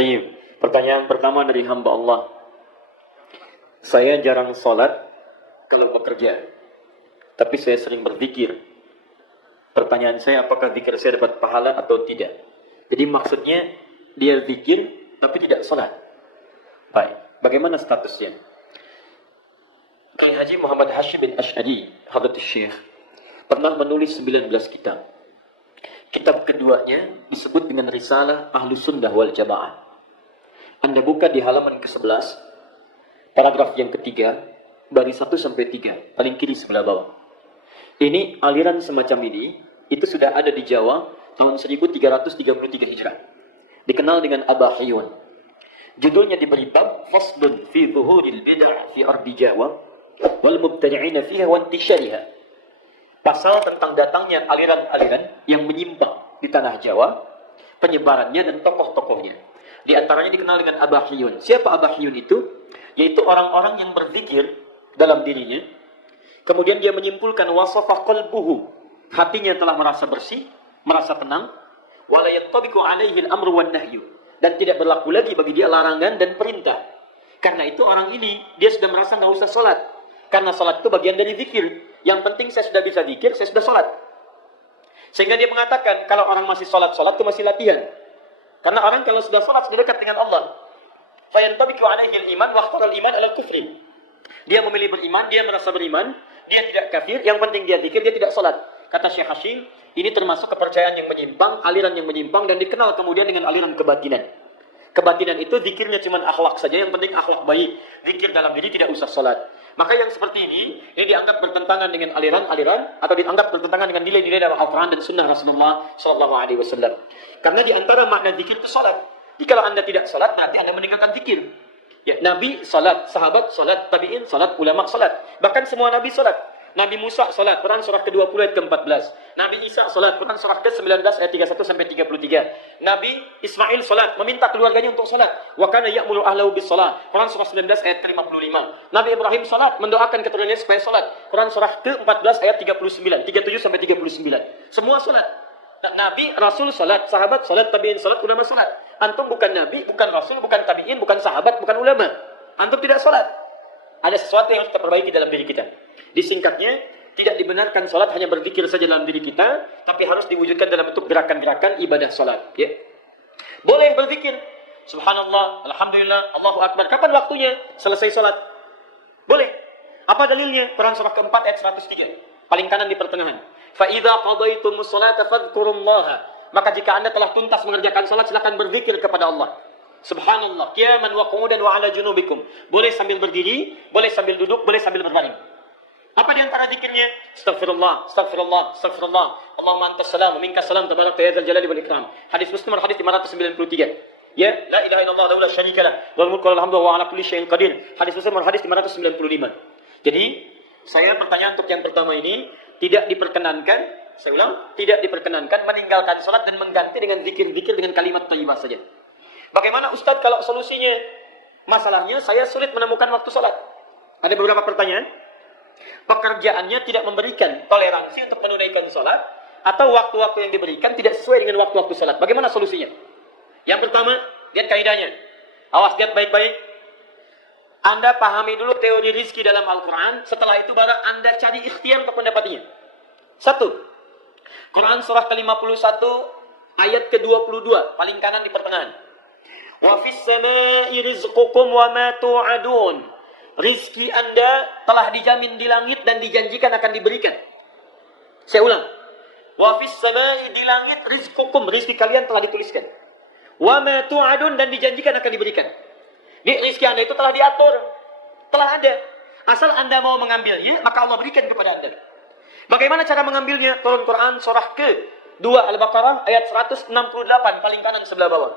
Tayyib. Pertanyaan pertama dari hamba Allah. Saya jarang sholat kalau bekerja, tapi saya sering berzikir. Pertanyaan saya, apakah zikir saya dapat pahala atau tidak? Jadi maksudnya dia zikir tapi tidak sholat. Baik, bagaimana statusnya? Kiai Haji Muhammad Hashim bin Asy'ari, Hadratus Syekh, pernah menulis 19 kitab. Kitab keduanya disebut dengan Risalah Ahlus Sunnah wal Jamaah. Anda buka di halaman ke-11, paragraf yang ketiga, baris 1 sampai 3, paling kiri sebelah bawah. Ini aliran semacam ini, itu sudah ada di Jawa tahun 1333 Hijrah. Dikenal dengan Abahiyun. Judulnya diberi bab Faslun fi Zuhuril Bid'ah fi Ardi Jawa wal Mubtadi'ina fiha wa Intishariha. Pasal tentang datangnya aliran-aliran yang menyimpang di tanah Jawa, penyebarannya dan tokoh-tokohnya. Di antaranya dikenal dengan Abahiyun. Siapa Abahiyun itu? Yaitu orang-orang yang berzikir dalam dirinya. Kemudian dia menyimpulkan wasafa qalbuhu. Hatinya telah merasa bersih, merasa tenang. Wala yantabiqu alaihi al-amru wan nahyu. Dan tidak berlaku lagi bagi dia larangan dan perintah. Karena itu orang ini, dia sudah merasa nggak usah sholat. Karena sholat itu bagian dari zikir. Yang penting saya sudah bisa zikir, saya sudah sholat. Sehingga dia mengatakan, kalau orang masih sholat itu masih latihan. Karena orang kalau sudah sholat, sudah dekat dengan Allah. Fayantabiqu alaihi al-iman wa akhtar al-iman ala kufri. Dia memilih beriman, dia merasa beriman, dia tidak kafir, yang penting dia zikir, dia tidak sholat. Kata Syekh Hashim, ini termasuk kepercayaan yang menyimpang, aliran yang menyimpang, dan dikenal kemudian dengan aliran kebatinan. Kebatinan itu zikirnya cuma akhlak saja, yang penting akhlak baik. Zikir dalam diri tidak usah sholat. Maka yang seperti ini dianggap bertentangan dengan aliran-aliran, atau dianggap bertentangan dengan nilai-nilai dalam Al-Quran dan Sunnah Rasulullah SAW. Karena di antara makna zikir itu sholat. Jadi kalau Anda tidak sholat, nanti Anda meninggalkan zikir. Ya, Nabi sholat, sahabat sholat, tabi'in sholat, ulama sholat. Bahkan semua Nabi sholat. Nabi Musa sholat, Quran surah ke-20 ayat ke-14. Nabi Isa sholat, Quran surah ke-19 ayat 31 sampai 33. Nabi Ismail sholat, meminta keluarganya untuk sholat. Wa kana ya'muru ahlahu bis sholat, Quran surah 19 ayat ke-55. Nabi Ibrahim sholat, mendoakan keturunannya supaya sholat. Quran surah ke-14 ayat 39, 37 sampai 39. Semua sholat. Nabi, Rasul sholat, sahabat sholat, tabi'in sholat, ulama sholat. Antum bukan Nabi, bukan Rasul, bukan tabi'in, bukan sahabat, bukan ulama. Antum tidak sholat. Ada sesuatu yang harus kita perbaiki dalam diri kita. Disingkatnya, tidak dibenarkan sholat hanya berzikir saja dalam diri kita, tapi harus diwujudkan dalam bentuk gerakan-gerakan ibadah sholat. Ya. Boleh berzikir. Subhanallah, Alhamdulillah, Allahu Akbar. Kapan waktunya? Selesai sholat. Boleh. Apa dalilnya? Quran surah keempat ayat 103. Paling kanan di pertengahan. فَإِذَا قَضَيْتُمُ الصَّلَاةَ فَاذْكُرُوا اللَّهَ. Maka jika Anda telah tuntas mengerjakan sholat, silakan berzikir kepada Allah. Subhanallah, qiyaman wa qu'udan wa 'ala junubikum. Boleh sambil berdiri, boleh sambil duduk, boleh sambil berbaring. Apa di antara zikirnya? Astaghfirullah, astaghfirullah, astaghfirullah. Allahumma antas salam, minkas salam, tabarakta ya dzal jalali wal ikram. Hadis Muslim, hadis 593. Ya, la ilaha illallah wa la syarika lah, wal mulku wal hamdu wa ala kulli syai'in qadir. Hadis Muslim, hadis 595. Jadi, saya pertanyaan untuk yang pertama ini tidak diperkenankan, saya ulang, tidak diperkenankan meninggalkan salat dan mengganti dengan zikir-zikir dengan kalimat thayyibah saja. Bagaimana Ustadz kalau solusinya? Masalahnya saya sulit menemukan waktu sholat. Ada beberapa pertanyaan. Pekerjaannya tidak memberikan toleransi untuk menunaikan sholat, atau waktu-waktu yang diberikan tidak sesuai dengan waktu-waktu sholat. Bagaimana solusinya? Yang pertama, lihat kaidahnya. Awas, lihat baik-baik. Anda pahami dulu teori rizki dalam Al-Quran. Setelah itu baru Anda cari ikhtiar untuk mendapatinya. 1. Quran surah ke-51 ayat ke-22. Paling kanan di pertengahan. Wa fis samaa'i rizqukum wa ma tu'adun. Rizki Anda telah dijamin di langit dan dijanjikan akan diberikan. Saya ulang. Wa fis samaa'i, di langit, rizqukum, rizki kalian telah dituliskan. Wa ma tu'adun, dan dijanjikan akan diberikan. Di rizki Anda itu telah diatur, telah ada. Asal Anda mau mengambilnya, maka Allah berikan kepada Anda. Bagaimana cara mengambilnya? Turun Quran surah ke-2 Al-Baqarah ayat 168 paling kanan sebelah bawah.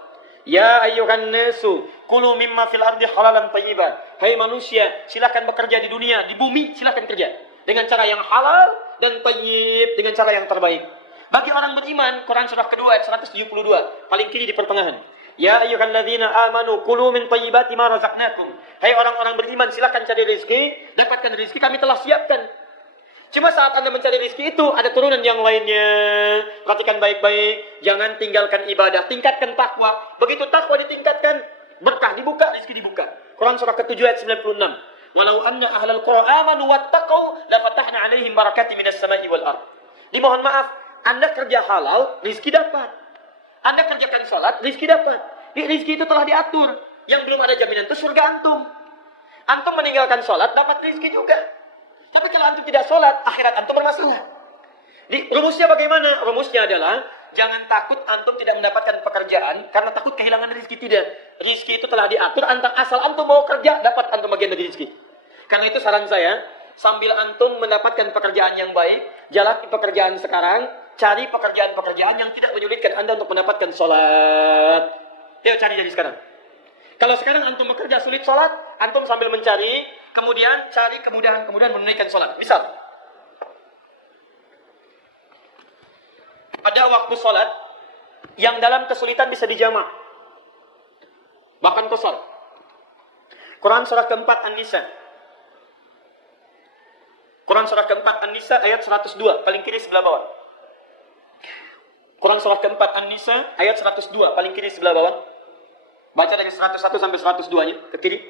Ya ayyuhan nasu kulu mimma fil ardi halalan thayyiban. Hai manusia, silakan bekerja di dunia, di bumi silakan kerja dengan cara yang halal dan thayyib, dengan cara yang terbaik. Bagi orang beriman, Quran surah kedua ayat 172, paling kiri di pertengahan. Ya ayyuhalladzina amanu kulu min thayyibati ma razaqnakum. Hai orang-orang beriman, silakan cari rezeki, dapatkan rezeki kami telah siapkan. Cuma saat Anda mencari rezeki itu, ada turunan yang lainnya. Perhatikan baik-baik. Jangan tinggalkan ibadah. Tingkatkan takwa. Begitu takwa ditingkatkan, berkah dibuka, rezeki dibuka. Quran surah ke-7 ayat 96. Walau anna ahlal qura amanu wattaqau la fatahna alaihim barakati minas sama'i wal ard. Dimohon maaf, Anda kerja halal, rezeki dapat. Anda kerjakan salat, rezeki dapat. Rezeki itu telah diatur. Yang belum ada jaminan itu surga antum. Antum meninggalkan salat, dapat rezeki juga. Tapi kalau antum tidak sholat, akhirat antum bermasalah. Rumusnya bagaimana? Rumusnya adalah, jangan takut antum tidak mendapatkan pekerjaan, karena takut kehilangan rezeki. Tidak. Rezeki itu telah diatur, asal antum mau kerja, dapat antum bagian dari rezeki. Karena itu saran saya, sambil antum mendapatkan pekerjaan yang baik, jalani pekerjaan sekarang, cari pekerjaan-pekerjaan yang tidak menyulitkan anda untuk mendapatkan sholat. Yuk cari dari sekarang. Kalau sekarang antum bekerja sulit sholat, antum sambil mencari, kemudian cari kemudahan-kemudahan menunaikan sholat. Misal, ada waktu sholat yang dalam kesulitan bisa dijamak, bahkan qasar. Quran surah keempat An-Nisa. Quran surah keempat An-Nisa ayat 102, paling kiri sebelah bawah. Quran surah keempat An-Nisa ayat 102, paling kiri sebelah bawah. Baca dari 101 sampai 102-nya ke kiri.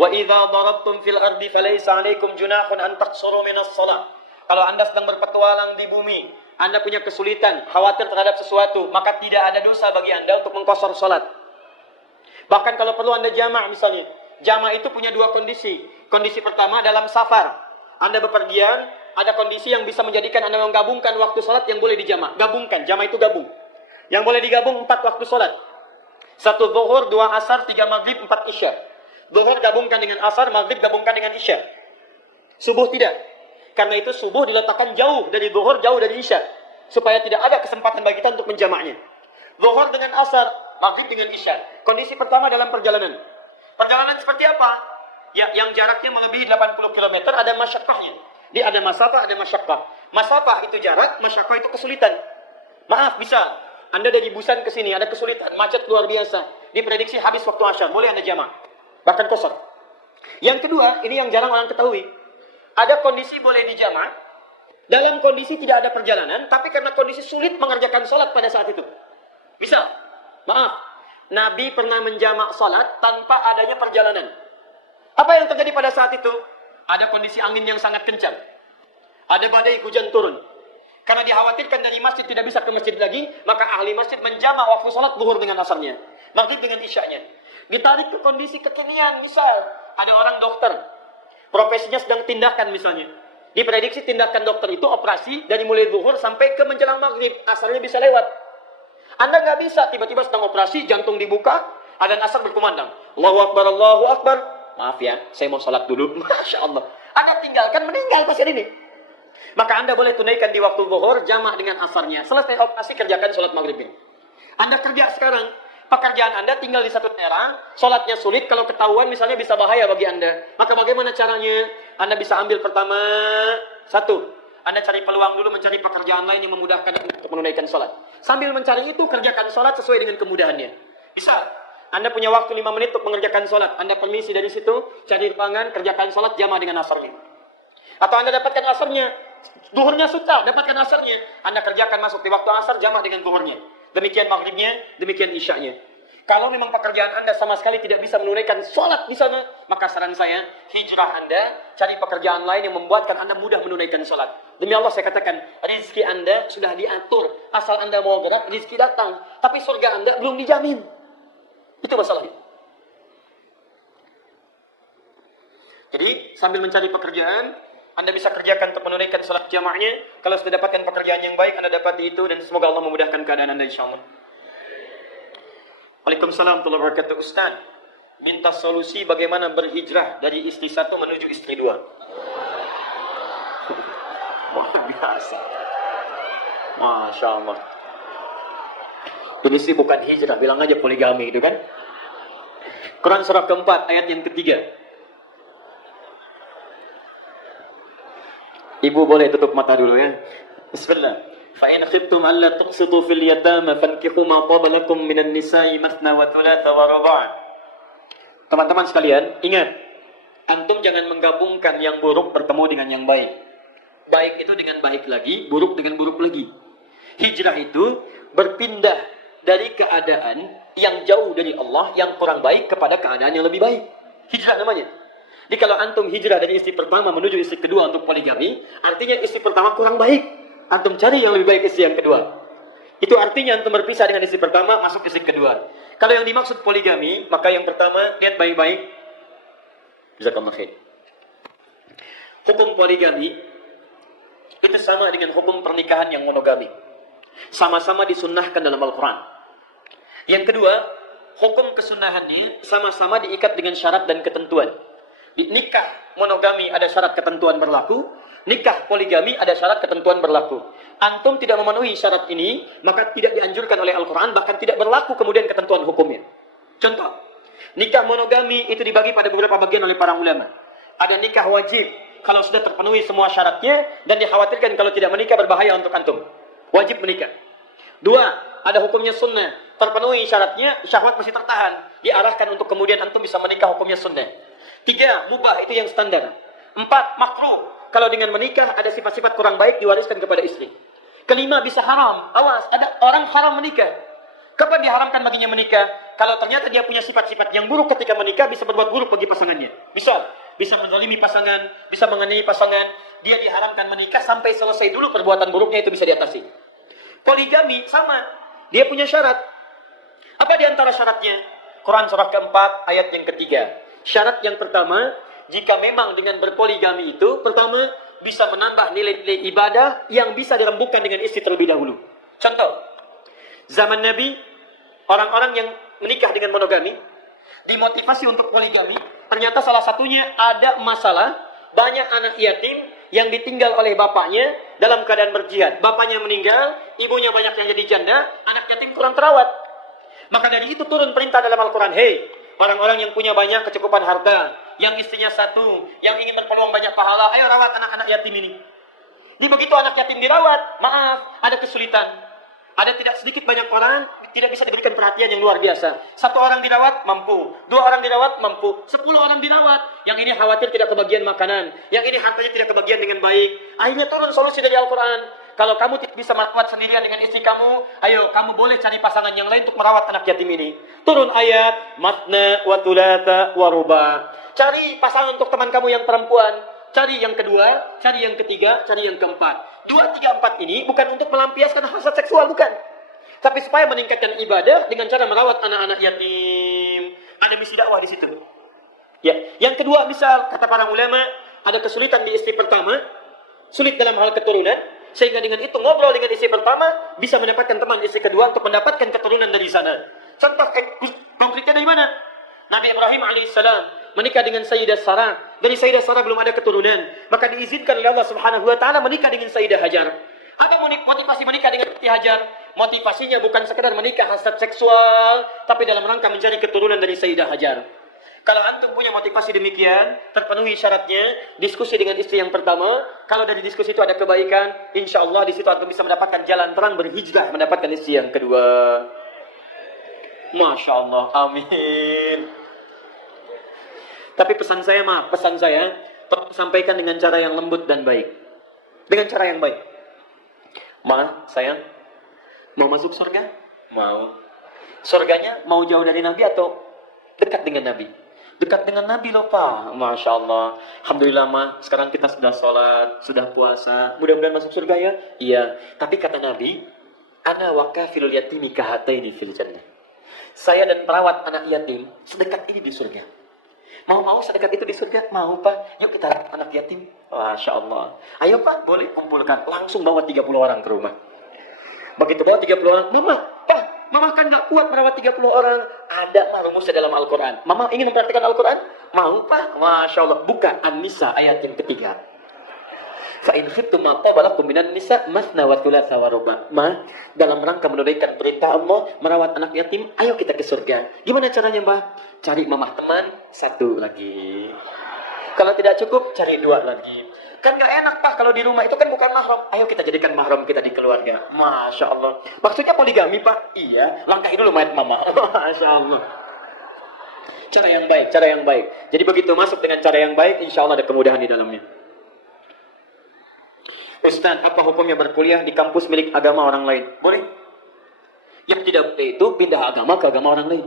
Wa idza darabtum fil ardi falaysa 'alaikum junahun an taqsuru minas shalah. Kalau Anda sedang berpetualang di bumi, Anda punya kesulitan, khawatir terhadap sesuatu, maka tidak ada dosa bagi Anda untuk mengqasar salat. Bahkan kalau perlu Anda jamak misalnya. Jamak itu punya dua kondisi. Kondisi pertama dalam safar. Anda bepergian, ada kondisi yang bisa menjadikan Anda menggabungkan waktu salat yang boleh dijamak. Gabungkan, jamak itu gabung. Yang boleh digabung 4 waktu salat. 1 zuhur, 2 asar, 3 maghrib, 4 isya. Zuhur gabungkan dengan asar, maghrib gabungkan dengan isya. Subuh tidak. Karena itu subuh diletakkan jauh dari zuhur, jauh dari isya. Supaya tidak ada kesempatan bagi kita untuk menjamaknya. Zuhur dengan asar, maghrib dengan isya. Kondisi pertama dalam perjalanan. Perjalanan seperti apa? Ya, yang jaraknya melebihi 80 km ada masyaqqahnya. Dia ada masafah, ada masyaqqah. Masafah itu jarak, masyaqqah itu kesulitan. Maaf, bisa. Anda dari Busan ke sini, ada kesulitan, macet luar biasa. Diprediksi habis waktu asyar, boleh Anda jamak. Bahkan qasar. Yang kedua, ini yang jarang orang ketahui. Ada kondisi boleh dijamak, dalam kondisi tidak ada perjalanan, tapi karena kondisi sulit mengerjakan salat pada saat itu. Misal, maaf, Nabi pernah menjamak salat tanpa adanya perjalanan. Apa yang terjadi pada saat itu? Ada kondisi angin yang sangat kencang. Ada badai hujan turun. Karena dikhawatirkan dari masjid tidak bisa ke masjid lagi, maka ahli masjid menjamak waktu salat zuhur dengan asarnya, maghrib dengan isyanya. Ditarik ke kondisi kekinian, misal ada orang dokter, profesinya sedang tindakan misalnya. Diprediksi tindakan dokter itu operasi dari mulai zuhur sampai ke menjelang maghrib, asarnya bisa lewat. Anda nggak bisa tiba-tiba sedang operasi, jantung dibuka, adzan asar berkumandang. Allahu Akbar, Allahu Akbar. Maaf ya, saya mau salat dulu. Masya Allah. Anda tinggalkan, meninggal pasien ini. Maka Anda boleh tunaikan di waktu zuhur, jamak dengan asarnya. Selesai operasi, kerjakan sholat maghribnya. Anda kerja sekarang, pekerjaan Anda tinggal di satu daerah, sholatnya sulit, kalau ketahuan misalnya bisa bahaya bagi Anda. Maka bagaimana caranya? Anda bisa ambil pertama, 1, Anda cari peluang dulu mencari pekerjaan lain yang memudahkan untuk menunaikan sholat. Sambil mencari itu, kerjakan sholat sesuai dengan kemudahannya. Bisa. Anda punya waktu 5 menit untuk mengerjakan sholat. Anda permisi dari situ, cari ruangan, kerjakan sholat, jamak dengan asarnya. Atau Anda dapatkan asarnya, zuhurnya susah, dapatkan asarnya, Anda kerjakan masuk di waktu asar, jamak dengan zuhurnya. Demikian maghribnya, demikian isyanya. Kalau memang pekerjaan Anda sama sekali tidak bisa menunaikan sholat di sana, maka saran saya, hijrah Anda, cari pekerjaan lain yang membuatkan Anda mudah menunaikan sholat. Demi Allah saya katakan, rezeki Anda sudah diatur. Asal Anda mau gerak, rezeki datang. Tapi surga Anda belum dijamin. Itu masalahnya. Jadi, sambil mencari pekerjaan, Anda bisa kerjakan untuk menunaikan salat jamaknya. Kalau sudah dapatkan pekerjaan yang baik, Anda dapat itu, dan semoga Allah memudahkan keadaan Anda insyaAllah. Waalaikumsalam warahmatullahi wabarakatuh. Ustaz, minta solusi bagaimana berhijrah dari istri 1 menuju istri 2. Wah, biasa. Masya Allah. Ini sih bukan hijrah, bilang aja poligami itu kan. Quran surah keempat ayat yang ketiga. Ibu boleh tutup mata dulu ya. Bismillah. Fa in khiftum alla tuqsitu fil yatama fankihu ma taba lakum minan nisa'i mathna wa thulatha wa ruba'. Teman-teman sekalian, ingat, antum jangan menggabungkan yang buruk bertemu dengan yang baik. Baik itu dengan baik lagi, buruk dengan buruk lagi. Hijrah itu berpindah dari keadaan yang jauh dari Allah, yang kurang baik, kepada keadaan yang lebih baik. Hijrah namanya. Jadi kalau antum hijrah dari istri pertama menuju istri kedua untuk poligami, artinya istri pertama kurang baik. Antum cari yang lebih baik istri yang kedua. Itu artinya antum berpisah dengan istri pertama, masuk istri kedua. Kalau yang dimaksud poligami, maka yang pertama, lihat baik-baik. Jazakallahu khair. Hukum poligami itu sama dengan hukum pernikahan yang monogami. Sama-sama disunnahkan dalam Al-Quran. Yang kedua, hukum kesunahannya sama-sama diikat dengan syarat dan ketentuan. Di nikah monogami ada syarat ketentuan berlaku, nikah poligami ada syarat ketentuan berlaku. Antum tidak memenuhi syarat ini, maka tidak dianjurkan oleh Al-Quran, bahkan tidak berlaku kemudian ketentuan hukumnya. Contoh, nikah monogami itu dibagi pada beberapa bagian oleh para ulama. Ada nikah wajib, kalau sudah terpenuhi semua syaratnya, dan dikhawatirkan kalau tidak menikah berbahaya untuk antum. Wajib menikah. Dua, ada hukumnya sunnah. Terpenuhi syaratnya, syahwat masih tertahan. Diarahkan untuk kemudian antum bisa menikah, hukumnya sunnah. Tiga, mubah, itu yang standar. Empat, makruh. Kalau dengan menikah ada sifat-sifat kurang baik diwariskan kepada istri. Kelima, bisa haram. Awas, ada orang haram menikah. Kapan diharamkan baginya menikah? Kalau ternyata dia punya sifat-sifat yang buruk ketika menikah, bisa berbuat buruk bagi pasangannya. Misal, bisa menzalimi pasangan, bisa menganiaya pasangan. Dia diharamkan menikah sampai selesai dulu perbuatan buruknya, itu bisa diatasi. Poligami sama, dia punya syarat. Apa di antara syaratnya? Quran surah keempat ayat yang ketiga. Syarat yang pertama, jika memang dengan berpoligami itu, pertama, bisa menambah nilai-nilai ibadah yang bisa dirembukan dengan istri terlebih dahulu. Contoh, zaman Nabi, orang-orang yang menikah dengan monogami, dimotivasi untuk poligami, ternyata salah satunya ada masalah, banyak anak yatim yang ditinggal oleh bapaknya dalam keadaan berjihad. Bapaknya meninggal, ibunya banyak yang jadi janda, anak yatim kurang terawat. Maka dari itu turun perintah dalam Al-Quran, hei, orang-orang yang punya banyak kecukupan harta, yang istrinya satu, yang ingin berpeluang banyak pahala, ayo rawat anak-anak yatim ini. Jadi begitu anak yatim dirawat, maaf, ada kesulitan. Ada tidak sedikit banyak orang tidak bisa diberikan perhatian yang luar biasa. Satu orang dirawat, mampu. Dua orang dirawat, mampu. 10 orang dirawat. Yang ini khawatir tidak kebagian makanan. Yang ini hartanya tidak kebagian dengan baik. Akhirnya turun solusi dari Al-Quran. Kalau kamu tidak bisa merawat sendirian dengan istri kamu, ayo kamu boleh cari pasangan yang lain untuk merawat anak yatim ini. Turun ayat, matna wa thulatha wa ruba. Cari pasangan untuk teman kamu yang perempuan. Cari yang kedua, cari yang ketiga, cari yang keempat. 2, 3, 4 ini bukan untuk melampiaskan hasrat seksual, bukan. Tapi supaya meningkatkan ibadah dengan cara merawat anak-anak yatim. Ada misi dakwah di situ. Ya, yang kedua, misal kata para ulama, ada kesulitan di istri pertama, sulit dalam hal keturunan, sehingga dengan itu ngobrol dengan istri pertama bisa mendapatkan teman istri kedua untuk mendapatkan keturunan dari sana. Contoh konkretnya dari mana? Nabi Ibrahim alaihissalam menikah dengan Sayyidah Sarah. Dari Sayyidah Sarah belum ada keturunan, maka diizinkan oleh Allah Subhanahu wa taala menikah dengan Sayyidah Hajar. Apa motivasi menikah dengan Siti Hajar? Motivasinya bukan sekedar menikah hasrat seksual, tapi dalam rangka mencari keturunan dari Sayyidah Hajar. Kalau antum punya motivasi demikian, terpenuhi syaratnya, diskusi dengan istri yang pertama, kalau dari diskusi itu ada kebaikan, insya Allah di situ antum bisa mendapatkan jalan terang berhijrah, mendapatkan istri yang kedua. Masya Allah, amin. Tapi pesan saya, sampaikan dengan cara yang lembut dan baik. Dengan cara yang baik. Ma, sayang, mau masuk surga? Mau. Surganya mau jauh dari Nabi atau dekat dengan Nabi? Dekat dengan Nabi loh, Pak. Masya Allah. Alhamdulillah, Ma. Sekarang kita sudah sholat, sudah puasa. Mudah-mudahan masuk surga ya? Iya. Tapi kata Nabi, ana wa kafilul yatimi kahataini fil jannah. Saya dan perawat anak yatim sedekat ini di surga. Mau sedekat itu di surga? Mau, Pak. Yuk kita rawat anak yatim. Masya Allah. Ayo, Pak. Boleh kumpulkan. Langsung bawa 30 orang ke rumah. Begitu bawa 30 orang. Mama kan gak kuat merawat 30 orang. Ada mah rumusnya dalam Al-Quran. Mama ingin mempraktikkan Al-Quran? Mau, Pak. Masya Allah. Bukan An-Nisa ayat yang ketiga. Fa'in khiftum ma tabalakum minan nisa masna wa thulatha wa ruba. Ma, dalam rangka menunaikan perintah Allah merawat anak yatim, ayo kita ke surga. Gimana caranya, Mbah? Cari mamah teman 1 lagi. Kalau tidak cukup, cari 2 lagi. Kan gak enak, Pak, kalau di rumah itu kan bukan mahram. Ayo kita jadikan mahram kita di keluarga. Masya Allah. Maksudnya poligami, Pak? Iya. Langkahi dulu mayat mama. Masya Allah. Cara yang baik. Jadi begitu masuk dengan cara yang baik, insya Allah ada kemudahan di dalamnya. Ustaz, apa hukumnya berkuliah di kampus milik agama orang lain? Boleh. Yang tidak boleh itu pindah agama ke agama orang lain.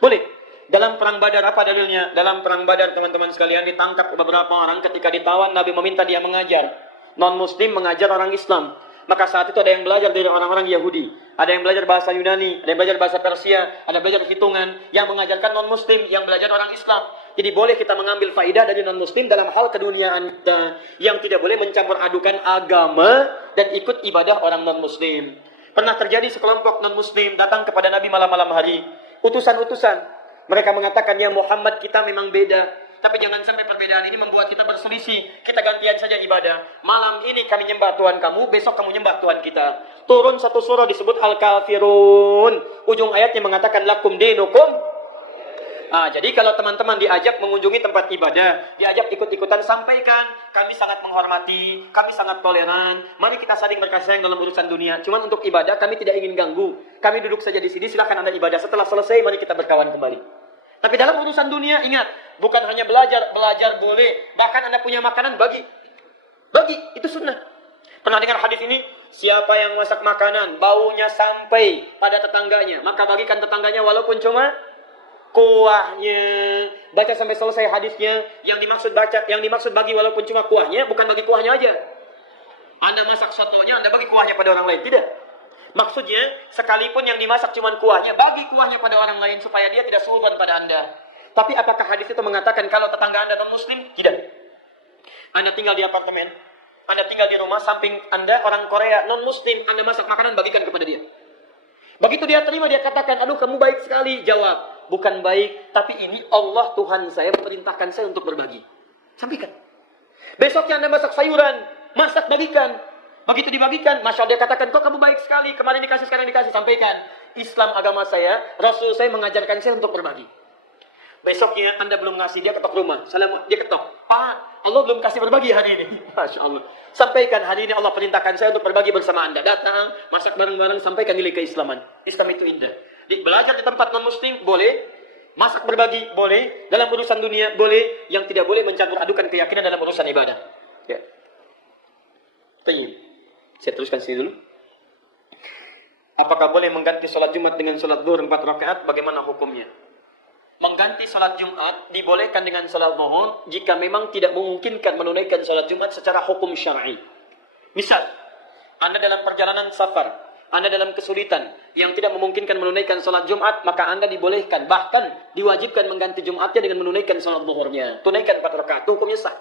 Boleh. Dalam perang Badar apa dalilnya? Dalam perang Badar teman-teman sekalian ditangkap beberapa orang, ketika ditawan Nabi meminta dia mengajar. Non-muslim mengajar orang Islam. Maka saat itu ada yang belajar dari orang-orang Yahudi, ada yang belajar bahasa Yunani, ada yang belajar bahasa Persia, ada yang belajar hitungan, yang mengajarkan non-muslim, yang belajar orang Islam. Jadi boleh kita mengambil faidah dari non-muslim dalam hal keduniaan kita, yang tidak boleh mencampur adukan agama dan ikut ibadah orang non-muslim. Pernah terjadi sekelompok non-muslim datang kepada Nabi malam-malam hari, utusan-utusan. Mereka mengatakan, ya Muhammad, kita memang beda, tapi jangan sampai perbedaan ini membuat kita berselisih. Kita gantian saja ibadah. Malam ini kami nyembah Tuhan kamu, besok kamu nyembah Tuhan kita. Turun satu surah disebut Al-Kafirun. Ujung ayatnya mengatakan lakum dinukum. Jadi kalau teman-teman diajak mengunjungi tempat ibadah, diajak ikut-ikutan, sampaikan, kami sangat menghormati, kami sangat toleran, mari kita saling berkasih sayang dalam urusan dunia. Cuman untuk ibadah kami tidak ingin ganggu. Kami duduk saja di sini, silakan Anda ibadah. Setelah selesai mari kita berkawan kembali. Tapi dalam urusan dunia, ingat, bukan hanya belajar boleh, bahkan Anda punya makanan, bagi, itu sunnah. Pernah dengar hadis ini? Siapa yang masak makanan, baunya sampai pada tetangganya, maka bagikan tetangganya walaupun cuma kuahnya. Baca sampai selesai hadisnya. Yang dimaksud bagi walaupun cuma kuahnya, bukan bagi kuahnya aja. Anda masak sotonya, Anda bagi kuahnya pada orang lain, tidak. Maksudnya, sekalipun yang dimasak cuma kuahnya, bagi kuahnya pada orang lain supaya dia tidak suudzon pada Anda. Tapi apakah hadis itu mengatakan kalau tetangga Anda non-muslim? Tidak. Anda tinggal di apartemen, Anda tinggal di rumah, samping Anda orang Korea non-muslim, Anda masak makanan, bagikan kepada dia. Begitu dia terima, dia katakan, aduh kamu baik sekali. Jawab, bukan baik, tapi ini Allah Tuhan saya memerintahkan saya untuk berbagi. Sampaikan. Besoknya Anda masak sayuran, masak, bagikan. Begitu dibagikan, Masya Allah, dia katakan, kok kamu baik sekali, kemarin dikasih, sekarang dikasih. Sampaikan, Islam agama saya, Rasul saya mengajarkan saya untuk berbagi. Besoknya Anda belum ngasih, dia ketok rumah. Dia ketok, Pak, Allah belum kasih berbagi hari ini. Masya Allah. Sampaikan, hari ini Allah perintahkan saya untuk berbagi bersama Anda. Datang, masak bareng-bareng, sampaikan nilai keislaman. Islam itu indah. Belajar di tempat non-muslim, boleh. Masak berbagi, boleh. Dalam urusan dunia, boleh. Yang tidak boleh mencampur adukan keyakinan dalam urusan ibadah. Ya. Tayyib. Saya teruskan sini dulu. Apakah boleh mengganti sholat Jumat dengan sholat zuhur 4 rakaat? Bagaimana hukumnya? Mengganti sholat Jumat dibolehkan dengan sholat zuhur jika memang tidak memungkinkan menunaikan sholat Jumat secara hukum syar'i. Misal, Anda dalam perjalanan safar, Anda dalam kesulitan yang tidak memungkinkan menunaikan sholat Jumat, maka Anda dibolehkan, bahkan diwajibkan mengganti Jumatnya dengan menunaikan sholat zuhurnya. Tunaikan 4 rakaat, hukumnya sah.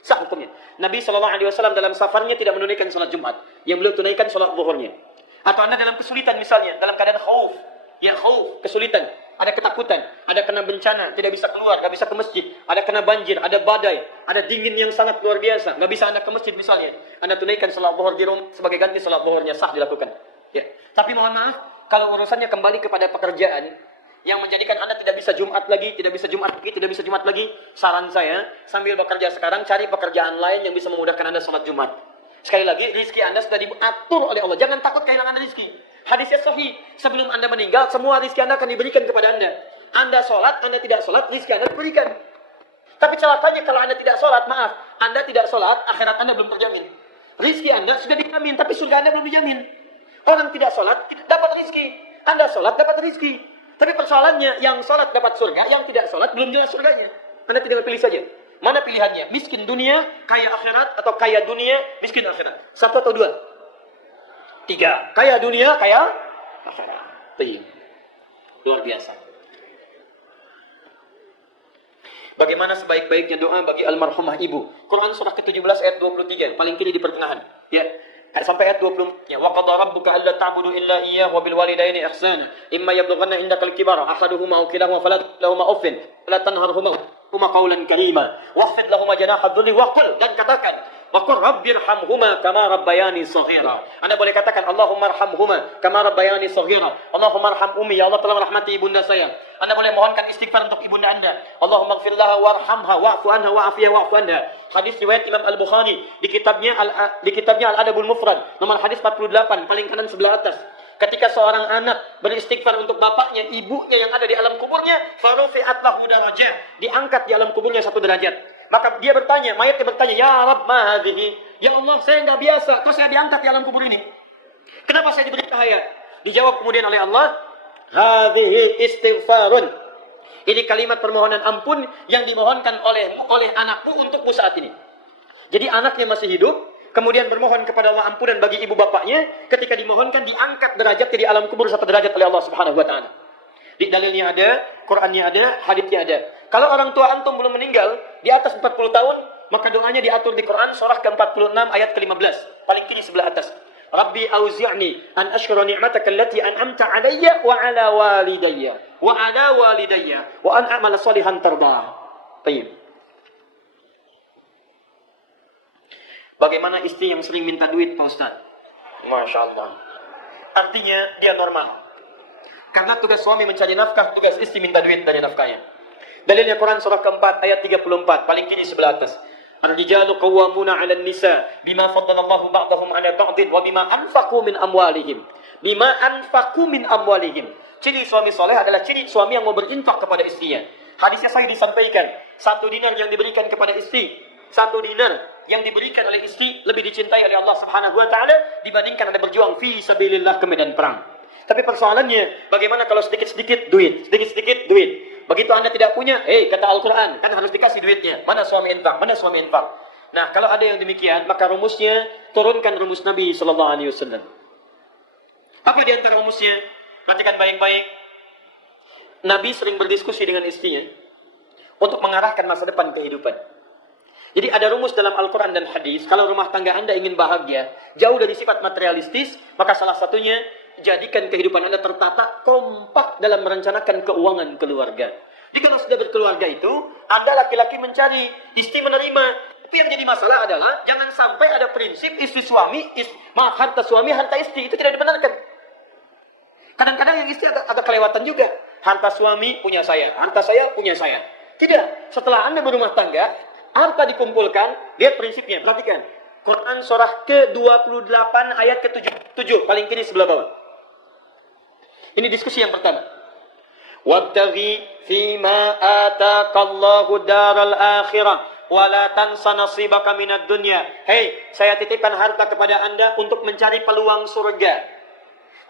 Sah hukumnya. Nabi SAW dalam safarnya tidak menunaikan sholat Jumat. Yang beliau tunaikan sholat zuhurnya. Atau Anda dalam kesulitan misalnya, dalam keadaan khauf. Ya khauf, kesulitan. Ada ketakutan, ada kena bencana, tidak bisa keluar, tidak bisa ke masjid. Ada kena banjir, ada badai, ada dingin yang sangat luar biasa. Tidak bisa Anda ke masjid misalnya. Anda tunaikan sholat zuhur di rumah sebagai ganti sholat zuhurnya, sah dilakukan. Ya. Tapi mohon maaf, kalau urusannya kembali kepada pekerjaan, yang menjadikan Anda tidak bisa Jumat lagi, tidak bisa Jumat lagi, saran saya, sambil bekerja sekarang, cari pekerjaan lain yang bisa memudahkan Anda sholat Jumat. Sekali lagi, rizki Anda sudah diatur oleh Allah. Jangan takut kehilangan rizki. Hadisnya sahih. Sebelum Anda meninggal, semua rizki Anda akan diberikan kepada Anda. Anda sholat, Anda tidak sholat, rizki Anda diberikan. Tapi celakanya kalau Anda tidak sholat, maaf, Anda tidak sholat, akhirat Anda belum terjamin. Rizki Anda sudah dijamin, tapi surga Anda belum dijamin. Orang tidak sholat, tidak dapat rizki. Anda sholat, dapat rizki. Tapi persoalannya, yang sholat dapat surga, yang tidak sholat belum jelas surganya. Anda tinggal pilih saja. Mana pilihannya? Miskin dunia, kaya akhirat, atau kaya dunia, miskin akhirat. 1 atau 2? 3. Kaya dunia, kaya akhirat. Luar biasa. Bagaimana sebaik-baiknya doa bagi almarhumah ibu? Quran surah ke-17 ayat 23, paling kiri di pertengahan. Ya. Sampai ayat 20. Ya, wa qadara rabbuka alla ta'budu illa iyyahu wa bil walidayni ihsana. Imma yablughanna indakal kibara ahaduhuma aw kilahuma fala lahumā uffin wa la tanharhumā huma qawlan karīmā wakhfid lahumā janāha dhulli wa qul, dan katakan wa qur rabbirhamhuma kama rabbayani shaghira. Anda boleh katakan Allahumma arhamhuma kama rabbayani shaghira. Allahumma arham ummi, ya Allah tolong rahmati ibunda saya. Anda boleh mohonkan istighfar untuk ibunda Anda. Allahumma ighfir laha warhamha wa'fu anha wa'afiha wa'fu anha. Hadis riwayat Imam Al-Bukhari di kitabnya Al-Adabul Mufrad, nomor hadis 48, paling kanan sebelah atas. Ketika seorang anak beristighfar untuk bapaknya, ibunya yang ada di alam kuburnya, farufi'at lahu darajah, diangkat di alam kuburnya 1 derajat. Maka dia bertanya, mayatnya bertanya, ya Rabb ma hadhihi? Ya Allah, saya nggak biasa, terus saya diangkat di alam kubur ini. Kenapa saya diberi cahaya? Dijawab kemudian oleh Allah, hadhihi istighfarun. Ini kalimat permohonan ampun yang dimohonkan oleh anakku untukmu saat ini. Jadi anaknya masih hidup, kemudian bermohon kepada Allah ampunan bagi ibu bapaknya, ketika dimohonkan diangkat derajatnya di alam kubur 1 derajat oleh Allah Subhanahu wa taala. Di dalilnya ada, Qur'annya ada, haditsnya ada. Kalau orang tua antum belum meninggal di atas 40 tahun, maka doanya diatur di Quran surah ke-46 ayat ke-15, paling kiri sebelah atas. Rabbi auzi'ni an ashkura ni'mataka allati an'amta 'alayya wa 'ala walidayya wa an a'mala shalihan tardah. Baik. Bagaimana istri yang sering minta duit, Pak Ustaz? Masya Allah. Artinya dia normal. Karena tugas suami mencari nafkah, tugas istri minta duit dari nafkahnya. Dalilnya Quran surah ke-4 ayat 34, paling kiri sebelah atas. Ar-rijalu qawwamuna 'alan nisa bima faddalallahu ba'dahum 'ala ba'din wa bima anfaqu min amwalihim. Ciri suami soleh adalah ciri suami yang mau berinfak kepada istrinya. Hadisnya saya disampaikan, 1 dinar yang diberikan kepada istri, 1 dinar yang diberikan oleh istri lebih dicintai oleh Allah Subhanahu wa taala dibandingkan Anda berjuang fi sabilillah ke medan perang. Tapi persoalannya, bagaimana kalau sedikit-sedikit duit? Begitu Anda tidak punya, kata Al-Quran, kan harus dikasih duitnya. Mana suami infak? Nah, kalau ada yang demikian, maka rumusnya, turunkan rumus Nabi SAW. Apa di antara rumusnya? Perhatikan baik-baik. Nabi sering berdiskusi dengan istrinya untuk mengarahkan masa depan kehidupan. Jadi ada rumus dalam Al-Quran dan hadis, kalau rumah tangga Anda ingin bahagia, jauh dari sifat materialistis, maka salah satunya, jadikan kehidupan Anda tertata, kompak dalam merencanakan keuangan keluarga. Jadi kalau sudah berkeluarga itu, Anda laki-laki mencari, istri menerima. Tapi yang jadi masalah adalah, jangan sampai ada prinsip harta suami, harta istri. Itu tidak dibenarkan. Kadang-kadang yang istri agak kelewatan juga. Harta suami punya saya, harta saya punya saya. Tidak. Setelah Anda berumah tangga, harta dikumpulkan, lihat prinsipnya, perhatikan. Quran surah ke-28 ayat ke-7, paling kiri sebelah bawah. Ini diskusi yang pertama. Wabtaghi fima ataqallahu daral akhirah wa la tansa nasibaka minad dunya. Hei, saya titipkan harta kepada Anda untuk mencari peluang surga.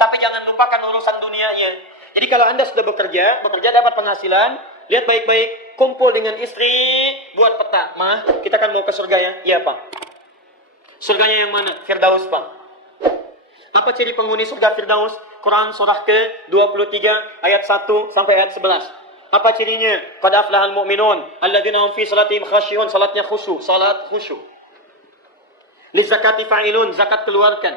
Tapi jangan lupakan urusan dunianya. Jadi kalau Anda sudah bekerja dapat penghasilan, lihat baik-baik, kumpul dengan istri, buat peta. Ma, kita kan mau ke surga ya? Iya, Pak. Surganya yang mana? Firdaus, Pak. Apa ciri penghuni surga Firdaus? Quran surah ke-23 ayat 1 sampai ayat 11. Apa cirinya? Qad aflahal mu'minun alladzina hum fi salatihim khashi'un, salatnya khusyuk, salat khusyuk. Li zakati fa'ilun, zakat keluarkan.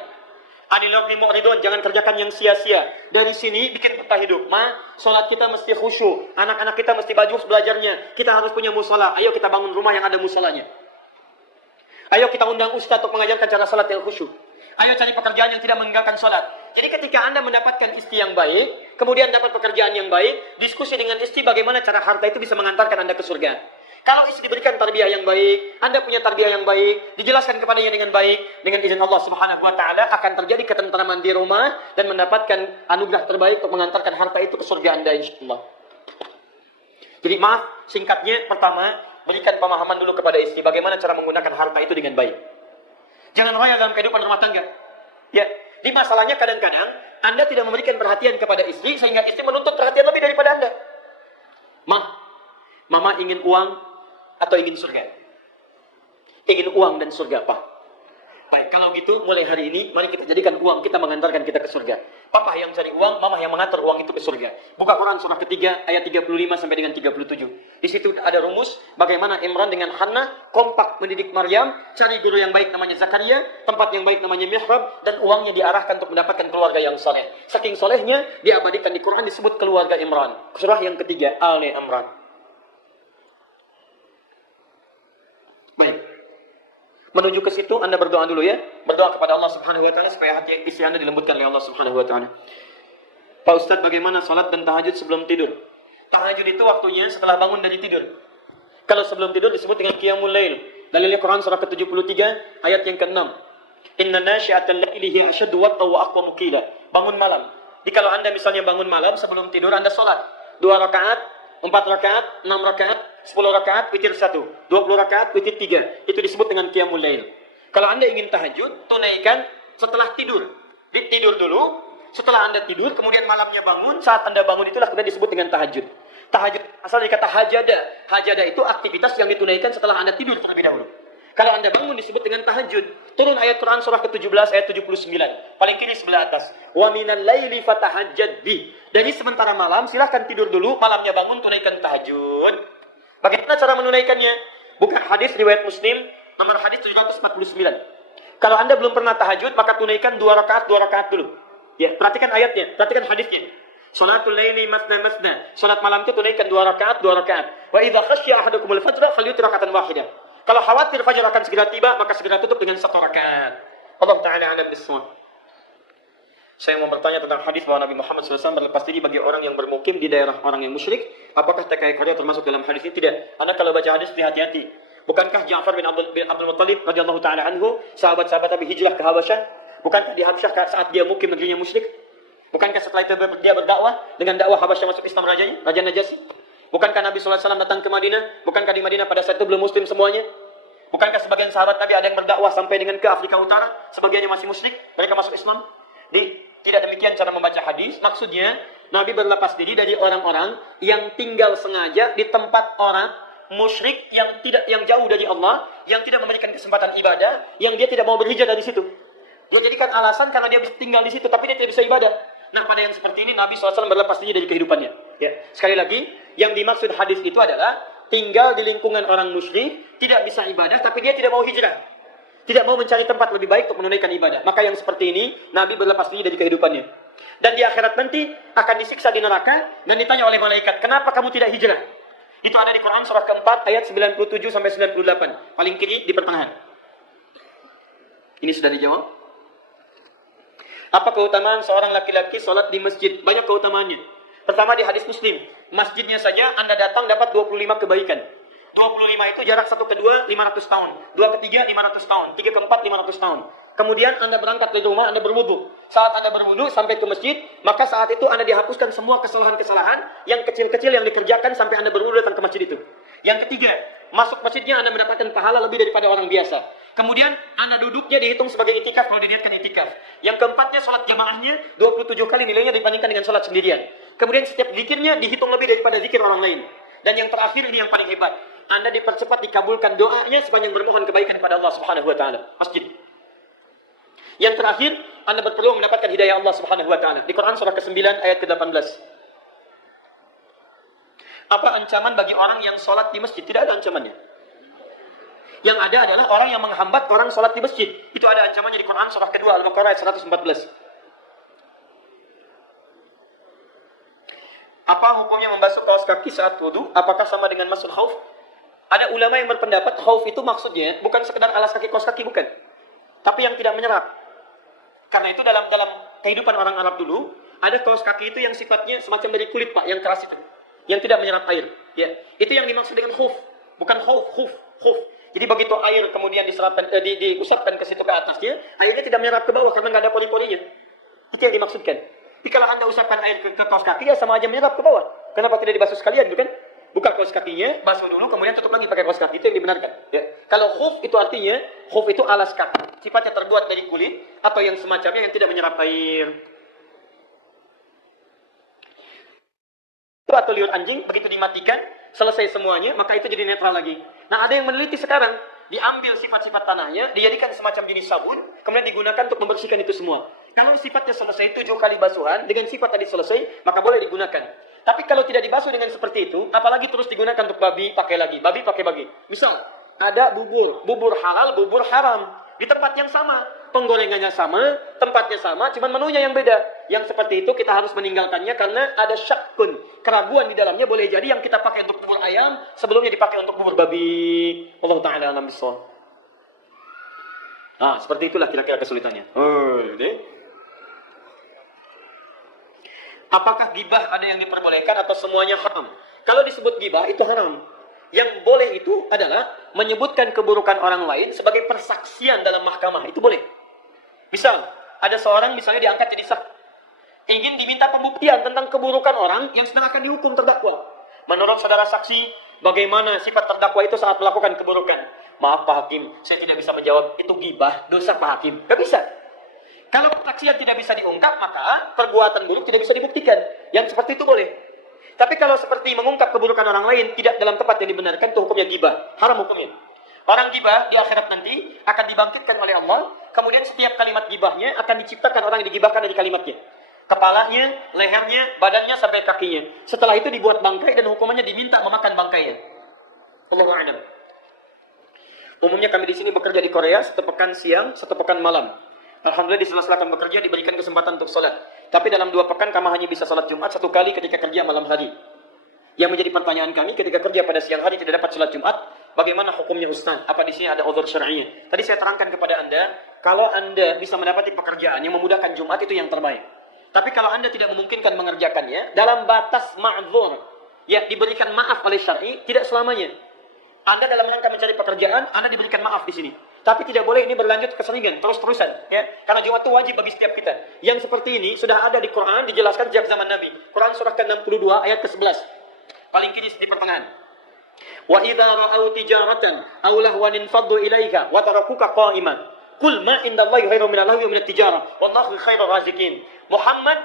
Anil lagwi mu'ridun, jangan kerjakan yang sia-sia. Dari sini bikin peta hidup. Salat kita mesti khusyuk. Anak-anak kita mesti bagus belajarnya. Kita harus punya musola. Ayo kita bangun rumah yang ada musolanya. Ayo kita undang ustaz untuk mengajarkan cara salat yang khusyuk. Ayo cari pekerjaan yang tidak meninggalkan salat. Jadi ketika Anda mendapatkan istri yang baik, kemudian dapat pekerjaan yang baik, diskusi dengan istri bagaimana cara harta itu bisa mengantarkan Anda ke surga. Kalau istri diberikan tarbiyah yang baik, Anda punya tarbiyah yang baik, dijelaskan kepadanya dengan baik, dengan izin Allah Subhanahu wa taala akan terjadi ketentraman di rumah dan mendapatkan anugerah terbaik untuk mengantarkan harta itu ke surga Anda insyaallah. Jadi singkatnya pertama, berikan pemahaman dulu kepada istri bagaimana cara menggunakan harta itu dengan baik. Jangan royal dalam kehidupan rumah tangga. Ya, di masalahnya kadang-kadang Anda tidak memberikan perhatian kepada istri sehingga istri menuntut perhatian lebih daripada Anda. Mama ingin uang atau ingin surga? Ingin uang dan surga, Pak. Baik, kalau gitu mulai hari ini mari kita jadikan uang kita mengantarkan kita ke surga. Papa yang cari uang, mama yang mengatur uang itu ke surga. Buka Quran surah ketiga ayat 35 sampai dengan 37. Di situ ada rumus bagaimana Imran dengan Hannah kompak mendidik Maryam, cari guru yang baik namanya Zakaria, tempat yang baik namanya mihrab, dan uangnya diarahkan untuk mendapatkan keluarga yang soleh. Saking solehnya diabadikan di Quran disebut keluarga Imran. Surah yang ketiga Ali Imran. Baik. Menuju ke situ Anda berdoa dulu ya. Berdoa kepada Allah Subhanahu wa taala supaya hati istri Anda dilembutkan oleh Allah Subhanahu wa taala. Pak Ustaz, bagaimana salat dan tahajud sebelum tidur? Tahajud itu waktunya setelah bangun dari tidur. Kalau sebelum tidur disebut dengan qiyamul lail. Dalilnya Quran surah ke-73 ayat yang ke-6. Inna nasyi'atal laili hiya ashaddu wat'an wa aqwamu qila. Bangun malam. Jadi kalau Anda misalnya bangun malam sebelum tidur Anda salat 2 rakaat, 4 rakaat, 6 rakaat, 10 rakaat witir 1, 20 rakaat witir 3. Itu disebut dengan qiyamul lail. Kalau Anda ingin tahajud, tunaikan setelah tidur. Tidur dulu, setelah Anda tidur, kemudian malamnya bangun, saat Anda bangun itulah kemudian disebut dengan tahajud. Tahajud asal dari kata hajada. Hajada itu aktivitas yang ditunaikan setelah Anda tidur terlebih dahulu. Kalau Anda bangun disebut dengan tahajud. Turun ayat Quran surah ke-17 ayat 79. Paling kiri sebelah atas. Wa minal laili fatahajjad bi. Dari sementara malam silahkan tidur dulu, malamnya bangun tunaikan tahajud. Bagaimana cara menunaikannya? Buka hadis riwayat Muslim nomor hadis 749. Kalau Anda belum pernah tahajud, maka tunaikan 2 rakaat dulu. Ya, perhatikan ayatnya, perhatikan hadisnya. Salatul laili masna masna. Salat malam itu tunaikan 2 rakaat. Wa idza khasya ahadukumul fajra falyutir rakatan wahidah. Kalau khawatir fajar akan segera tiba, maka segera tutup dengan 1 rakaat. Allah Ta'ala a'lam bissawab. Saya mau bertanya tentang hadis bahwa Nabi Muhammad SAW berlepas diri bagi orang yang bermukim di daerah orang yang musyrik. Apakah TKI Korea termasuk dalam hadis ini? Tidak. Anda kalau baca hadis hati-hati. Bukankah Ja'far bin Abdul Muttalib radhiyallahu ta'ala anhu, sahabat-sahabat Nabi hijrah ke Habasyah? Bukankah di Habasyah saat dia mukim negerinya musyrik? Bukankah setelah itu dia berdakwah dengan dakwah Habasyah masuk Islam rajanya, Raja Najasyi? Bukankah Nabi SAW datang ke Madinah? Bukankah di Madinah pada saat itu belum muslim semuanya? Bukankah sebagian sahabat Nabi ada yang berdakwah sampai dengan ke Afrika Utara? Sebagiannya masih musyrik, mereka masuk Islam. Tidak demikian cara membaca hadis. Maksudnya, Nabi berlepas diri dari orang-orang yang tinggal sengaja di tempat orang musyrik yang jauh dari Allah, yang tidak memberikan kesempatan ibadah, yang dia tidak mau berhijrah dari situ. Dia jadikan alasan karena dia tinggal di situ, tapi dia tidak bisa ibadah. Nah, pada yang seperti ini Nabi SAW berlepas diri dari kehidupannya. Ya. Sekali lagi, yang dimaksud hadis itu adalah tinggal di lingkungan orang musyrik, tidak bisa ibadah, tapi dia tidak mau hijrah. Tidak mau mencari tempat lebih baik untuk menunaikan ibadah. Maka yang seperti ini, Nabi berlepas diri dari kehidupannya. Dan di akhirat nanti akan disiksa di neraka dan ditanya oleh malaikat, kenapa kamu tidak hijrah? Itu ada di Quran surah keempat ayat 97 sampai 98. Paling kiri di pertengahan. Ini sudah dijawab. Apa keutamaan seorang laki-laki sholat di masjid? Banyak keutamaannya. Pertama di hadis Muslim, masjidnya saja Anda datang dapat 25 kebaikan. 25 itu jarak 1 ke 2, 500 tahun. 2 ke 3, 500 tahun. 3 ke 4, 500 tahun. Kemudian Anda berangkat dari rumah, Anda berwudu. Saat Anda berwudu sampai ke masjid, maka saat itu Anda dihapuskan semua kesalahan-kesalahan yang kecil-kecil yang dikerjakan sampai Anda berwudu datang ke masjid itu. Yang ketiga, masuk masjidnya Anda mendapatkan pahala lebih daripada orang biasa. Kemudian Anda duduknya dihitung sebagai itikaf kalau diniatkan itikaf. Yang keempatnya sholat jamaahnya 27 kali nilainya dibandingkan dengan sholat sendirian. Kemudian setiap zikirnya dihitung lebih daripada zikir orang lain. Dan yang terakhir ini yang paling hebat. Anda dipercepat dikabulkan doanya sepanjang bermohon kebaikan kepada Allah Subhanahu wa taala. Masjid. Yang terakhir, Anda berpeluang mendapatkan hidayah Allah Subhanahu wa taala. Di Quran surah ke-9 ayat ke-18. Apa ancaman bagi orang yang sholat di masjid? Tidak ada ancamannya. Yang ada adalah orang yang menghambat orang sholat di masjid. Itu ada ancamannya di Quran surah kedua Al-Baqarah ayat 114. Apa hukumnya membasuh kaos kaki saat wudu? Apakah sama dengan masuk khauf? Ada ulama yang berpendapat khauf itu maksudnya bukan sekedar alas kaki, kaos kaki, bukan. Tapi yang tidak menyerap. Karena itu dalam kehidupan orang Arab dulu, ada kaos kaki itu yang sifatnya semacam dari kulit, Pak, yang keras itu. Yang tidak menyerap air. Ya. Itu yang dimaksud dengan khuf. Bukan khuf. Jadi begitu air kemudian diusapkan ke situ ke atasnya, airnya tidak menyerap ke bawah karena nggak ada pori-porinya. Itu yang dimaksudkan. Tapi kalau Anda usapkan air ke kaos kaki, ya sama aja menyerap ke bawah. Kenapa tidak dibasuh sekalian, gitu kan? Buka kaos kakinya, basuh dulu, kemudian tutup lagi pakai kaos kaki. Itu yang dibenarkan. Ya. Kalau khuf itu artinya, khuf itu alas kaki. Sifatnya terbuat dari kulit atau yang semacamnya yang tidak menyerap air. Itu atau liur anjing, begitu dimatikan, selesai semuanya, maka itu jadi netral lagi. Nah, ada yang meneliti sekarang, diambil sifat-sifat tanahnya, dijadikan semacam jenis sabun, kemudian digunakan untuk membersihkan itu semua. Kalau sifatnya selesai 7 kali basuhan, dengan sifat tadi selesai, maka boleh digunakan. Tapi kalau tidak dibasuh dengan seperti itu, apalagi terus digunakan untuk babi, pakai lagi. Babi pakai bagi. Misal, ada bubur halal, bubur haram. Di tempat yang sama, penggorengannya sama, tempatnya sama, cuman menunya yang beda. Yang seperti itu kita harus meninggalkannya karena ada syakkun, keraguan di dalamnya. Boleh jadi yang kita pakai untuk bubur ayam sebelumnya dipakai untuk bubur babi. Allah Ta'ala alam bissawab. Nah, seperti itulah kira-kira kesulitannya. Apakah gibah ada yang diperbolehkan atau semuanya haram? Kalau disebut gibah itu haram. Yang boleh itu adalah menyebutkan keburukan orang lain sebagai persaksian dalam mahkamah. Itu boleh. Misal, ada seorang misalnya diangkat jadi saksi, ingin diminta pembuktian tentang keburukan orang yang sedang akan dihukum terdakwa. Menurut saudara saksi, bagaimana sifat terdakwa itu saat melakukan keburukan? Maaf Pak Hakim, saya tidak bisa menjawab. Itu gibah, dosa Pak Hakim. Gak bisa. Kalau kesaksian tidak bisa diungkap, maka perbuatan buruk tidak bisa dibuktikan. Yang seperti itu boleh. Tapi kalau seperti mengungkap keburukan orang lain tidak dalam tempat yang dibenarkan, itu hukumnya gibah. Haram hukumnya. Orang gibah di akhirat nanti akan dibangkitkan oleh Allah. Kemudian setiap kalimat gibahnya akan diciptakan orang yang digibahkan dari kalimatnya. Kepalanya, lehernya, badannya, sampai kakinya. Setelah itu dibuat bangkai dan hukumannya diminta memakan bangkainya. Allahu a'lam. Umumnya kami di sini bekerja di Korea, satu pekan siang, satu pekan malam. Alhamdulillah di sela-sela kami bekerja diberikan kesempatan untuk sholat. Tapi dalam 2 pekan kami hanya bisa sholat Jumat 1 kali ketika kerja malam hari. Yang menjadi pertanyaan kami ketika kerja pada siang hari tidak dapat sholat Jumat, bagaimana hukumnya Ustaz? Apa di sini ada uzur syar'i? Tadi saya terangkan kepada Anda, kalau Anda bisa mendapati pekerjaan yang memudahkan Jumat itu yang terbaik. Tapi kalau Anda tidak memungkinkan mengerjakannya dalam batas ma'dzur, ya diberikan maaf oleh syar'i, tidak selamanya. Anda dalam rangka mencari pekerjaan, Anda diberikan maaf di sini. Tapi tidak boleh ini berlanjut keseringan, terus-terusan. Ya. Karena Jumat itu wajib bagi setiap kita. Yang seperti ini sudah ada di Quran, dijelaskan sejak zaman Nabi. Quran surah ke-62 ayat ke-11. Paling kiri di pertengahan. Wa idza ra'au tijaratan aw lahwan infaddu ilaika wa tarakuka qa'iman. Qul ma indallahi khairum minal lahwi wa minat tijarah. Wallahu khairur raziqin. Muhammad,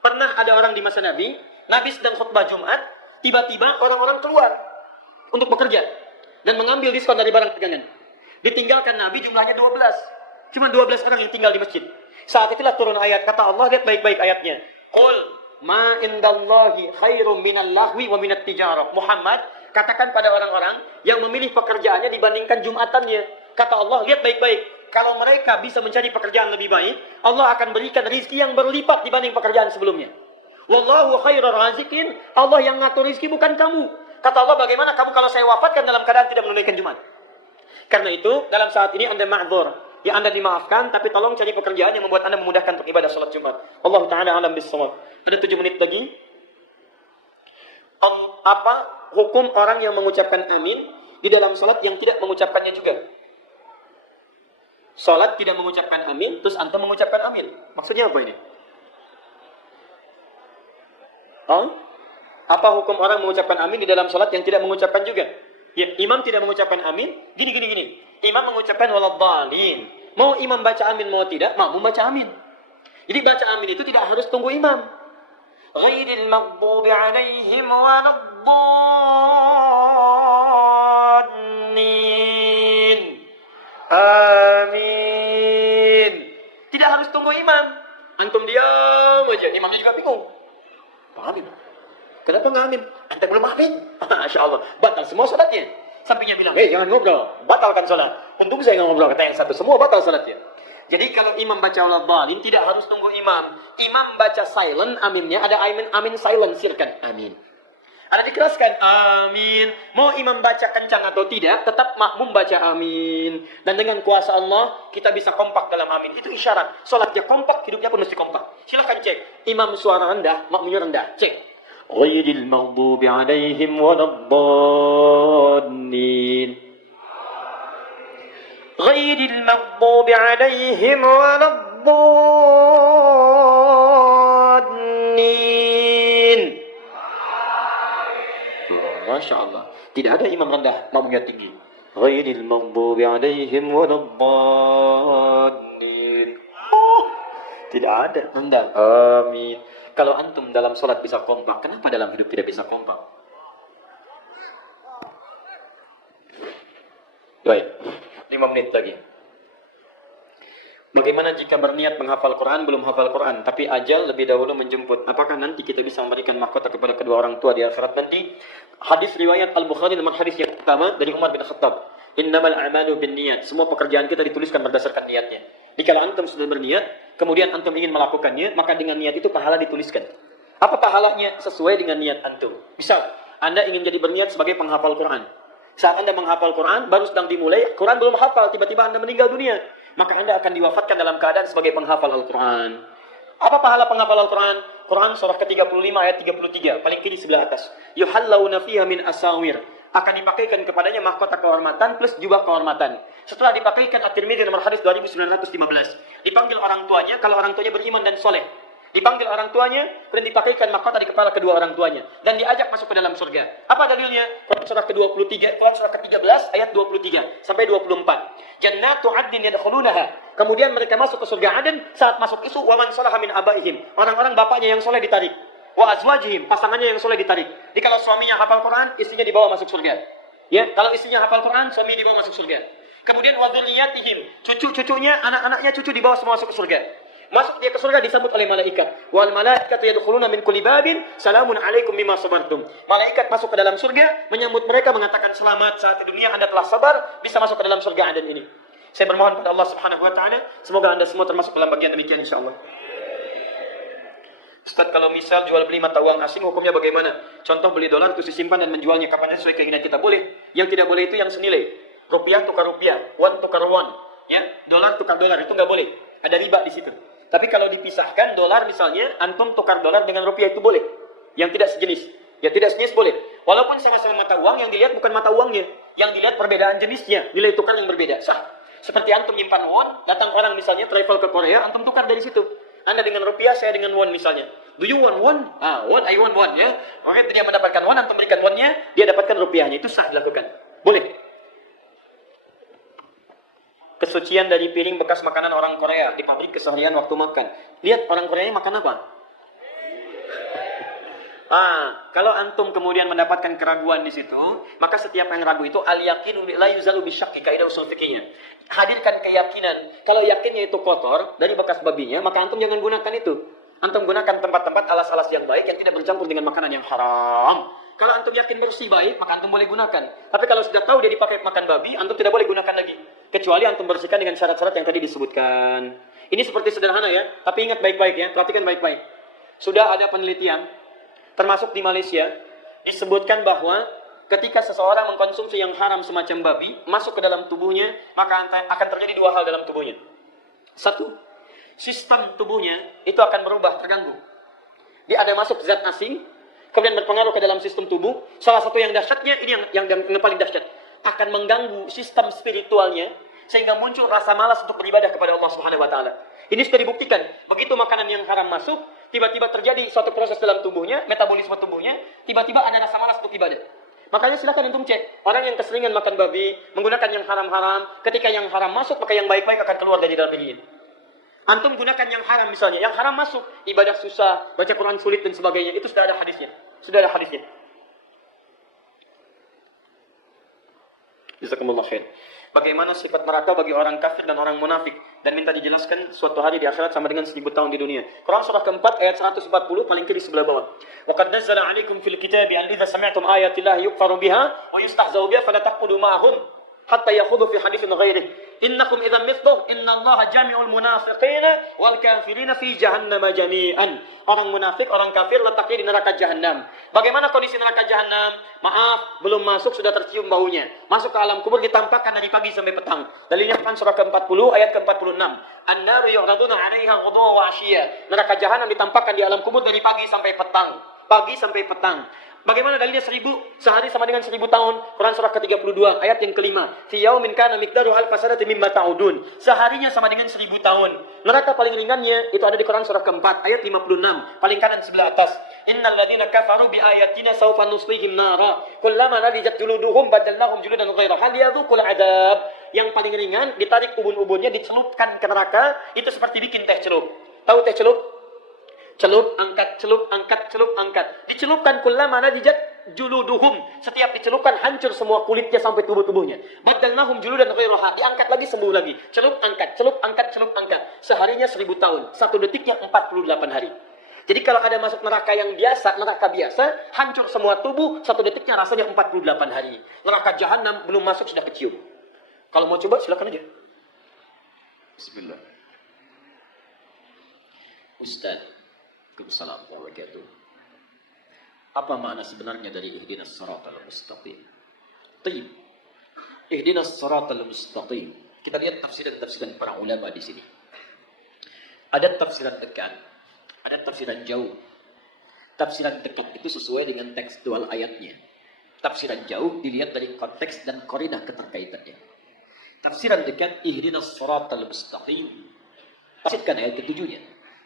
pernah ada orang di masa Nabi, Nabi sedang khutbah Jumat, tiba-tiba orang-orang keluar untuk bekerja dan mengambil diskon dari barang dagangan. Ditinggalkan Nabi jumlahnya 12. Cuma 12 orang yang tinggal di masjid. Saat itulah turun ayat, kata Allah, lihat baik-baik ayatnya. Qul ma indallahi khairum minal lahwi wa minat tijarah. Muhammad, katakan pada orang-orang yang memilih pekerjaannya dibandingkan Jumatannya. Kata Allah, lihat baik-baik. Kalau mereka bisa mencari pekerjaan lebih baik, Allah akan berikan rizki yang berlipat dibanding pekerjaan sebelumnya. Wallahu khairur raziqin. Allah yang ngatur rizki bukan kamu. Kata Allah, bagaimana kamu kalau saya wafatkan dalam keadaan tidak menunaikan Jumat? Karena itu, dalam saat ini Anda ma'dzur. Ya Anda dimaafkan, tapi tolong cari pekerjaan yang membuat Anda memudahkan untuk ibadah salat Jumat. Allah Ta'ala alam bis-shawab. Ada 7 menit lagi. Apa hukum orang yang mengucapkan amin di dalam salat yang tidak mengucapkannya juga? Salat tidak mengucapkan amin, terus Anda mengucapkan amin. Maksudnya apa ini? Apa hukum orang mengucapkan amin di dalam salat yang tidak mengucapkan juga? Ya, imam tidak mengucapkan amin, gini. Imam mengucapkan waladhdallin. Mau imam baca amin, mau tidak, mau membaca amin. Jadi baca amin itu tidak harus tunggu imam. Ghairil maghdubi alaihim waladhdallin. Amin. Tidak harus tunggu imam. Antum diam aja, imamnya juga bingung. Amin. Kenapa nggak amin? Anda belum amin. Masya Allah. Batal semua salatnya. Sampingnya bilang, jangan ngobrol. Batalkan salat. Untung saya nggak ngobrol. Kata yang satu, semua batal salatnya. Jadi kalau imam baca waladhdallin tidak harus tunggu imam. Imam baca silent, aminnya. Ada amin silent, silakan. Amin. Ada dikeraskan, amin. Mau imam baca kencang atau tidak, tetap makmum baca amin. Dan dengan kuasa Allah, kita bisa kompak dalam amin. Itu isyarat. Salatnya kompak, hidupnya pun mesti kompak. Silakan cek. Imam suara rendah, makmumnya rendah. Cek. Ghairil maghdubi alaihim waladhdallin. Ghairil maghdubi alaihim waladhdallin. Masya Allah. Tidak ada imam rendah, makmumnya tinggi. Ghairil maghdubi alaihim waladhdallin. Tidak ada rendah. Amin. Kalau antum dalam sholat bisa kompak, kenapa dalam hidup tidak bisa kompak? Baik, 5 menit lagi. Bagaimana jika berniat menghafal Quran, belum hafal Quran, tapi ajal lebih dahulu menjemput? Apakah nanti kita bisa memberikan mahkota kepada kedua orang tua di akhirat nanti? Hadis riwayat Al-Bukhari nomor hadis yang pertama dari Umar bin Khattab. Innamal a'malu binniyat. Semua pekerjaan kita dituliskan berdasarkan niatnya. Jika antum sudah berniat, kemudian antum ingin melakukannya, maka dengan niat itu pahala dituliskan. Apa pahalanya? Sesuai dengan niat antum. Misal, Anda ingin jadi berniat sebagai penghafal Quran. Saat Anda menghafal Quran, baru sedang dimulai, Quran belum hafal, tiba-tiba Anda meninggal dunia. Maka Anda akan diwafatkan dalam keadaan sebagai penghafal Al-Quran. Apa pahala penghafal Al-Quran? Quran surah ke-35 ayat 33, paling kiri sebelah atas. Yuhallawna fiha min asawir. Akan dipakaikan kepadanya mahkota kehormatan plus jubah kehormatan. Setelah dipakaikan At-Tirmidzi nomor hadis 2915. Dipanggil orang tuanya, kalau orang tuanya beriman dan soleh. Dipanggil orang tuanya dan dipakaikan mahkota di kepala kedua orang tuanya dan diajak masuk ke dalam surga. Apa dalilnya? Quran surah ke-23, Quran surah ke-13 ayat 23 sampai 24. Jannatu 'adnin yadkhulunaha. Kemudian mereka masuk ke surga Aden, saat masuk itu wa man salaha min abaihim. Orang-orang bapaknya yang soleh ditarik. Wa azwajihim, pasangannya yang soleh ditarik. Jadi kalau suaminya hafal Quran, istrinya dibawa masuk surga. Ya, kalau istrinya hafal Quran, suami dibawa masuk surga. Kemudian wa dzurriyyatihim, cucu-cucunya, anak-anaknya cucu dibawa semua masuk ke surga. Masuk dia ke surga disambut oleh malaikat. Wal malaikatu yadkhuluna min kulli babin salamun alaikum bima sabartum. Malaikat masuk ke dalam surga menyambut mereka mengatakan selamat saat di dunia Anda telah sabar bisa masuk ke dalam surga Aden ini. Saya bermohon kepada Allah Subhanahu wa taala semoga Anda semua termasuk dalam bagian demikian insyaallah. Ustaz, kalau misal jual beli mata uang asing hukumnya bagaimana? Contoh beli dolar itu disimpan dan menjualnya kapan sesuai keinginan kita boleh. Yang tidak boleh itu yang senilai. Rupiah tukar rupiah, won tukar won, ya. Dolar tukar dolar itu nggak boleh. Ada riba di situ. Tapi kalau dipisahkan dolar misalnya, antum tukar dolar dengan rupiah itu boleh. Yang tidak sejenis. Ya tidak sejenis boleh. Walaupun sama-sama mata uang, yang dilihat bukan mata uangnya. Yang dilihat perbedaan jenisnya. Nilai tukar yang berbeda. Sah. Seperti antum nyimpan won, datang orang misalnya travel ke Korea, antum tukar dari situ. Anda dengan rupiah, saya dengan won misalnya. Do you want won? Won, I want won. Ya. Oke, dia mendapatkan won, antum berikan wonnya, dia dapatkan rupiahnya. Itu sah dilakukan. Boleh. Kesucian dari piring bekas makanan orang Korea di pabrik keseharian waktu makan. Lihat orang Korea makan apa? Kalau antum kemudian mendapatkan keraguan di situ, maka setiap yang ragu itu al-yaqinu la yuzalu bisyakki, kaidah usul fikihnya. Hadirkan keyakinan. Kalau yakinnya itu kotor dari bekas babinya, maka antum jangan gunakan itu. Antum gunakan tempat-tempat alas-alas yang baik yang tidak bercampur dengan makanan yang haram. Kalau antum yakin bersih baik, maka antum boleh gunakan. Tapi kalau sudah tahu dia dipakai makan babi, antum tidak boleh gunakan lagi. Kecuali antum bersihkan dengan syarat-syarat yang tadi disebutkan. Ini seperti sederhana ya, tapi ingat baik-baik ya, perhatikan baik-baik. Sudah ada penelitian, termasuk di Malaysia, disebutkan bahwa ketika seseorang mengkonsumsi yang haram semacam babi, masuk ke dalam tubuhnya, maka akan terjadi dua hal dalam tubuhnya. Satu, sistem tubuhnya itu akan berubah, terganggu. Dia ada masuk zat asing, kemudian berpengaruh ke dalam sistem tubuh. Salah satu yang dahsyatnya, ini yang paling dahsyat, akan mengganggu sistem spiritualnya, sehingga muncul rasa malas untuk beribadah kepada Allah Subhanahu wa taala. Ini sudah dibuktikan. Begitu makanan yang haram masuk, tiba-tiba terjadi suatu proses dalam tubuhnya, metabolisme tubuhnya, tiba-tiba ada rasa malas untuk ibadah. Makanya silakan antum cek. Orang yang keseringan makan babi, menggunakan yang haram-haram, ketika yang haram masuk, maka yang baik-baik akan keluar dari dalam dirinya. Antum gunakan yang haram misalnya, yang haram masuk, ibadah susah, baca Quran sulit dan sebagainya, itu sudah ada hadisnya. Sudah ada hadisnya. Jazakumullah khair. Bagaimana sifat neraka bagi orang kafir dan orang munafik, dan minta dijelaskan suatu hari di akhirat sama dengan 1000 tahun di dunia. Quran surah keempat ayat 140 paling kiri sebelah bawah. Wa qad nazzala 'alaikum fil kitabi an idza sami'tum ayatillahi yukfaru biha wa yustahza'u biha fala taqudu ma'ahum hatta yakhudhu fi haditsin ghairihi. Innakum idzan mithluhum innallaha jami'ul munafiqina wal kafirina fi jahannam jami'an. Orang munafik, orang kafir letaknya di neraka jahanam. Bagaimana kondisi neraka jahanam? Maaf, belum masuk sudah tercium baunya. Masuk ke alam kubur ditampakkan dari pagi sampai petang. Dalilnya kan surah ke-40 ayat ke-46. An-naru yu'raduna 'alaiha ghuduwan wa 'ashiyya. Neraka jahanam ditampakkan di alam kubur dari pagi sampai petang. Pagi sampai petang. Bagaimana dalilnya 1000? Sehari sama dengan 1000 tahun. Quran surah ke-32 ayat yang kelima. Fi yaumin kana miqdaru alf sanati mimma ta'udun. Seharinya sama dengan 1000 tahun. Neraka paling ringannya itu ada di Quran surah ke-4 ayat 56. Paling kanan sebelah atas. Innal ladzina kafaru bi ayatina sawfa nuslihim nara. Kullama nadijat juluduhum badalnahum juludan ghayraha liyadhuqul adzab. Yang paling ringan ditarik ubun-ubunnya dicelupkan ke neraka, itu seperti bikin teh celup. Tahu teh celup? Celup, angkat, celup, angkat, celup, angkat. Dicelupkan kullama nadijat juluduhum. Setiap dicelupkan hancur semua kulitnya sampai tubuh-tubuhnya. Badalnahum juludan ghayraha. Diangkat lagi, sembuh lagi. Celup, angkat, celup, angkat, celup, angkat. Seharinya 1000 tahun. Satu detiknya 48 hari. Jadi kalau ada masuk neraka yang biasa, neraka biasa, hancur semua tubuh, satu detiknya rasanya 48 hari. Neraka jahanam belum masuk sudah kecium. Kalau mau coba silakan aja. Bismillah. Ustaz, Assalamualaikum warahmatullahi wabarakatuh. Apa makna sebenarnya dari ihdinas siratal mustaqim? Tayyib. Ihdinas siratal mustaqim. Kita lihat tafsiran para ulama di sini. Ada tafsiran dekat, ada tafsiran jauh. Tafsiran dekat itu sesuai dengan tekstual ayatnya. Tafsiran jauh dilihat dari konteks dan kaidah keterkaitannya. Tafsiran dekat ihdinas siratal mustaqim. Tafsirkan ayat ketujuhnya.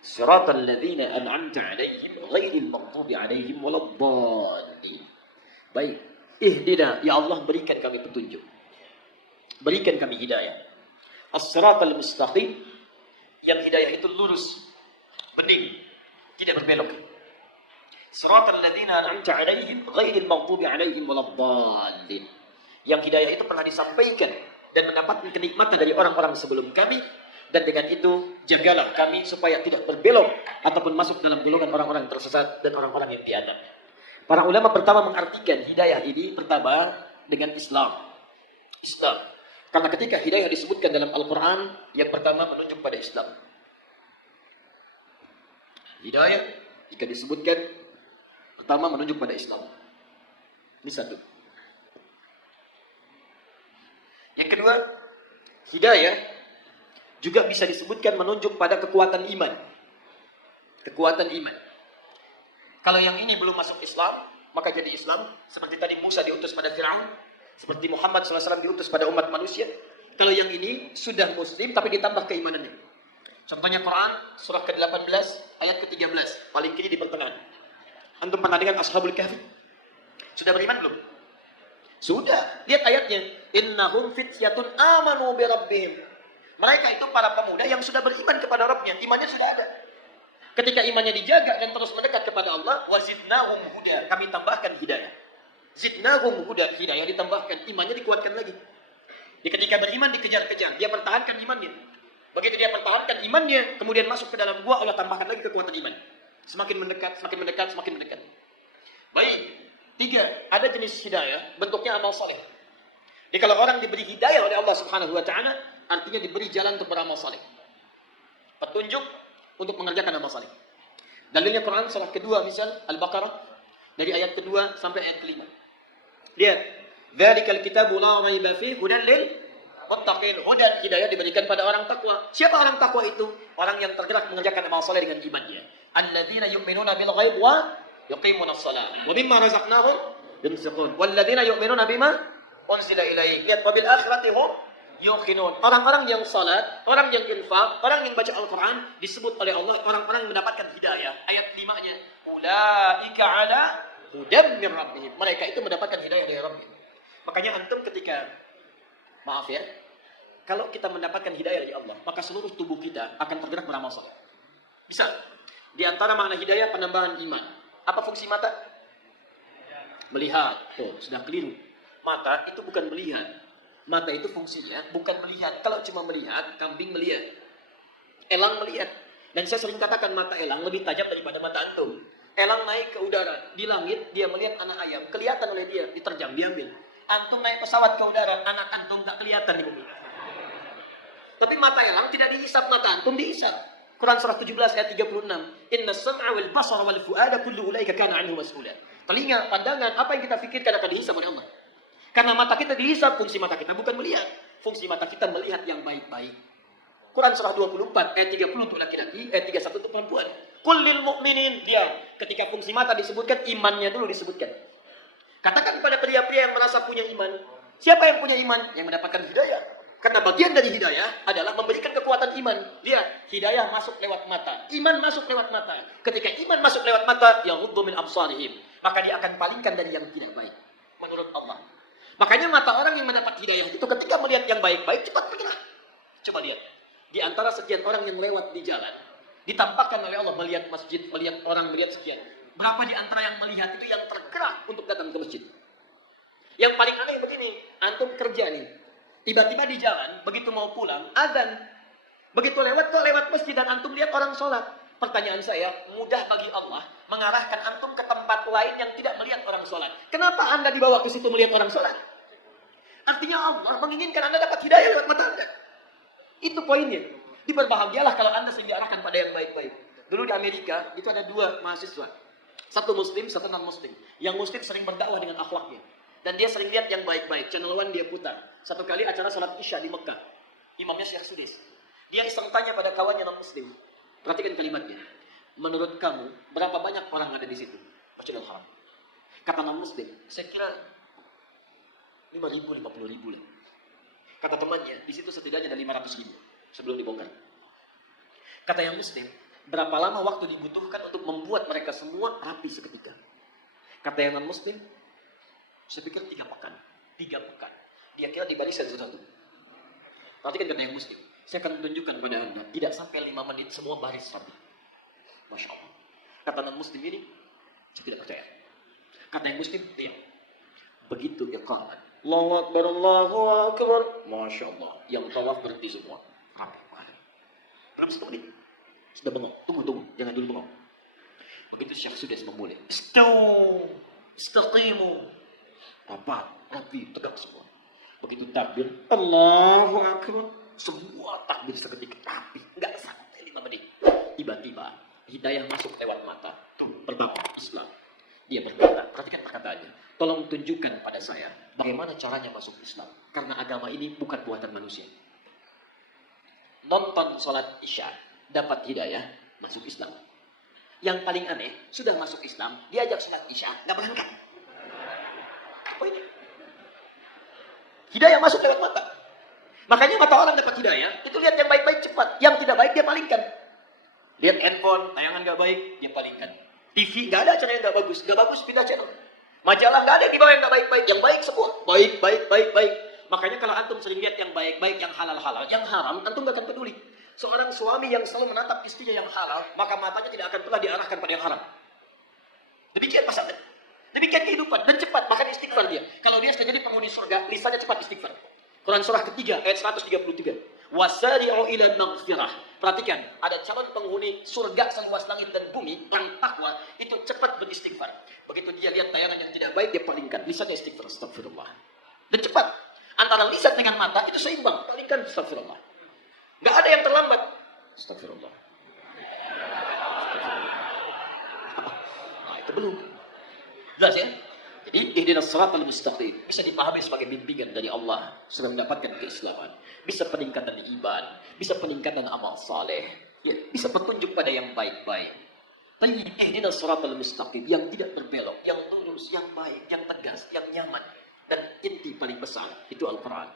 Siratal ladzina an'amta 'alaihim ghairil maghdubi 'alaihim waladdallin. Baik, ihdina, ya Allah berikan kami petunjuk. Berikan kami hidayah. As-siratal mustaqim, yang hidayah itu lurus, bening, tidak berbelok. Siratal ladzina an'amta 'alaihim ghairil maghdubi 'alaihim waladdallin. Yang hidayah itu pernah disampaikan dan mendapatkan kenikmatan dari orang-orang sebelum kami, dan dengan itu jagalah kami supaya tidak berbelok ataupun masuk dalam golongan orang-orang tersesat dan orang-orang yang biadab. Para ulama pertama mengartikan hidayah ini pertama dengan Islam. Islam. Karena ketika hidayah disebutkan dalam Al-Quran, yang pertama menunjuk pada Islam. Hidayah jika disebutkan pertama menunjuk pada Islam. Ini satu. Yang kedua, hidayah juga bisa disebutkan menunjuk pada kekuatan iman. Kekuatan iman. Kalau yang ini belum masuk Islam, maka jadi Islam. Seperti tadi Musa diutus pada Fir'aun, seperti Muhammad SAW diutus pada umat manusia. Kalau yang ini sudah Muslim tapi ditambah keimanannya. Contohnya Quran surah ke-18 ayat ke-13, paling kiri di pertengahan. Antum pernah dengar Ashabul Kahfi? Sudah beriman belum? Sudah. Lihat ayatnya. Innahum fityatun amanu bi rabbihim. Mereka itu para pemuda yang sudah beriman kepada Rabbnya. Imannya sudah ada. Ketika imannya dijaga dan terus mendekat kepada Allah, wazidnahum huda. Kami tambahkan hidayah. Zidnahum huda. Hidayah ditambahkan. Imannya dikuatkan lagi. Ketika beriman dikejar-kejar. Dia pertahankan imannya. Begitu dia pertahankan imannya, kemudian masuk ke dalam gua, Allah tambahkan lagi kekuatan iman. Semakin mendekat, semakin mendekat, semakin mendekat. Baik. 3. Ada jenis hidayah. Bentuknya amal saleh. Jadi kalau orang diberi hidayah oleh Allah Subhanahu wa taala, artinya diberi jalan untuk beramal saleh. Petunjuk untuk mengerjakan amal saleh. Dalilnya Quran surah kedua misal Al-Baqarah dari ayat kedua sampai ayat kelima. Lihat, dzalikal kitabu la raiba fihi hudan lil muttaqin. Hudan, hidayah diberikan pada orang takwa. Siapa orang takwa itu? Orang yang tergerak mengerjakan amal saleh dengan imannya. Alladzina yu'minuna bil ghaib wa yuqimunas shalah wa mimma razaqnahum yunfiqun. Walladzina yu'minuna bima unzila ilaik. Lihat, wabil akhirati hum yuqinun. Orang-orang yang salat, orang yang infak, orang yang baca Al-Quran disebut oleh Allah orang-orang yang mendapatkan hidayah. Ayat 5-nya, ulaika ala hudam min rabbihim. Mereka itu mendapatkan hidayah dari Rabbih. Makanya antum ketika, maaf ya, kalau kita mendapatkan hidayah dari Allah, maka seluruh tubuh kita akan tergerak beramal saleh. Bisa. Di antara makna hidayah penambahan iman. Apa fungsi mata? Melihat. Tuh, sudah keliru. Mata itu bukan melihat. Mata itu fungsinya bukan melihat. Kalau cuma melihat, kambing melihat. Elang melihat. Dan saya sering katakan mata elang lebih tajam daripada mata antum. Elang naik ke udara. Di langit, dia melihat anak ayam. Kelihatan oleh dia. Diterjang, diambil. Antum naik pesawat ke udara. Anak antum tak kelihatan di bumi. Tapi mata elang tidak dihisap, mata antum dihisap. Quran surah 17 ayat 36. Inna sam'a wal basara wal fu'ada kullu ulaika kana 'anhu mas'ula. Telinga, pandangan, apa yang kita pikirkan akan dihisap oleh Allah. Karena mata kita dihisap, fungsi mata kita bukan melihat. Fungsi mata kita melihat yang baik-baik. Quran surah 24 ayat 30 untuk laki-laki, ayat 31 untuk perempuan. Kullil mu'minin, dia ketika fungsi mata disebutkan, imannya dulu disebutkan. Katakan pada pria-pria yang merasa punya iman, siapa yang punya iman? Yang mendapatkan hidayah. Karena bagian dari hidayah adalah memberikan kekuatan iman. Lihat, hidayah masuk lewat mata, iman masuk lewat mata. Ketika iman masuk lewat mata, yaghuddu min absarihim, maka dia akan palingkan dari yang tidak baik menurut Allah. Makanya mata orang yang mendapat hidayah itu ketika melihat yang baik-baik cepat bergerak. Coba lihat, di antara sekian orang yang lewat di jalan, ditampakkan oleh Allah melihat masjid, melihat orang, melihat sekian. Berapa di antara yang melihat itu yang tergerak untuk datang ke masjid? Yang paling aneh begini, antum kerja nih, tiba-tiba di jalan, begitu mau pulang, azan. Begitu lewat masjid dan antum lihat orang sholat. Pertanyaan saya, mudah bagi Allah mengarahkan antum ke tempat lain yang tidak melihat orang sholat. Kenapa anda dibawa ke situ melihat orang sholat? Artinya Allah menginginkan anda dapat hidayah lewat mata anda. Itu poinnya. Diberbahagialah kalau anda sering diarahkan pada yang baik-baik. Dulu di Amerika, itu ada 2 mahasiswa. Satu muslim, satu non-muslim. Yang muslim sering berdakwah dengan akhlaknya. Dan dia sering lihat yang baik-baik. Channel 1 dia putar. Satu kali acara salat Isya di Mekah. Imamnya Syekh Sudais. Dia iseng tanya pada kawannya non-muslim. Perhatikan kalimatnya. Menurut kamu, berapa banyak orang ada di situ? Masjidil Haram. Kata non-muslim, saya kira 5.000, 50.000 lah. Kata temannya, di situ setidaknya ada 500.000 sebelum dibongkar. Kata yang muslim, Berapa lama waktu dibutuhkan untuk membuat mereka semua rapi seketika? Kata yang non-muslim, saya pikir 3 pekan. 3 pekan. Dia kira dibalik satu-satu. Perhatikan kata yang muslim. Saya akan tunjukkan pada Anda, tidak sampai 5 menit semua baris rapi. Masya Allah. Kata non-muslim ini, saya tidak percaya. Kata yang muslim, iya. Begitu iqamat. Allahu Akbar, Allahu Akbar. Masya Allah. Yang tawaf berhenti semua. Rapi. Dalam 1 menit. Sudah bengong. Tunggu. Jangan dulu bengong. Begitu Syekh sudah memulai. Istaqimu. Rapi, tegak semua. Begitu takbir, Allahu Akbar. Semua takbir seketika rapi. Enggak sampai 5 menit. Tiba-tiba, hidayah masuk lewat mata. Tuh, pertama, Islam. Dia berkata, perhatikan perkataannya. Tolong tunjukkan pada saya, bagaimana caranya masuk Islam. Karena agama ini bukan buatan manusia. Nonton sholat Isya, dapat hidayah, masuk Islam. Yang paling aneh, sudah masuk Islam, diajak sholat Isya, nggak berangkat. Apa ini? Hidayah masuk lewat mata. Makanya mata orang dapat hidayah, itu lihat yang baik-baik cepat. Yang tidak baik, dia palingkan. Lihat handphone, tayangan nggak baik, dia palingkan. TV, nggak ada acara yang nggak bagus. Nggak bagus, pindah channel. Majalah, nggak ada yang di bawah yang nggak baik-baik. Yang baik semua. Baik. Makanya kalau antum sering lihat yang baik-baik, yang halal-halal, yang haram, antum gak akan peduli. Seorang suami yang selalu menatap istrinya yang halal, maka matanya tidak akan pernah diarahkan pada yang haram. Demikian pasangan. Demikian kehidupan. Dan cepat, bahkan istighfar dia. Kalau dia sudah jadi penghuni surga, lisannya cepat istighfar. Quran surah ketiga, ayat 133. Wasari'u ila maghfirah. Perhatikan, ada calon penghuni surga seluas langit dan bumi, orang takwa, itu cepat beristighfar. Begitu dia lihat tayangan yang tidak baik, dia palingkan. Lisannya istighfar, astagfirullah. Dan cepat. Antara lisan dengan mata itu seimbang. Palingkan, astagfirullah. Nggak ada yang terlambat. Astagfirullah. Nah, itu belum. Jelas ya? Jadi, ihdinas siratal mustaqim bisa dipahami sebagai bimbingan dari Allah sudah mendapatkan keislaman. Bisa peningkatan iman, bisa peningkatan amal saleh, ya, bisa petunjuk pada yang baik-baik. Tapi ihdinas siratal mustaqim yang tidak berbelok, yang lurus, yang baik, yang tegas, yang nyaman. Dan inti paling besar itu Al-Quran.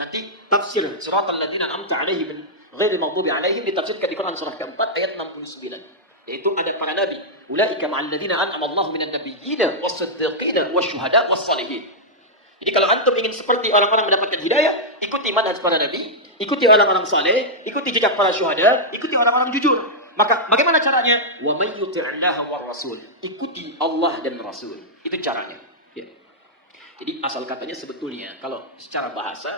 Nanti tafsir siratal ladzina an'amta 'alaihim ghairil maghdubi 'alaihim ditafsirkan di Quran surah keempat ayat 69. Yaitu ada para nabi. Ulaika ma'al ladzina an'ama Allahu minan nabiyyin was-siddiqin wasyuhada was-shalihin. Jadi kalau antum ingin seperti orang-orang mendapatkan hidayah, ikuti manhaj para nabi, ikuti orang-orang saleh, ikuti jejak para syuhada, ikuti orang-orang jujur. Maka bagaimana caranya? Wa may yuti'allaha war rasul. Ikuti Allah dan Rasul. Itu caranya. Ya. Jadi asal katanya sebetulnya kalau secara bahasa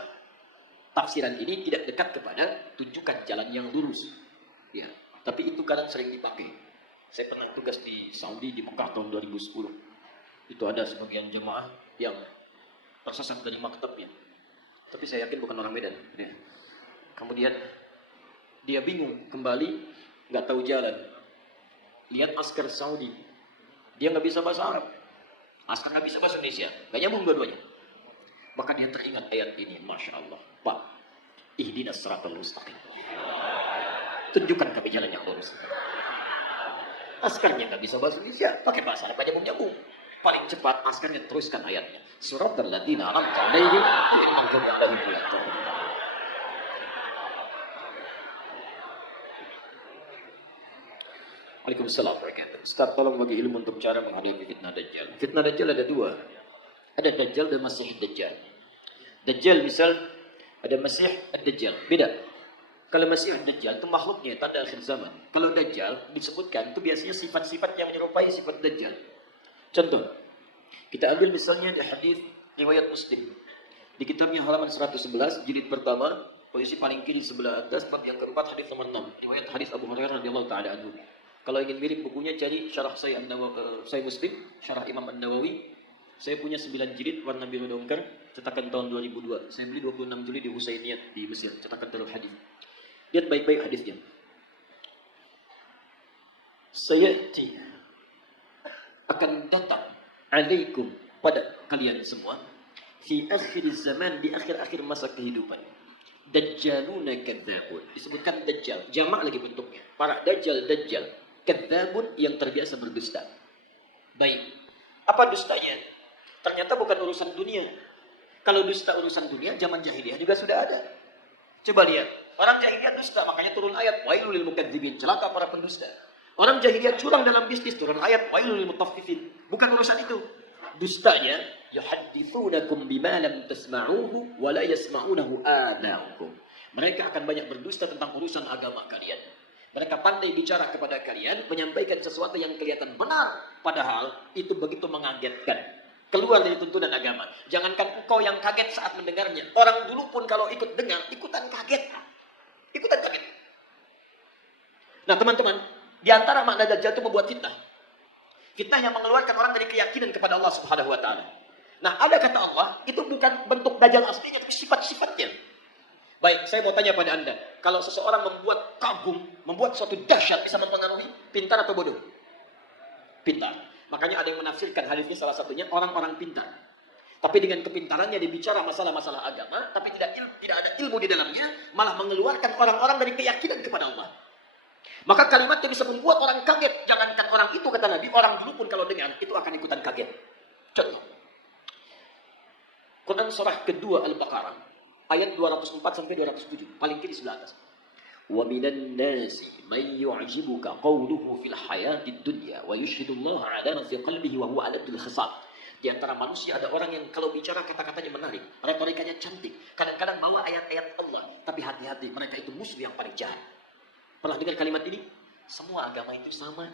tafsiran ini tidak dekat kepada tunjukkan jalan yang lurus. Ya, tapi itu kadang sering dipakai. Saya pernah tugas di Saudi di Mekah tahun 2010. Itu ada sebagian jemaah yang tersesat dari maktabnya. Tapi saya yakin bukan orang Medan. Ya. Kemudian dia bingung kembali, nggak tahu jalan. Lihat askar Saudi, dia nggak bisa bahasa Arab. Askar nggak bisa bahasa Indonesia, nggak nyambung dua-duanya. Maka dia teringat ayat ini, Masya Allah. Pak, ihdinas siratal mustaqim. Tunjukkan kami jalan yang lurus. Askarnya nggak bisa bahasa Indonesia, pakai bahasa Arab aja nyambung. Paling cepat askarnya teruskan ayatnya. Siratal ladzina an'amta 'alaihim ghairil maghdubi 'alaihim waladdallin. Waalaikumsalam warahmatullahi wabarakatuh. Ustaz, tolong bagi ilmu untuk cara menghadapi fitnah Dajjal. Fitnah Dajjal ada dua. Ada Dajjal dan Masih Dajjal. Dajjal misal, ada Masih Dajjal. Beda. Kalau Masih Dajjal itu makhluknya, tanda akhir zaman. Kalau Dajjal disebutkan, itu biasanya sifat-sifat yang menyerupai sifat Dajjal. Contoh, kita ambil misalnya di hadis riwayat Muslim. Di kitabnya halaman 111, jilid pertama, posisi paling kiri sebelah atas, bab yang keempat, hadis nomor 6. Riwayat hadis Abu Hurairah radhiyallahu taala anhu. Kalau ingin mirip bukunya, cari syarah saya Muslim, syarah Imam An-Nawawi. Saya punya 9 jilid warna biru dongker, cetakan tahun 2002. Saya beli 26 jilid di Husainiyat di Mesir, cetakan Darul Hadis. Lihat baik-baik hadisnya. Sayati akan datang alaikum pada kalian semua fi akhir zaman, di akhir-akhir masa kehidupan. Dajjaluna kadzabun. Disebutkan Dajjal, jamak lagi bentuknya. Para Dajjal. Kadzabun yang terbiasa berdusta. Baik. Apa dustanya? Ternyata bukan urusan dunia. Kalau dusta urusan dunia, zaman jahiliyah juga sudah ada. Coba lihat. Orang jahiliyah dusta, makanya turun ayat wailul lil mukadzibin, celaka para pendusta. Orang jahiliyah curang dalam bisnis, turun ayat wailul lil mutaffifin. Bukan urusan itu. Dustanya yuhadditsunakum bima lam tasma'uhu wa la yasma'unahu aba'ukum. Mereka akan banyak berdusta tentang urusan agama kalian. Mereka pandai bicara kepada kalian, menyampaikan sesuatu yang kelihatan benar, padahal itu begitu mengagetkan. Keluar dari tuntunan agama. Jangankan engkau yang kaget saat mendengarnya, orang dulu pun kalau ikut dengar, ikutan kaget. Ikutan kaget. Nah teman-teman, di antara makna Dajjal itu membuat fitnah. Fitnah yang mengeluarkan orang dari keyakinan kepada Allah Subhanahu wa taala. Nah, ada kata Allah, itu bukan bentuk Dajjal aslinya, tapi sifat-sifatnya. Baik, saya mau tanya pada Anda, kalau seseorang membuat kagum, membuat suatu dahsyat, bisa mempengaruhi, pintar atau bodoh? Pintar. Makanya ada yang menafsirkan hadisnya salah satunya orang-orang pintar. Tapi dengan kepintarannya dia bicara masalah-masalah agama, tapi tidak ada ilmu di dalamnya, malah mengeluarkan orang-orang dari keyakinan kepada Allah. Maka kalimatnya bisa membuat orang kaget. Jangankan orang itu, kata Nabi, orang dulu pun kalau dengar, itu akan ikutan kaget. Contoh. Quran surah kedua Al-Baqarah, ayat 204-207, paling kiri sebelah atas. وَمِنَ النَّاسِ مَنْ يُعْجِبُكَ قَوْلُهُ فِي الْحَيَاةِ الدُّنْيَا وَيُشْهِدُ اللَّهَ عَلَى مَا فِي قَلْبِهِ وَهُوَ أَلَدُّ الْخِصَامِ. Di antara manusia ada orang yang kalau bicara kata-katanya menarik, retorikanya cantik, kadang-kadang bawa ayat-ayat Allah, tapi hati-hati, mereka itu musuh yang paling jahat. Pernah dengar kalimat ini? Semua agama itu sama.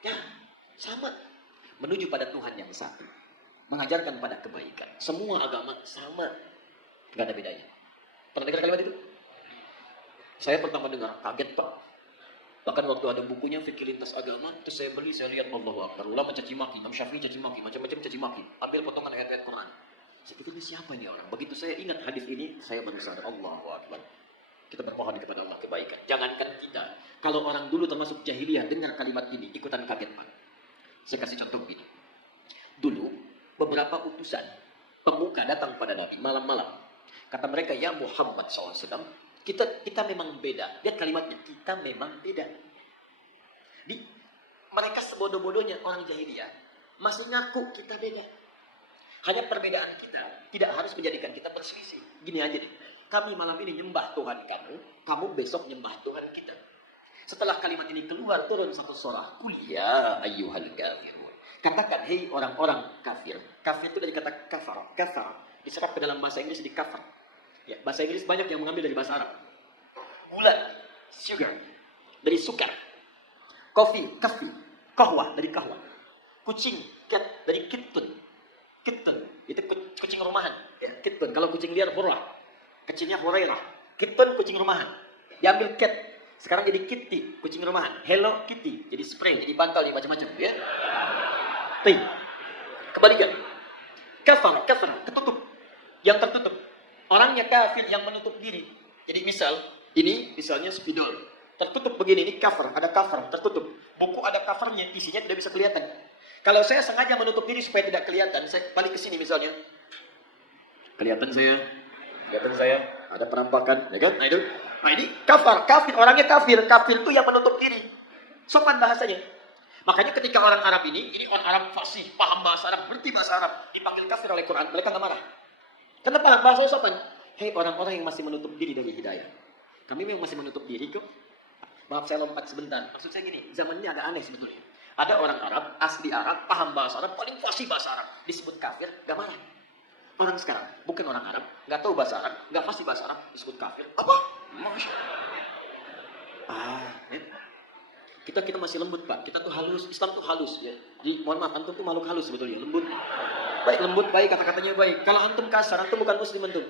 Ya, sama. Menuju pada Tuhan yang satu. Mengajarkan pada kebaikan. Semua agama sama. Gak ada bedanya. Pernah dengar kalimat itu? Saya pertama dengar, kaget Pak. Bahkan waktu ada bukunya Fikih Lintas Agama, terus saya beli, saya lihat Allahu Akbar. Ulama caci maki, Imam Syafi'i caci maki, macam-macam caci maki. Ambil potongan ayat-ayat Quran. Saya pikir ini siapa ini orang? Begitu saya ingat hadis ini, saya baru sadar, Allahu Akbar. Kita bermohon kepada Allah kebaikan. Jangankan kita, kalau orang dulu termasuk jahiliyah dengar kalimat ini, ikutan kaget Pak. Saya kasih contoh begini. Dulu, beberapa utusan pemuka datang pada Nabi malam-malam. Kata mereka, ya Muhammad SAW, kita memang beda. Lihat kalimatnya, kita memang beda. Mereka sebodoh-bodohnya orang jahiliyah masih ngaku kita beda. Hanya perbedaan kita tidak harus menjadikan kita berselisih. Gini aja deh. Kami malam ini nyembah Tuhan kamu besok nyembah Tuhan kita. Setelah kalimat ini keluar, turun satu surah. Qul ya ayyuhal kafirun. Katakan, hei orang-orang kafir. Kafir itu dari kata kafar. Kafar diserap ke dalam bahasa Inggris di kafar. Ya, bahasa Inggris banyak yang mengambil dari bahasa Arab. Gula, sugar, dari sukar. Kopi, kafi. Kahwa, dari kahwa. Kucing, cat, dari kittun. Kittun, itu kucing rumahan. Ya, kittun, kalau kucing liar hurrah. Kecilnya Hurairah. Kittun, kucing rumahan. Diambil cat. Sekarang jadi kitty, kucing rumahan. Hello Kitty, jadi spray, jadi bantal, jadi macam-macam. Ya. Ting. Kebalikan. Kafar, ketutup. Yang tertutup. Orangnya kafir yang menutup diri. Jadi ini misalnya spidol. Tertutup begini, ini cover, ada cover, tertutup. Buku ada covernya, isinya tidak bisa kelihatan. Kalau saya sengaja menutup diri supaya tidak kelihatan, saya balik ke sini misalnya. Kelihatan saya, ada penampakan, ya kan? Nah ini kafir, orangnya kafir itu yang menutup diri. Sopan bahasanya. Makanya ketika orang Arab ini orang Arab fasih, paham bahasa Arab, berarti bahasa Arab, dipanggil kafir oleh Quran, mereka nggak marah. Kenapa? Bahasa sopan. Hei orang-orang yang masih menutup diri dari hidayah. Kami memang masih menutup diri kok. Maaf saya lompat sebentar. Maksud saya gini, zaman ini agak aneh sebetulnya. Ada orang Arab, asli Arab, paham bahasa Arab, paling fasih bahasa Arab. Disebut kafir, gak marah. Orang sekarang, bukan orang Arab, gak tahu bahasa Arab, gak fasih bahasa Arab, disebut kafir. Apa? Masya Allah. Kita masih lembut Pak. Kita tuh halus, Islam tuh halus. Ya. Jadi mohon maaf, antum tuh makhluk halus sebetulnya. Lembut baik, kata-katanya baik. Kalau antum kasar, antum bukan muslim antum.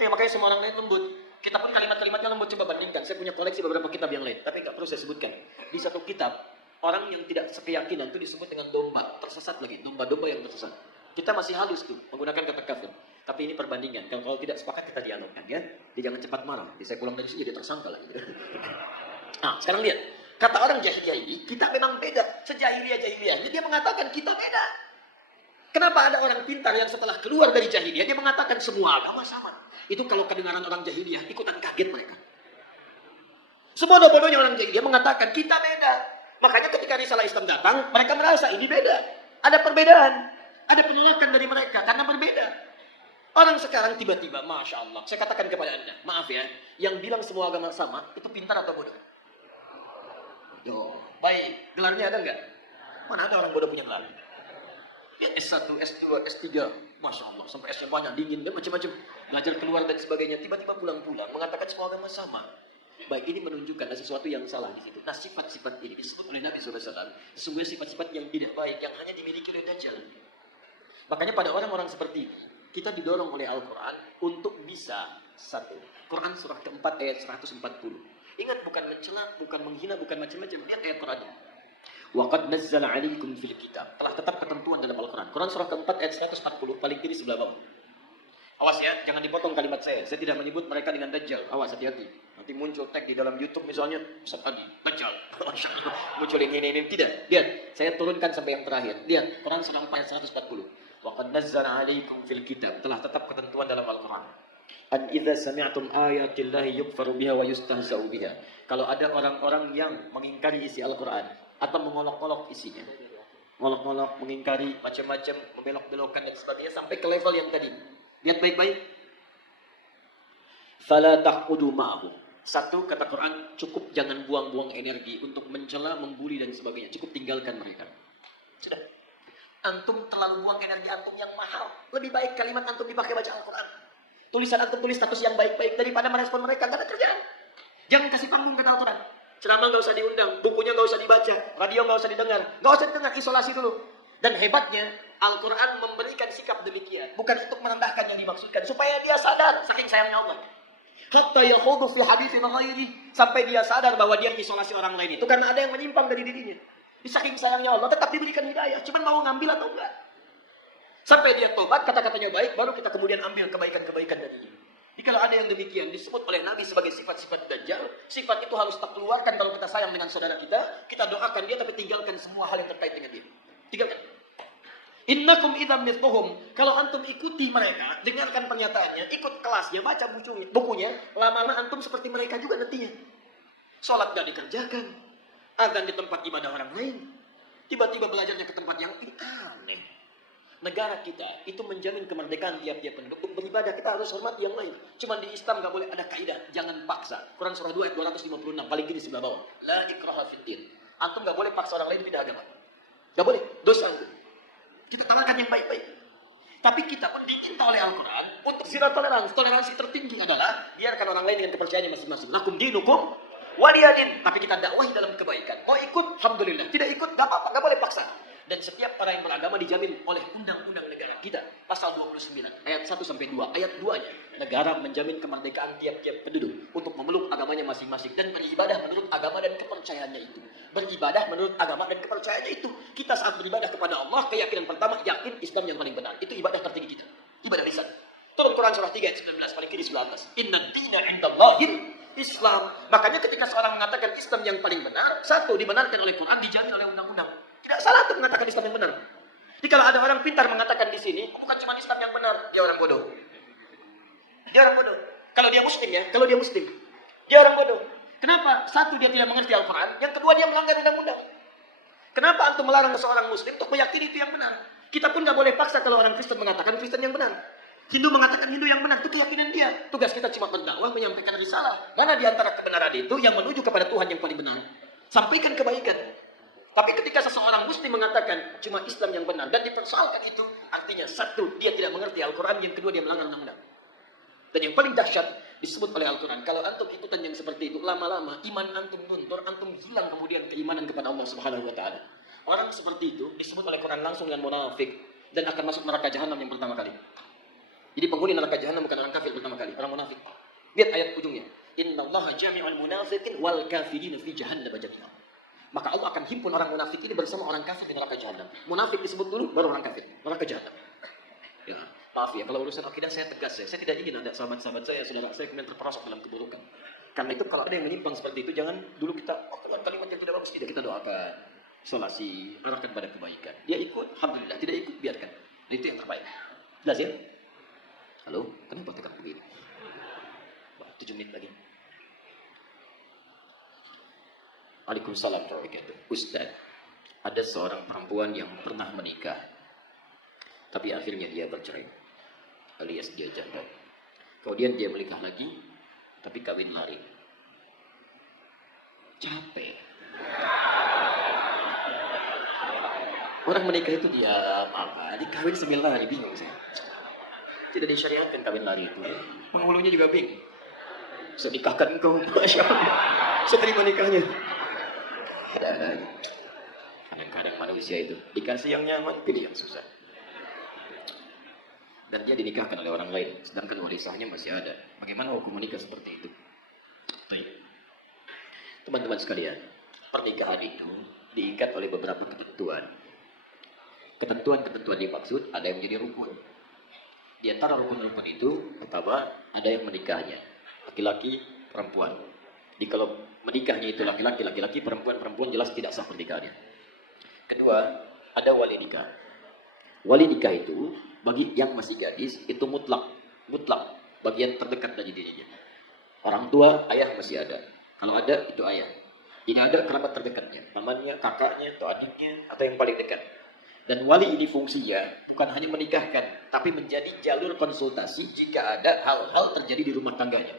Makanya semua orang lain lembut. Kita pun kalimat-kalimatnya lembut, coba bandingkan. Saya punya koleksi beberapa kitab yang lain, tapi nggak perlu saya sebutkan. Di satu kitab, orang yang tidak sekeyakinan itu disebut dengan domba, tersesat lagi, domba-domba yang tersesat. Kita masih halus tuh, menggunakan kata kafir. Tapi ini perbandingan. Kalau tidak sepakat kita dialogkan ya. Dia jangan cepat marah. Jadi saya pulang dari sini jadi tersangka lagi. Nah, sekarang lihat. Kata orang jahiliyah ini, kita memang beda. Sejahiliyah-jahiliyahnya dia mengatakan kita beda. Kenapa ada orang pintar yang setelah keluar dari jahiliyah dia mengatakan semua agama sama? Itu kalau kedengaran orang jahiliyah ikutan kaget mereka. Sebodoh-bodohnya orang jahiliyah mengatakan kita beda. Makanya ketika risalah Islam datang, mereka merasa ini beda. Ada perbedaan, ada penolakan dari mereka karena berbeda. Orang sekarang tiba-tiba, Masya Allah, saya katakan kepada Anda, maaf ya, yang bilang semua agama sama, itu pintar atau bodoh? Yo, baik, gelarnya ada nggak? Mana ada orang bodoh punya gelar? Ya, S1, S2, S3, Masya Allah, sampai S-nya banyak, dingin, dan macam-macam. Belajar keluar dan sebagainya, tiba-tiba pulang-pulang, mengatakan semua agama sama. Baik, ini menunjukkan ada sesuatu yang salah di situ. Nah, sifat-sifat ini disebut oleh Nabi SAW, sesungguhnya sifat-sifat yang tidak baik, yang hanya dimiliki oleh Dajjal. Makanya pada orang-orang seperti ini, kita didorong oleh Al-Quran untuk bisa satu. Quran surah keempat ayat 140. Ingat, bukan mencela, bukan menghina, bukan macam-macam. Lihat ayat Quran. Waqad nazzala 'alaikum fil kitab. Telah tetap ketentuan dalam Al-Quran. Quran surah keempat ayat 140 paling kiri sebelah bawah. Awas ya, jangan dipotong kalimat saya. Saya tidak menyebut mereka dengan Dajjal. Awas, hati-hati. Nanti muncul tag di dalam YouTube misalnya, Ustaz Adi, Dajjal. Muncul ini. Tidak. Lihat, saya turunkan sampai yang terakhir. Lihat, Quran surah 4 ayat 140. Waqad nazzala 'alaikum fil kitab. Telah tetap ketentuan dalam Al-Quran. An idza sami'tum ayatillahi yukfaru biha wa yustahza'u biha. Kalau ada orang-orang yang mengingkari isi Al-Quran atau mengolok-olok isinya, ngolok-ngolok, mengingkari, macam-macam, membelok-belokkan dan sebagainya sampai ke level yang tadi. Lihat baik-baik. Fala taqudu ma'ahu. Satu, kata Quran, cukup jangan buang-buang energi untuk mencela, membuli dan sebagainya. Cukup tinggalkan mereka. Sudah. Antum terlalu buang energi antum yang mahal. Lebih baik kalimat antum dipakai baca Al-Quran. Tulisan antum tulis status yang baik-baik daripada merespon mereka. Gak ada kerjaan. Jangan kasih panggung kata Al-Quran. Ceramah gak usah diundang. Bukunya gak usah dibaca. Radio gak usah didengar. Gak usah didengar. Isolasi dulu. Dan hebatnya, Al-Quran memberikan sikap demikian. Bukan untuk merendahkan yang dimaksudkan. Supaya dia sadar. Saking sayangnya Allah. Hatta yakhudu fi haditsin ghairi. Sampai dia sadar bahwa dia isolasi orang lain itu. Karena ada yang menyimpang dari dirinya. Saking sayangnya Allah, tetap diberikan hidayah. Cuma mau ngambil atau enggak. Sampai dia tobat, kata-katanya baik, baru kita kemudian ambil kebaikan-kebaikan darinya. Jadi kalau ada yang demikian disebut oleh Nabi sebagai sifat-sifat Dajjal, sifat itu harus kita keluarkan kalau kita sayang dengan saudara kita doakan dia, tapi tinggalkan semua hal yang terkait dengan dia. Tinggalkan. Innakum idzam mithluhum. Kalau antum ikuti mereka, dengarkan pernyataannya, ikut kelasnya, baca bukunya, lama-lama antum seperti mereka juga nantinya. Sholat gak dikerjakan. Azan di tempat ibadah orang lain. Tiba-tiba belajarnya ke tempat yang aneh. Negara kita itu menjamin kemerdekaan tiap-tiap penduduk. Beribadah kita harus hormat yang lain. Cuma di Islam gak boleh ada kaidah. Jangan paksa. Quran surah 2 ayat 256. Paling kiri sebelah bawah. La ikraha fid din. Antum gak boleh paksa orang lain pindah agama. Gak boleh. Dosa. Kita tanamkan yang baik-baik. Tapi kita pun dicinta oleh Al-Quran untuk zero toleransi. Toleransi tertinggi adalah biarkan orang lain dengan kepercayaannya masing-masing. Lakum dinukum waliyadin. Tapi kita dakwahi dalam kebaikan. Mau ikut, alhamdulillah. Tidak ikut, gak apa-apa, gak boleh paksa. Dan setiap orang yang beragama dijamin oleh undang-undang negara kita. Pasal 29, ayat 1-2. Ayat 2-nya, negara menjamin kemerdekaan tiap-tiap penduduk untuk memeluk agamanya masing-masing dan beribadah menurut agama dan kepercayaannya itu. Beribadah menurut agama dan kepercayaannya itu. Kita saat beribadah kepada Allah, keyakinan pertama, yakin Islam yang paling benar. Itu ibadah tertinggi kita. Ibadah lisan. Turun Quran surah 3 ayat 19, paling kiri sebelah atas. Inna dina indallahil Islam. Makanya ketika seorang mengatakan Islam yang paling benar, satu, dibenarkan oleh Quran, dijamin oleh undang-undang. Tidak salah untuk mengatakan Islam yang benar. Jadi kalau ada orang pintar mengatakan di sini, bukan cuma Islam yang benar, dia orang bodoh. Dia orang bodoh. Kalau dia muslim ya, kalau dia muslim, dia orang bodoh. Kenapa? Satu, dia tidak mengerti Al-Quran. Yang kedua, dia melanggar undang-undang. Kenapa antum melarang seorang muslim untuk meyakini itu yang benar? Kita pun nggak boleh paksa kalau orang Kristen mengatakan Kristen yang benar. Hindu mengatakan Hindu yang benar, itu keyakinan dia. Tugas kita cuma berdakwah, menyampaikan risalah. Mana di antara kebenaran itu yang menuju kepada Tuhan yang paling benar? Sampaikan kebaikan. Tapi ketika seseorang muslim mengatakan cuma Islam yang benar dan dipersoalkan itu, artinya satu, dia tidak mengerti Al-Quran, yang kedua dia melanggar undang-undang. Dan yang paling dahsyat disebut oleh Al-Quran, kalau antum ikutan yang seperti itu, lama-lama iman antum luntur, antum hilang kemudian keimanan kepada Allah Subhanahu wa taala. Orang seperti itu disebut oleh Quran langsung dengan munafik dan akan masuk neraka jahanam yang pertama kali. Jadi penghuni neraka jahanam bukan orang kafir pertama kali, orang munafik. Lihat ayat ujungnya. Innallaha jami'ul munafiqin wal kafirin fi jahannam jami'an. Maka Allah akan himpun orang munafik ini bersama orang kafir di neraka jahanam. Munafik disebut dulu, baru orang kafir, neraka jahanam. Ya, maaf ya, kalau urusan akidah saya tegas ya. Saya tidak ingin ada sahabat-sahabat saya, saudara saya kemudian terperosok dalam keburukan. Karena itu kalau ada yang menyimpang seperti itu, jangan dulu kita, kalimat yang tidak bagus, tidak, kita doakan. Isolasi, arahkan pada kebaikan. Dia ikut, alhamdulillah. Tidak ikut, biarkan. Itu yang terbaik. Jelas ya? Halo, kenapa tekan begini? 7 menit lagi. Waalaikumsalam warahmatullahi wabarakatuh. Ustaz, ada seorang perempuan yang pernah menikah, tapi akhirnya dia bercerai. alias dia janda. Kemudian dia menikah lagi, tapi kawin lari. Capek. Orang menikah itu diam apa? Dikawin sambil lari, bingung saya. Tidak disyariatkan kawin lari itu. Penghulunya juga bingung. Saya nikahkan engkau, Masya Allah. Saya terima nikahnya. Ada-ada aja. Kadang-kadang manusia itu dikasih yang nyaman, pilih yang susah. Dan dia dinikahkan oleh orang lain, sedangkan wali sahnya masih ada. Bagaimana hukum menikah seperti itu? Baik. Teman-teman sekalian, pernikahan itu diikat oleh beberapa ketentuan. Ketentuan-ketentuan dimaksud ada yang menjadi rukun. Di antara rukun-rukun itu, pertama ada yang menikahnya, laki-laki, perempuan. Jadi kalau menikahnya itu laki-laki, perempuan jelas tidak sah pernikahannya. Kedua, ada wali nikah. Wali nikah itu bagi yang masih gadis itu mutlak, bagian terdekat dari dirinya. Orang tua, ayah masih ada. Kalau ada itu ayah. Ini ada kerabat terdekatnya, pamannya, kakaknya, atau adiknya, atau yang paling dekat. Dan wali ini fungsinya bukan hanya menikahkan, tapi menjadi jalur konsultasi jika ada hal-hal terjadi di rumah tangganya.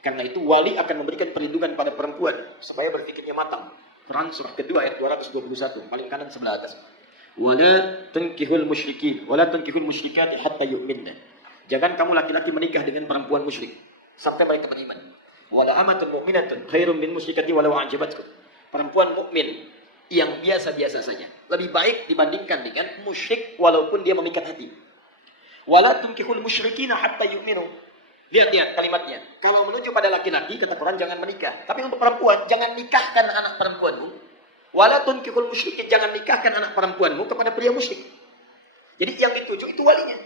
Karena itu wali akan memberikan perlindungan pada perempuan supaya berpikirnya matang. Quran surah kedua ayat 221, paling kanan sebelah atas. Wala tunkihul musyrikin, wala tunkihul musyrikati hatta yu'minna. Jangan kamu laki-laki menikah dengan perempuan musyrik sampai mereka beriman. Wala amatun mu'minatun khairum min musyrikati walau a'jabatkum. Perempuan mukmin yang biasa-biasa saja lebih baik dibandingkan dengan musyrik walaupun dia memikat hati. Wala tunkihul musyrikina hatta yu'minu. Lihat kalimatnya. Kalau menuju pada laki-laki, kata Quran jangan menikah. Tapi untuk perempuan, jangan nikahkan anak perempuanmu. Wala tunkihul musyrikin, jangan nikahkan anak perempuanmu kepada pria musyrik. Jadi yang dituju itu walinya.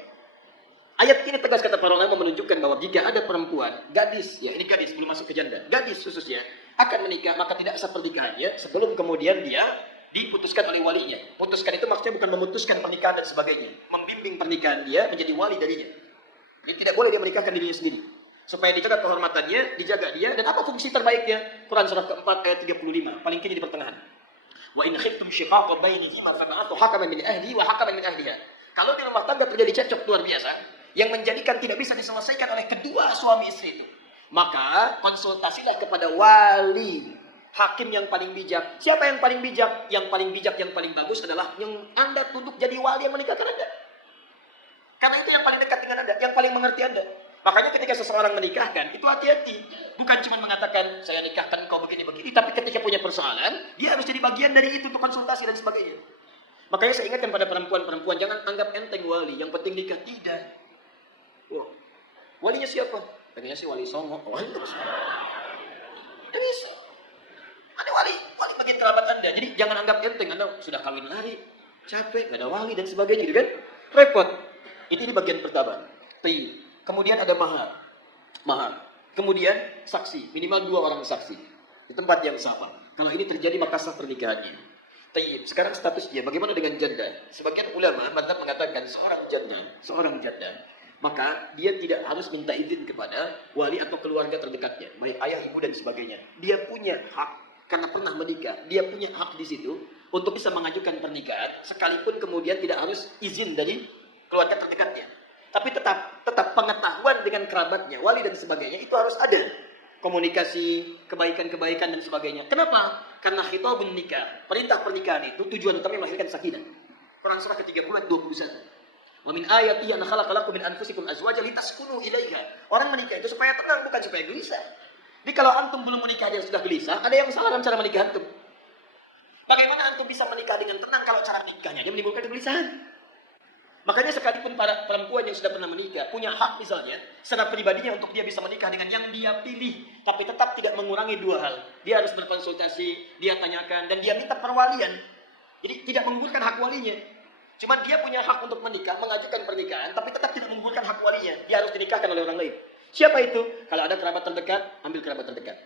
Ayat ini tegas kata para ulama menunjukkan bahwa jika ada perempuan, gadis, ya ini gadis belum masuk ke janda, gadis khususnya akan menikah, maka tidak sah pernikahannya sebelum kemudian dia diputuskan oleh walinya. Putuskan itu maksudnya bukan memutuskan pernikahan dan sebagainya, membimbing pernikahan dia menjadi wali darinya. Jadi tidak boleh dia menikahkan dirinya sendiri. Supaya dijaga kehormatannya, dijaga dia, dan apa fungsi terbaiknya? Quran surah keempat ayat 35, paling kiri di pertengahan. Wa in khiftum shiqaqa bainihima fab'athu hakaman min ahlihi wa hakaman min ahliha. Kalau di rumah tangga terjadi cekcok luar biasa yang menjadikan tidak bisa diselesaikan oleh kedua suami istri itu, maka konsultasilah kepada wali, hakim yang paling bijak. Siapa yang paling bijak? Yang paling bijak, yang paling bagus adalah yang Anda tunduk jadi wali yang menikahkan Anda. Karena itu yang paling dekat dengan Anda, yang paling mengerti Anda. Makanya ketika seseorang menikahkan, itu hati-hati. Bukan cuma mengatakan, saya nikahkan kau begini-begini. Tapi ketika punya persoalan, dia harus jadi bagian dari itu untuk konsultasi dan sebagainya. Makanya saya ingatkan pada perempuan-perempuan, jangan anggap enteng wali. Yang penting nikah, tidak. Wah, walinya siapa? Pengennya sih wali songo. Oh, itu tidak bisa. Ada wali bagian kerabat Anda. Jadi jangan anggap enteng. Anda sudah kawin lari, capek, gak ada wali dan sebagainya. Gitu kan? Repot. Ini bagian pertama. Kemudian ada mahar. Kemudian saksi. Minimal 2 orang saksi. Di tempat yang sama. Kalau ini terjadi maka sah pernikahannya. Sekarang statusnya bagaimana dengan janda? Sebagian ulama madzhab mengatakan seorang janda, maka dia tidak harus minta izin kepada wali atau keluarga terdekatnya, baik ayah, ibu dan sebagainya. Dia punya hak karena pernah menikah. Dia punya hak di situ untuk bisa mengajukan pernikahan sekalipun kemudian tidak harus izin dari keluarga terdekatnya. Tapi tetap pengetahuan dengan kerabatnya, wali dan sebagainya itu harus ada. Komunikasi, kebaikan-kebaikan dan sebagainya. Kenapa? Karena khitabun nikah, perintah pernikahan itu tujuan utamanya melahirkan sakinah. Quran surah ke-30 ayat 21. Wa min ayati an khalaqa lakum min anfusikum azwajan litaskunu ilaiha. Orang menikah itu supaya tenang, bukan supaya gelisah. Jadi kalau antum belum menikah dia sudah gelisah, ada yang salah dalam cara menikah antum. Bagaimana antum bisa menikah dengan tenang kalau cara nikahnya dia menimbulkan kegelisahan? Makanya sekalipun para perempuan yang sudah pernah menikah punya hak misalnya secara pribadinya untuk dia bisa menikah dengan yang dia pilih, tapi tetap tidak mengurangi 2 hal. Dia harus berkonsultasi, dia tanyakan, dan dia minta perwalian. Jadi tidak menggugurkan hak walinya. Cuma dia punya hak untuk menikah, mengajukan pernikahan, tapi tetap tidak menggugurkan hak walinya. Dia harus dinikahkan oleh orang lain. Siapa itu? Kalau ada kerabat terdekat, ambil kerabat terdekat.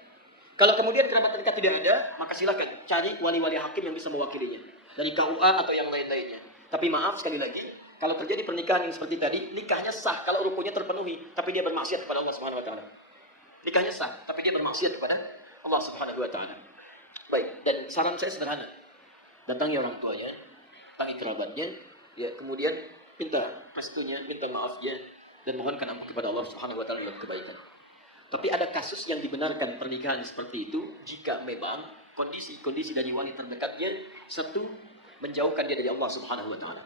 Kalau kemudian kerabat terdekat tidak ada, maka silakan cari wali-wali hakim yang bisa mewakilinya dari KUA atau yang lain-lainnya. Tapi maaf sekali lagi, kalau terjadi pernikahan yang seperti tadi, nikahnya sah kalau rukunnya terpenuhi, tapi dia bermaksiat kepada Allah Subhanahu wa taala. Nikahnya sah, tapi dia bermaksiat kepada Allah Subhanahu wa taala. Baik, dan saran saya sederhana. Datangi orang tuanya, datangi kerabatnya, ya kemudian minta restunya, minta maafnya, dan mohonkan ampun kepada Allah Subhanahu wa taala dalam kebaikan. Tapi ada kasus yang dibenarkan pernikahan seperti itu jika memang kondisi dari wali terdekatnya satu menjauhkan dia dari Allah Subhanahu wa taala.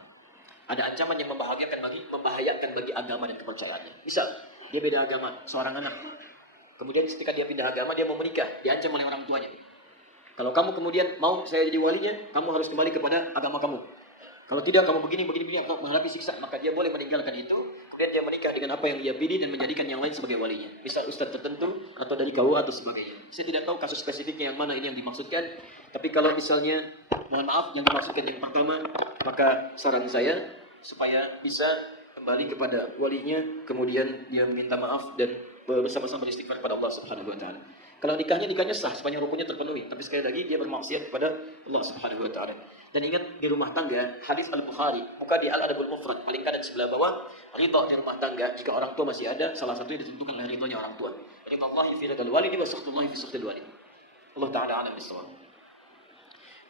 Ada ancaman yang membahayakan bagi agama dan kepercayaannya. Misal, dia beda agama, seorang anak. Kemudian ketika dia pindah agama, dia mau menikah, diancam oleh orang tuanya. Kalau kamu kemudian mau saya jadi walinya, kamu harus kembali kepada agama kamu. Kalau tidak, kamu begini, akan menghadapi siksa. Maka dia boleh meninggalkan itu, kemudian dia menikah dengan apa yang dia pilih dan menjadikan yang lain sebagai walinya. Misal ustadz tertentu, atau dari KUA atau sebagainya. Saya tidak tahu kasus spesifiknya yang mana ini yang dimaksudkan. Tapi kalau misalnya, mohon maaf, yang dimaksudkan yang pertama, maka saran saya, supaya bisa kembali kepada walinya, kemudian dia meminta maaf dan bersama-sama beristighfar kepada Allah Subhanahu wa taala. Kalau nikahnya sah, sepanjang rukunnya terpenuhi. Tapi sekali lagi dia bermaksiat kepada Allah Subhanahu wa taala. Dan ingat di rumah tangga, hadis Al-Bukhari, buka di Al-Adabul Mufrad, paling kanan sebelah bawah, ridha di rumah tangga jika orang tua masih ada, salah satunya ditentukan oleh ridhonya orang tua. Ridhallahi fi ridhal walidi wa sakhtullahi fi sakhtil walid. Allah taala a'lam bissawab.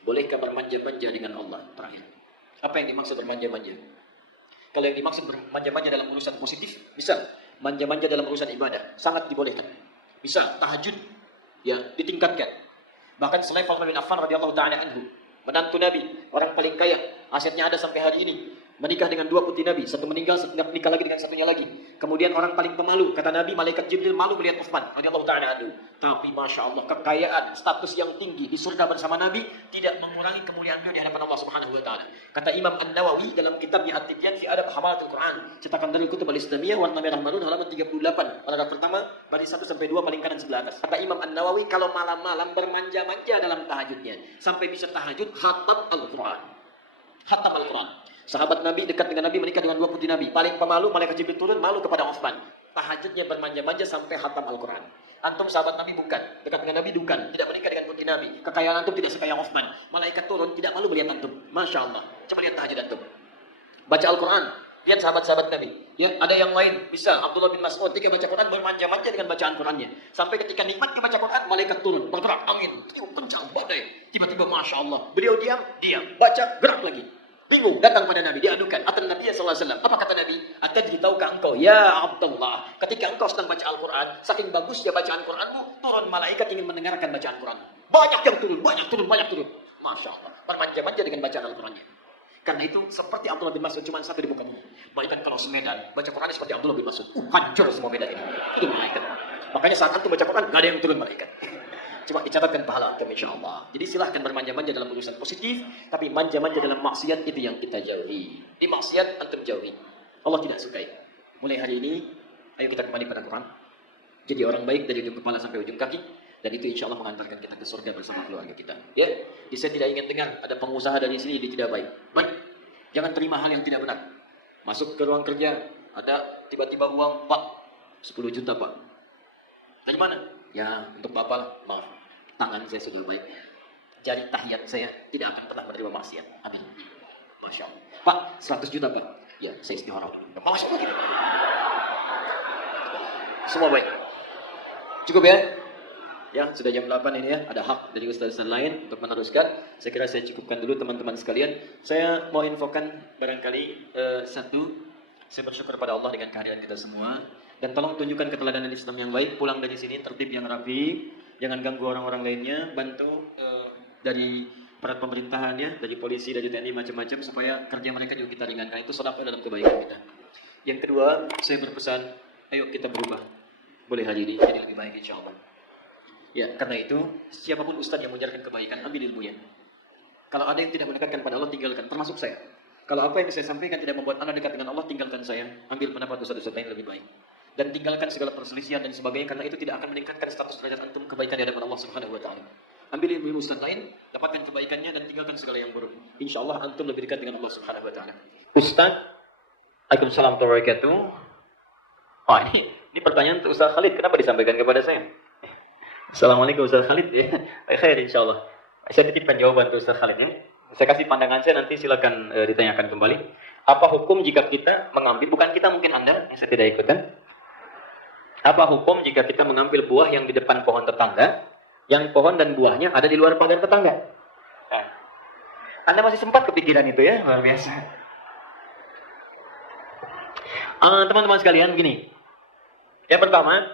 Bolehkah bermanja-manja dengan Allah? Terakhir. Apa yang dimaksud bermanja-manja? Kalau yang dimaksud bermanja-manja dalam urusan positif, misal manja-manja dalam urusan ibadah, sangat dibolehkan. Misal tahajud, ya ditingkatkan. Bahkan selevel Utsman bin Affan radhiyallahu taala anhu, menantu Nabi, orang paling kaya, asetnya ada sampai hari ini, menikah dengan dua putri Nabi, satu meninggal, satu nikah lagi dengan satunya lagi. Kemudian orang paling pemalu, kata Nabi, malaikat Jibril malu melihat Utsman radhiyallahu taala anhu. Tapi masya Allah, kekayaan, status yang tinggi di surga bersama Nabi tidak mengurangi kemuliaan beliau di hadapan Allah Subhanahu wa taala. Kata Imam An-Nawawi dalam kitabnya At-Tibyan fi Adab Hamalatul Quran, cetakan dari Kutub Al-Islamiyah warna merah marun halaman 38, paragraf pertama, baris 1 sampai 2 paling kanan sebelah atas. Kata Imam An-Nawawi, kalau malam-malam bermanja-manja dalam tahajudnya sampai bisa tahajud khatam Al-Quran. Khatam Al-Quran. Sahabat Nabi dekat dengan Nabi menikah dengan dua putri Nabi. Paling pemalu, malaikat Jibril turun malu kepada Utsman. Tahajudnya bermanja-manja sampai khatam Al-Quran. Antum sahabat Nabi bukan, dekat dengan Nabi bukan, tidak menikah dengan putri Nabi. Kekayaan antum tidak sekaya Utsman. Malaikat turun tidak malu melihat antum. Masya Allah. Coba lihat tahajud antum. Baca Al-Quran. Lihat sahabat-sahabat Nabi. Ya, ada yang lain. Bisa Abdullah bin Mas'ud ketika baca Quran bermanja-manja dengan bacaan Qurannya. Sampai ketika nikmat dia baca Quran, malaikat turun, bergerak angin, tiup kencang badai. Tiba-tiba Masya Allah. Beliau diam, baca, gerak lagi. Bingung, datang pada Nabi, diadukan. Atan Nabi SAW. Apa kata Nabi? Atadri tahukah engkau, ya Abdullah, ketika engkau sedang baca Al-Quran, saking bagusnya bacaan Quranmu, turun malaikat ingin mendengarkan bacaan Quran. Banyak yang turun, banyak turun. Masya Allah. Bermanja-manja dengan bacaan Al-Qurannya. Karena itu seperti Abdullah bin Mas'ud, cuma satu di muka bumi. Bayangkan kalau semedan, baca Quran seperti Abdullah bin Mas'ud. Hancur semua medan ini. Itu malaikat. Makanya saat antum baca Quran, gak ada yang turun malaikat. Coba dicatatkan pahala antum insyaAllah. Jadi silahkan bermanja-manja dalam urusan positif, tapi manja-manja dalam maksiat itu yang kita jauhi. Di maksiat antum jauhi. Allah tidak sukai. Mulai hari ini, ayo kita kembali pada Quran. Jadi orang baik dari ujung kepala sampai ujung kaki. Dan itu insya Allah mengantarkan kita ke surga bersama keluarga kita. Ya, jadi saya tidak ingin dengar ada pengusaha dari sini dia tidak baik. Baik, jangan terima hal yang tidak benar. Masuk ke ruang kerja, ada tiba-tiba uang Pak 10 juta Pak. Dari mana? Ya untuk Bapak lah. Maaf, tangan saya sudah baik. Jari tahiyat saya tidak akan pernah menerima maksiat. Amin. Masya Allah. Pak 100 juta Pak. Ya saya istighfar dulu. Masya Allah gitu. Semua baik. Cukup ya? Ya, sudah jam 8 ini ya. Ada hak dari ustaz-ustaz lain untuk meneruskan. Saya kira saya cukupkan dulu teman-teman sekalian. Saya mau infokan barangkali satu, saya bersyukur pada Allah dengan kehadiran kita semua. Dan tolong tunjukkan keteladanan Islam yang baik. Pulang dari sini tertib yang rapi. Jangan ganggu orang-orang lainnya. Bantu dari para pemerintahan ya, dari polisi, dari TNI macam-macam supaya kerja mereka juga kita ringankan. Itu sedekah dalam kebaikan kita. Yang kedua, saya berpesan, ayo kita berubah. Boleh hari ini jadi lebih baik insyaallah. Ya, karena itu siapapun ustaz yang mengajarkan kebaikan, ambil ilmunya. Kalau ada yang tidak mendekatkan pada Allah, tinggalkan. Termasuk saya. Kalau apa yang saya sampaikan tidak membuat anda dekat dengan Allah, tinggalkan saya. Ambil pendapat ustaz-ustaz lain lebih baik. Dan tinggalkan segala perselisihan dan sebagainya, karena itu tidak akan meningkatkan status derajat antum kebaikan di hadapan Allah Subhanahu wa taala. Ambil ilmu ustaz lain, dapatkan kebaikannya dan tinggalkan segala yang buruk. Insyaallah antum lebih dekat dengan Allah Subhanahu wa taala. Ustaz, Waalaikumsalam warahmatullahi wabarakatuh. Oh, ini pertanyaan untuk Ustaz Khalid, kenapa disampaikan kepada saya? Assalamualaikum Ustaz Khalid ya. Khair insyaallah. Saya titipkan jawaban ke Ustaz Khalid ya. Saya kasih pandangan saya, nanti silakan ditanyakan kembali. Apa hukum jika kita mengambil, bukan kita mungkin Anda yang saya tidak ikutan. Apa hukum jika kita mengambil buah yang di depan pohon tetangga, yang pohon dan buahnya ada di luar pagar tetangga? Nah, Anda masih sempat kepikiran itu ya, luar biasa. Teman-teman sekalian, begini. Yang pertama,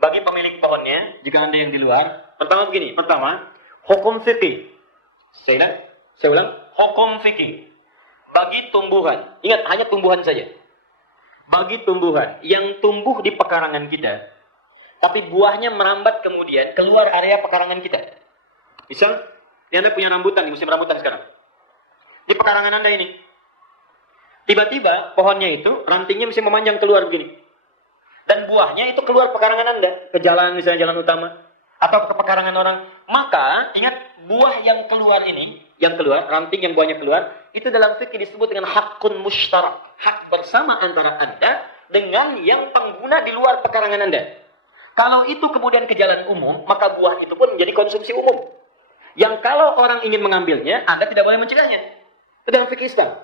bagi pemilik pohonnya, jika Anda yang di luar, pertama begini. Pertama, hukum fikih. Saya ulang, hukum fikih. Bagi tumbuhan, ingat hanya tumbuhan saja. Bagi tumbuhan yang tumbuh di pekarangan kita, tapi buahnya merambat kemudian keluar area pekarangan kita. Misal, Anda punya rambutan di musim rambutan sekarang. Di pekarangan Anda ini, tiba-tiba pohonnya itu rantingnya bisa memanjang keluar begini. Dan buahnya itu keluar pekarangan Anda, ke jalan misalnya jalan utama atau ke pekarangan orang. Maka ingat buah yang keluar ini, yang keluar, ranting yang buahnya keluar, itu dalam fikih disebut dengan hakun mushtarak, hak bersama antara Anda dengan yang pengguna di luar pekarangan Anda. Kalau itu kemudian ke jalan umum, maka buah itu pun menjadi konsumsi umum. Yang kalau orang ingin mengambilnya, Anda tidak boleh mencegahnya. Itu dalam fikih Islam.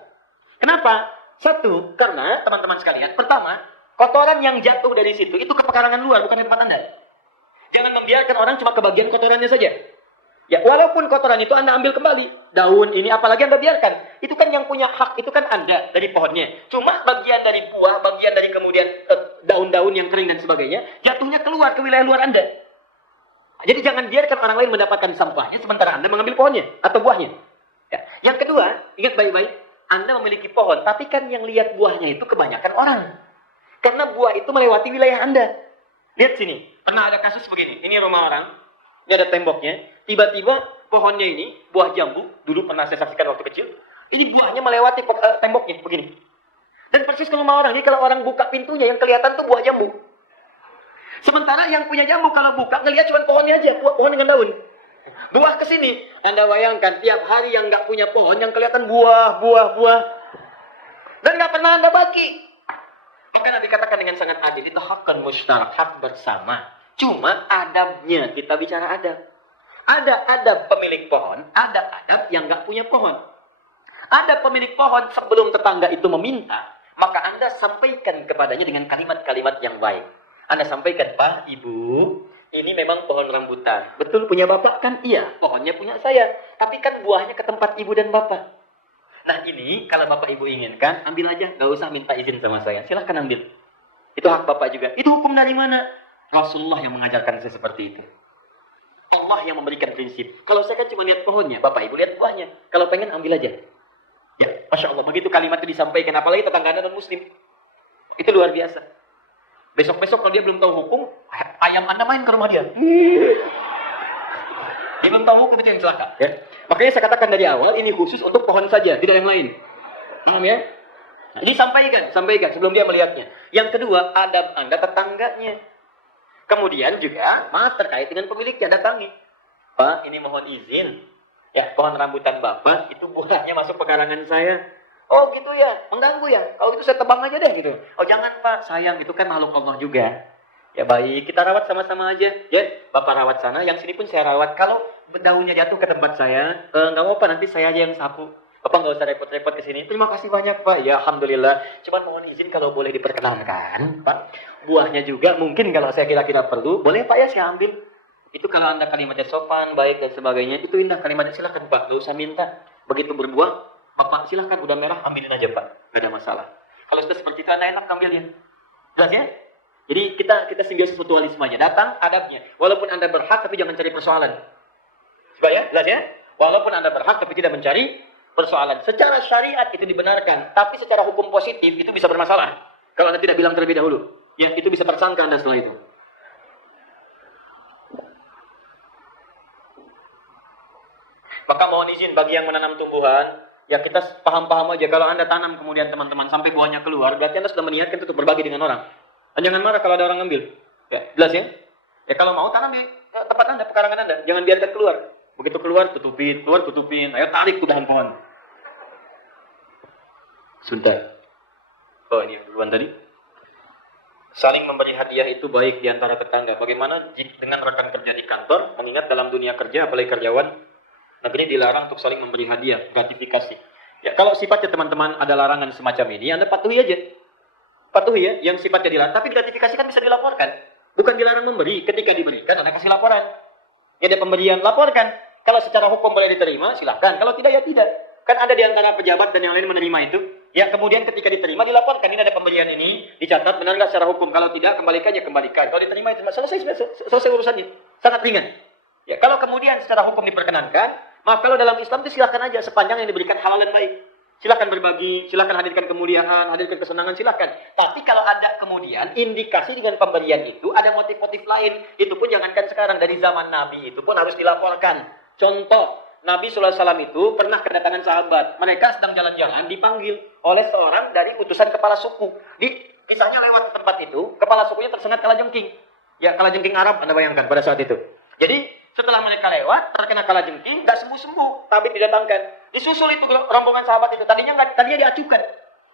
Kenapa? Satu, karena teman-teman sekalian, pertama, kotoran yang jatuh dari situ itu ke pekarangan luar, bukan di tempat Anda. Jangan membiarkan orang cuma ke bagian kotorannya saja. Ya, walaupun kotoran itu Anda ambil kembali, daun ini apalagi Anda biarkan. Itu kan yang punya hak, itu kan Anda dari pohonnya. Cuma bagian dari buah, bagian dari kemudian daun-daun yang kering dan sebagainya, jatuhnya keluar ke wilayah luar Anda. Jadi jangan biarkan orang lain mendapatkan sampahnya sementara Anda mengambil pohonnya atau buahnya. Ya. Yang kedua, ingat baik-baik, Anda memiliki pohon, tapi kan yang lihat buahnya itu kebanyakan orang. Karena buah itu melewati wilayah Anda. Lihat sini, pernah ada kasus begini. Ini rumah orang, ini ada temboknya. Tiba-tiba pohonnya ini, buah jambu, dulu pernah saya saksikan waktu kecil. Ini buahnya melewati temboknya, begini. Dan persis ke rumah orang, jadi kalau orang buka pintunya, yang kelihatan tuh buah jambu. Sementara yang punya jambu kalau buka, ngelihat cuma pohonnya aja, pohon dengan daun. Buah ke sini. Anda bayangkan, tiap hari yang nggak punya pohon, yang kelihatan buah. Dan nggak pernah Anda bagi. Maka Nabi katakan dengan sangat adil, itu hakkan mushtarak, hak bersama. Cuma adabnya, kita bicara adab. Ada adab pemilik pohon, ada adab yang nggak punya pohon. Ada pemilik pohon sebelum tetangga itu meminta, maka Anda sampaikan kepadanya dengan kalimat-kalimat yang baik. Anda sampaikan, Pak, Ibu, ini memang pohon rambutan. Betul punya Bapak kan? Iya, pohonnya punya saya. Tapi kan buahnya ke tempat Ibu dan Bapak. Nah ini, kalau Bapak Ibu inginkan, ambil aja. Gak usah minta izin sama saya. Silahkan ambil. Itu hak Bapak juga. Itu hukum dari mana? Rasulullah yang mengajarkan saya seperti itu. Allah yang memberikan prinsip. Kalau saya kan cuma lihat pohonnya, Bapak Ibu lihat buahnya. Kalau pengen ambil aja. Ya, Masya Allah. Begitu kalimat itu disampaikan. Apalagi tetangga Anda non-Muslim. Itu luar biasa. Besok-besok kalau dia belum tahu hukum, ayam Anda main ke rumah dia. Dia belum tahu hukum, itu yang celaka. Ya. Makanya saya katakan dari awal, ini khusus untuk pohon saja, tidak yang lain. Paham ya? Nah, ini sampaikan sebelum dia melihatnya. Yang kedua, adab Anda tetangganya. Kemudian juga, maaf terkait dengan pemiliknya, datangi. Pak, ini mohon izin. Ya, pohon rambutan Bapak, itu buahnya masuk pekarangan saya. Oh gitu ya, mengganggu ya. Kalau gitu saya tebang aja deh gitu. Oh jangan Pak, sayang, itu kan makhluk Allah juga. Ya baik, kita rawat sama-sama aja. Ya, Bapak rawat sana, yang sini pun saya rawat. Kalau daunnya jatuh ke tempat saya, nggak apa-apa, nanti saya aja yang sapu. Bapak nggak usah repot-repot ke sini. Terima kasih banyak Pak. Ya Alhamdulillah. Cuman mohon izin kalau boleh diperkenankan, Pak. Buahnya juga mungkin kalau saya kira-kira perlu, boleh Pak ya saya ambil. Itu kalau Anda kalimatnya sopan, baik dan sebagainya, itu indah kalimatnya. Silakan Pak, nggak usah minta. Begitu berbuah, Bapak silahkan udah merah, ambilin aja Pak. Gak ada masalah. Kalau sudah seperti itu, Anda enak ambilnya. Jelas ya? Jadi kita simbiosis mutualisme aja. Datang adabnya. Walaupun Anda berhak, tapi jangan cari persoalan. Coba ya? Jelas ya? Walaupun Anda berhak, tapi tidak mencari persoalan. Secara syariat itu dibenarkan. Tapi secara hukum positif, itu bisa bermasalah. Kalau Anda tidak bilang terlebih dahulu. Ya, itu bisa tersangka Anda setelah itu. Maka mohon izin bagi yang menanam tumbuhan, ya kita paham-paham aja. Kalau Anda tanam kemudian teman-teman sampai buahnya keluar, berarti Anda sudah meniatkan untuk berbagi dengan orang. Dan jangan marah kalau ada orang ngambil. Ya, jelas ya? Ya kalau mau tanam di tempat Anda, pekarangan Anda. Jangan biarkan keluar. Begitu keluar, tutupin. Ayo tarik tuh dahan pohon. Sudah. Oh ini duluan tadi. Saling memberi hadiah itu baik di antara tetangga. Bagaimana dengan rekan kerja di kantor? Mengingat dalam dunia kerja, apalagi karyawan, negeri dilarang untuk saling memberi hadiah, gratifikasi. Ya, kalau sifatnya teman-teman ada larangan semacam ini, Anda patuhi aja. Patuhi ya, yang sifatnya dilarang. Tapi gratifikasi kan bisa dilaporkan. Bukan dilarang memberi. Ketika diberikan, Anda kasih laporan. Ya, ada pemberian, laporkan. Kalau secara hukum boleh diterima, silahkan. Kalau tidak, ya tidak. Kan ada di antara pejabat dan yang lain menerima itu. Ya, kemudian ketika diterima dilaporkan ini ada pemberian ini, dicatat benar nggak secara hukum. Kalau tidak kembalikan ya kembalikan. Kalau diterima itu selesai urusannya. Sangat ringan. Ya, kalau kemudian secara hukum diperkenankan, maaf kalau dalam Islam itu silakan aja sepanjang yang diberikan halal dan baik. Silakan berbagi, silakan hadirkan kemuliaan, hadirkan kesenangan, silakan. Tapi kalau ada kemudian indikasi dengan pemberian itu ada motif-motif lain, itu pun jangankan sekarang, dari zaman Nabi itu pun harus dilaporkan. Contoh, Nabi SAW itu pernah kedatangan sahabat. Mereka sedang jalan-jalan dipanggil oleh seorang dari utusan kepala suku. Misalnya lewat tempat itu, kepala sukunya tersengat kalajengking. Ya, kalajengking Arab Anda bayangkan pada saat itu. Jadi setelah mereka lewat, terkena kalajengking, nggak sembuh-sembuh. Tabib didatangkan. Disusul itu rombongan sahabat itu. Tadinya diacukan.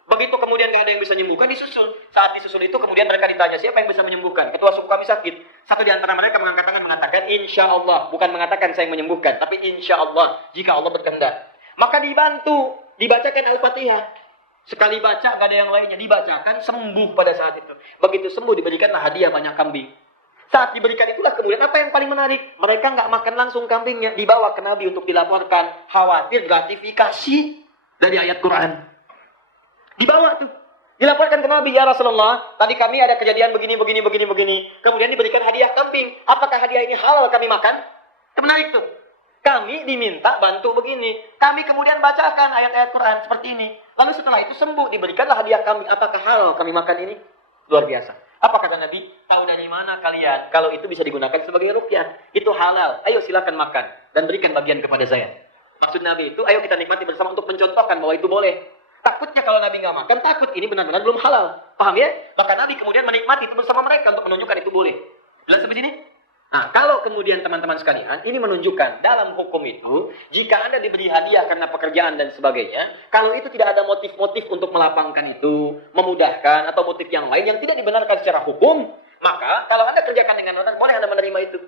Begitu kemudian nggak ada yang bisa menyembuhkan, disusul. Saat disusul itu kemudian mereka ditanya, siapa yang bisa menyembuhkan? Ketua suku kami sakit. Satu di antara mereka mengangkat tangan mengatakan, insya Allah. Bukan mengatakan saya yang menyembuhkan, tapi insya Allah. Jika Allah berkehendak. Maka dibantu. Dibacakan Al-Fatihah. Sekali baca, nggak ada yang lainnya. Dibacakan, sembuh pada saat itu. Begitu sembuh, diberikanlah hadiah banyak kambing. Saat diberikan itulah kemudian apa yang paling menarik? Mereka nggak makan langsung kambingnya. Dibawa ke Nabi untuk dilaporkan. Khawatir gratifikasi dari ayat Quran. Dibawa tuh. Dilaporkan ke Nabi, ya Rasulullah, tadi kami ada kejadian begini. Kemudian diberikan hadiah kambing. Apakah hadiah ini halal kami makan? Itu menarik tuh. Kami diminta bantu begini. Kami kemudian bacakan ayat-ayat Quran seperti ini. Lalu setelah itu sembuh, diberikanlah hadiah kambing. Apakah halal kami makan ini? Luar biasa. Apa kata Nabi? Tahu dari mana kalian? Kalau itu bisa digunakan sebagai ruqyah. Itu halal. Ayo silakan makan. Dan berikan bagian kepada saya. Maksud Nabi itu, ayo kita nikmati bersama untuk mencontohkan bahwa itu boleh. Takutnya kalau Nabi nggak makan, takut ini benar-benar belum halal. Paham ya? Maka Nabi kemudian menikmati itu bersama mereka untuk menunjukkan itu boleh. Jelas sampai sini? Nah, kalau kemudian teman-teman sekalian, ini menunjukkan dalam hukum itu, jika Anda diberi hadiah karena pekerjaan dan sebagainya, kalau itu tidak ada motif-motif untuk melapangkan itu, memudahkan, atau motif yang lain yang tidak dibenarkan secara hukum, maka kalau Anda kerjakan dengan benar, boleh Anda menerima itu.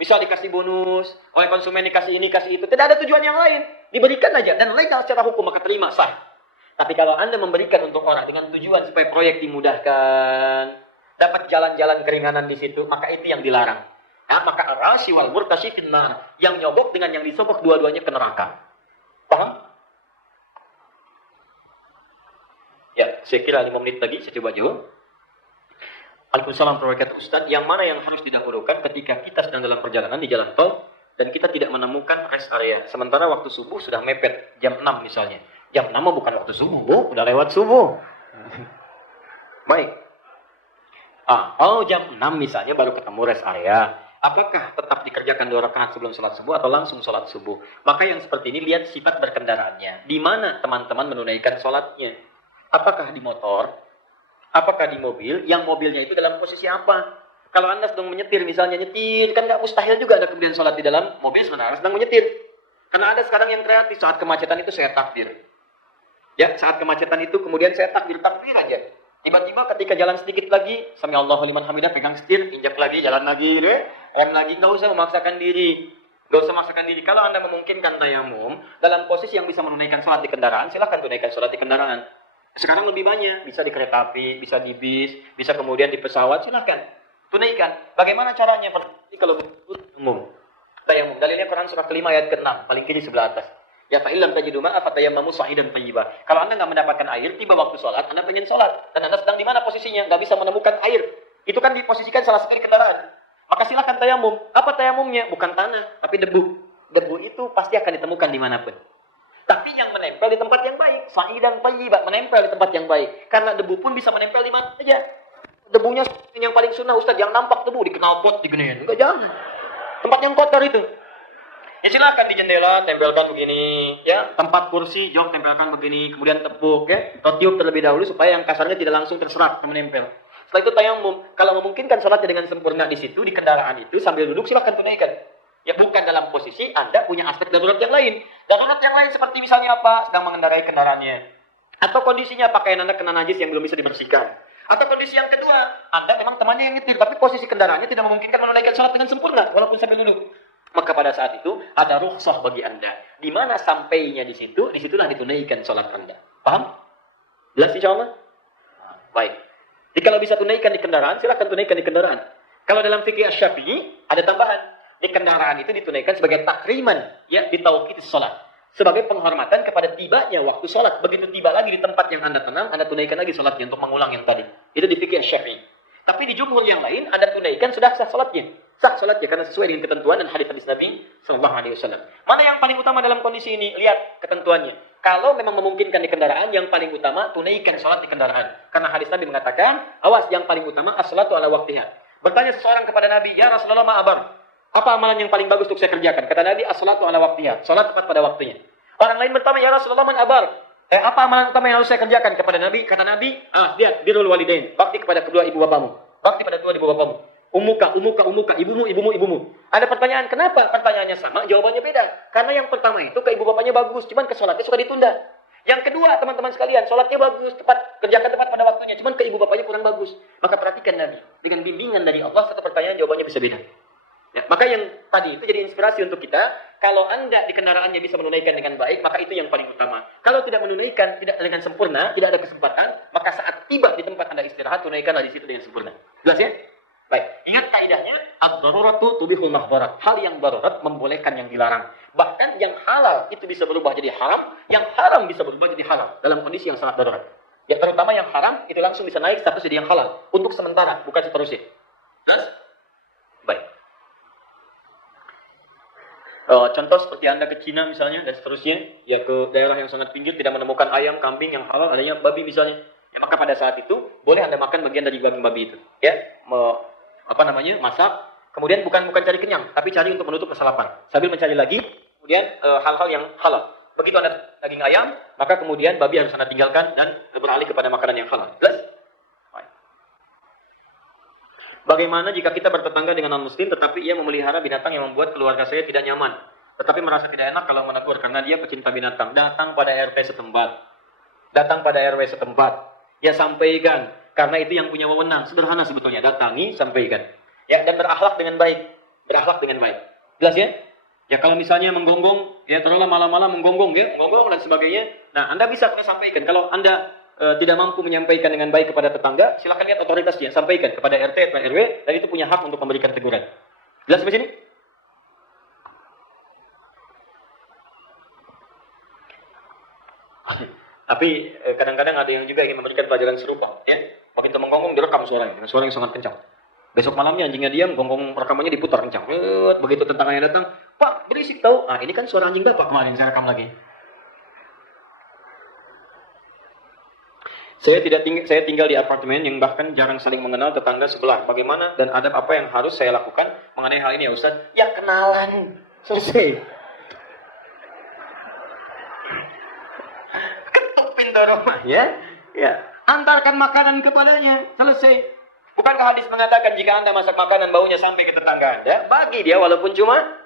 Misal dikasih bonus, oleh konsumen dikasih ini, kasih itu. Tidak ada tujuan yang lain. Diberikan aja, dan legal secara hukum, maka terima, sah. Tapi kalau Anda memberikan untuk orang dengan tujuan supaya proyek dimudahkan, dapat jalan-jalan keringanan di situ, maka itu yang dilarang. Ya, maka ar-rashi wal murtashi finnar, yang nyogok dengan yang disogok dua-duanya ke neraka. Paham? Ya, saya kira 5 menit lagi saya coba jawab. Waalaikumsalam warahmatullahi wabarakatuh. Ustaz, yang mana yang harus didahulukan ketika kita sedang dalam perjalanan di jalan tol dan kita tidak menemukan rest area, sementara waktu subuh sudah mepet jam 6 misalnya. Jam 6 bukan waktu subuh, Bu. Udah lewat subuh. Baik. Kalau jam 6 misalnya baru ketemu rest area, apakah tetap dikerjakan 2 rakaat sebelum sholat subuh atau langsung sholat subuh? Maka yang seperti ini lihat sifat berkendaraannya. Di mana teman-teman menunaikan sholatnya? Apakah di motor? Apakah di mobil? Yang mobilnya itu dalam posisi apa? Kalau Anda sedang menyetir, misalnya nyetir, kan nggak mustahil juga ada kemudian sholat di dalam mobil sebenarnya sedang menyetir. Karena ada sekarang yang kreatif, saat kemacetan itu saya takbir. Ya, saat kemacetan itu kemudian saya takbir aja. Tiba-tiba ketika jalan sedikit lagi, sami Allahu liman hamidah, pegang setir, injak lagi, jalan lagi, rem lagi, nggak usah memaksakan diri. Nggak usah memaksakan diri. Kalau Anda memungkinkan tayamum, dalam posisi yang bisa menunaikan sholat di kendaraan, silakan tunaikan sholat di kendaraan. Sekarang lebih banyak, bisa di kereta api, bisa di bis, bisa kemudian di pesawat, silakan tunaikan. Bagaimana caranya? Kalau umum, tayamum. Dalilnya Quran surah kelima ayat ke-6, paling kiri sebelah atas. Ya fa'ilam tajidu ma'a fatayammamu sa'idan thayyiban. Kalau Anda nggak mendapatkan air, tiba waktu sholat, Anda pengen sholat. Dan Anda sedang di mana posisinya? Nggak bisa menemukan air. Itu kan diposisikan salah sekali kendaraan. Maka silakan tayamum. Apa tayamumnya? Bukan tanah, tapi debu. Debu itu pasti akan ditemukan dimanapun. Tapi yang menempel di tempat yang baik. Sa'idan thayyiban, menempel di tempat yang baik. Karena debu pun bisa menempel di mana saja. Debunya yang paling sunnah, Ustaz, yang nampak debu di knalpot, di genean. Enggak, jangan. Tempat yang kotor itu. Ya silakan di jendela tempelkan begini, ya, tempat kursi jok tempelkan begini, kemudian tepuk, ya, atau tiup terlebih dahulu supaya yang kasarnya tidak langsung terserap menempel. Setelah itu tayamum. Kalau memungkinkan sholatnya dengan sempurna di situ di kendaraan itu sambil duduk silakan tunaikan. Ya bukan dalam posisi Anda punya aspek darurat yang lain. Darurat yang lain seperti misalnya apa? Sedang mengendarai kendaraannya. Atau kondisinya pakaian Anda kena najis yang belum bisa dibersihkan. Atau kondisi yang kedua, Anda memang temannya yang nyetir, tapi posisi kendaraannya tidak memungkinkan menunaikan sholat dengan sempurna walaupun sambil duduk. Maka pada saat itu ada rukhsah bagi Anda. Di mana sampainya di situ, disitulah ditunaikan sholat Anda. Paham? Jelas insyaAllah? Baik. Jadi kalau bisa tunaikan di kendaraan, silakan tunaikan di kendaraan. Kalau dalam fikih Asy-Syafi'i ada tambahan. Di kendaraan itu ditunaikan sebagai takriman, ya, di tauqit sholat. sebagai penghormatan kepada tibanya waktu sholat. Begitu tiba lagi di tempat yang Anda tenang, Anda tunaikan lagi sholatnya untuk mengulang yang tadi. Itu di fikih Syafi'i. Tapi di jumhur yang lain, Anda tunaikan sudah sah sholatnya. Sah sholatnya karena sesuai dengan ketentuan dan hadis-hadis Nabi Sallallahu Alaihi Wasallam. Mana yang paling utama dalam kondisi ini? Lihat ketentuannya. Kalau memang memungkinkan di kendaraan, yang paling utama tunaikan sholat di kendaraan. Karena hadis Nabi mengatakan, awas yang paling utama as-salatu ala waktiha. Bertanya seseorang kepada Nabi, ya Rasulullah ma'abar. Apa amalan yang paling bagus untuk saya kerjakan? Kata Nabi, as-salatu ala waktiha. Sholat tepat pada waktunya. Orang lain bertanya, ya Rasulullah man abar. Apa amalan utama yang harus saya kerjakan? Kepada Nabi, kata Nabi, lihat, birrul walidain. Bakti kepada kedua ibu bapamu. Bakti pada kedua ibu bapamu. Umuka, ibumu. Ada pertanyaan, kenapa? Pertanyaannya sama, jawabannya beda. Karena yang pertama itu ke ibu bapaknya bagus, cuman ke sholatnya suka ditunda. Yang kedua, teman-teman sekalian, sholatnya bagus, kerjakan tepat pada waktunya, cuman ke ibu bapaknya kurang bagus. Maka perhatikan Nabi, dengan bimbingan dari Allah, satu pertanyaan jawabannya bisa beda. Ya, maka yang tadi itu jadi inspirasi untuk kita. Kalau Anda di kendaraannya bisa menunaikan dengan baik, maka itu yang paling utama. Kalau tidak menunaikan tidak dengan sempurna, tidak ada kesempatan, maka saat tiba di tempat Anda istirahat, tunaikanlah di situ dengan sempurna. Jelas ya? Baik, ingat kaidahnya, ad-daruratu tubihul mahdharat. Hal yang darurat membolehkan yang dilarang. Bahkan yang halal itu bisa berubah jadi haram, yang haram bisa berubah jadi halal dalam kondisi yang sangat darurat. Ya, terutama yang haram itu langsung bisa naik status jadi yang halal untuk sementara, bukan seterusnya. Jelas? Baik. Contoh seperti Anda ke Cina misalnya dan seterusnya, ya ke daerah yang sangat pinggir tidak menemukan ayam, kambing yang halal, adanya babi misalnya. Ya, maka pada saat itu boleh Anda makan bagian dari daging babi itu. Ya, masak, kemudian bukan cari kenyang, tapi cari untuk menutup kesalapan. Sambil mencari lagi, kemudian hal-hal yang halal. Begitu Anda daging ayam, maka kemudian babi harus Anda tinggalkan dan beralih kepada makanan yang halal. Jelas? Bagaimana jika kita bertetangga dengan non-muslim tetapi ia memelihara binatang yang membuat keluarga saya tidak nyaman, tetapi merasa tidak enak kalau menegur karena dia pecinta binatang? Datang pada RT setempat. Datang pada RW setempat. Ya sampaikan, karena itu yang punya wewenang. Sederhana sebetulnya, datangi, sampaikan. Ya, dan berakhlak dengan baik. Berakhlak dengan baik. Jelas ya? Ya kalau misalnya menggonggong, ya taruhlah malam-malam menggonggong dan sebagainya. Nah, Anda bisa sampaikan. Kalau Anda tidak mampu menyampaikan dengan baik kepada tetangga, silakan lihat otoritasnya, sampaikan kepada RT atau RW, dan itu punya hak untuk memberikan teguran. Jelas sampai sini? Tapi kadang-kadang ada yang juga ingin memberikan pelajaran serupa, ya. Begitu menggonggong direkam suaranya, dengan suara yang sangat kencang. Besok malamnya anjingnya diam, gonggong rekamannya diputar kencang. Begitu tetangganya datang, Pak berisik tahu. Ini kan suara anjing bapak kemarin saya rekam lagi. Saya tinggal di apartemen yang bahkan jarang saling mengenal tetangga sebelah. Bagaimana dan adab apa yang harus saya lakukan mengenai hal ini ya Ustaz? Ya kenalan. Selesai. Ketuk pintu rumah ya. Ya. Antarkan makanan kepadanya. Selesai. Bukankah hadis mengatakan jika Anda masak makanan baunya sampai ke tetangga Anda, bagi dia walaupun cuma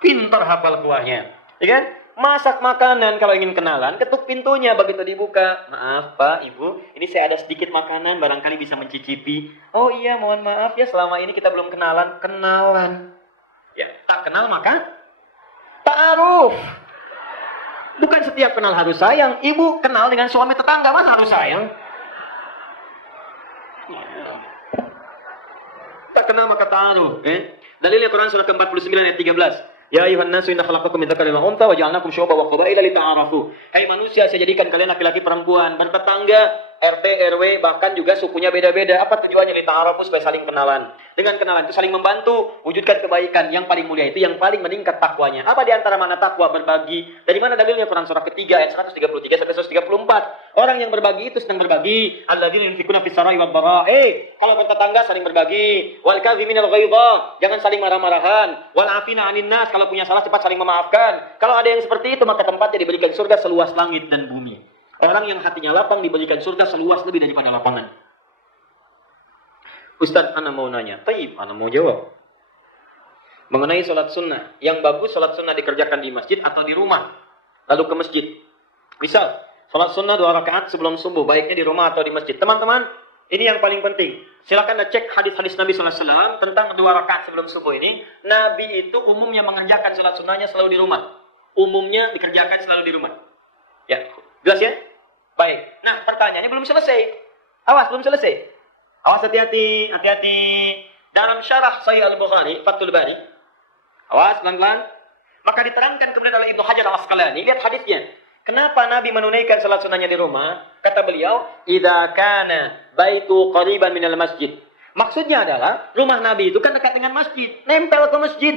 pintar hafal kuahnya. Ya kan? Masak makanan, kalau ingin kenalan, ketuk pintunya, begitu dibuka. Maaf Pak, Ibu, ini saya ada sedikit makanan, barangkali bisa mencicipi. Oh iya, mohon maaf ya, selama ini kita belum kenalan. Kenalan. Ya, tak kenal maka ta'aruf. Bukan setiap kenal harus sayang. Ibu kenal dengan suami tetangga, masa harus sayang? Tak kenal maka ta'aruf. Dalilnya Quran surah ke-49 ayat 13. Ya ayuhan nasu inna khalaqakum min dzakarin wa untha wa ja'alnakum syu'uban wa qabaila lita'arafu. Hai manusia, saya jadikan kalian laki-laki perempuan, bertetangga, RT, RW, bahkan juga sukunya beda-beda. Apa tujuannya? Lita'arafu, supaya saling kenalan. Dengan kenalan itu saling membantu, wujudkan kebaikan. Yang paling mulia itu yang paling meningkat takwanya. Apa di antara mana takwa? Berbagi. Dari mana dalilnya? Quran surah ketiga ayat 133 sampai 134. Orang yang berbagi itu sedang berbagi. Alladzina yunfikuna fis sarai wad dharra. Kalau bertetangga saling berbagi. Wal kadziminal ghaidha, jangan saling marah-marahan. Wal afina 'anil nas, kalau punya salah cepat saling memaafkan. Kalau ada yang seperti itu, maka tempatnya diberikan surga seluas langit dan bumi. Orang yang hatinya lapang diberikan surga seluas lebih daripada lapangan. Ustaz, ana mau nanya. Taib, ana mau jawab. Mengenai sholat sunnah. Yang bagus sholat sunnah dikerjakan di masjid atau di rumah. Lalu ke masjid. Misal, sholat sunnah 2 rakaat sebelum subuh. Baiknya di rumah atau di masjid. Teman-teman, ini yang paling penting. Silakan cek hadis-hadis Nabi SAW tentang 2 rakaat sebelum subuh ini. Nabi itu umumnya mengerjakan sholat sunnahnya selalu di rumah. Umumnya dikerjakan selalu di rumah. Ya, jelas ya? Baik. Nah, pertanyaannya belum selesai. Awas, belum selesai. Awas, hati-hati, hati-hati. Dalam syarah Sahih Al-Bukhari, Fathul Bari. Awas, pelan-pelan. Maka diterangkan kemudian oleh Ibnu Hajar Al-Asqalani, lihat hadisnya. Kenapa Nabi menunaikan salat sunnahnya di rumah? Kata beliau, "Idza kana baitu qariban minal masjid." Maksudnya adalah rumah Nabi itu kan dekat dengan masjid, nempel ke masjid.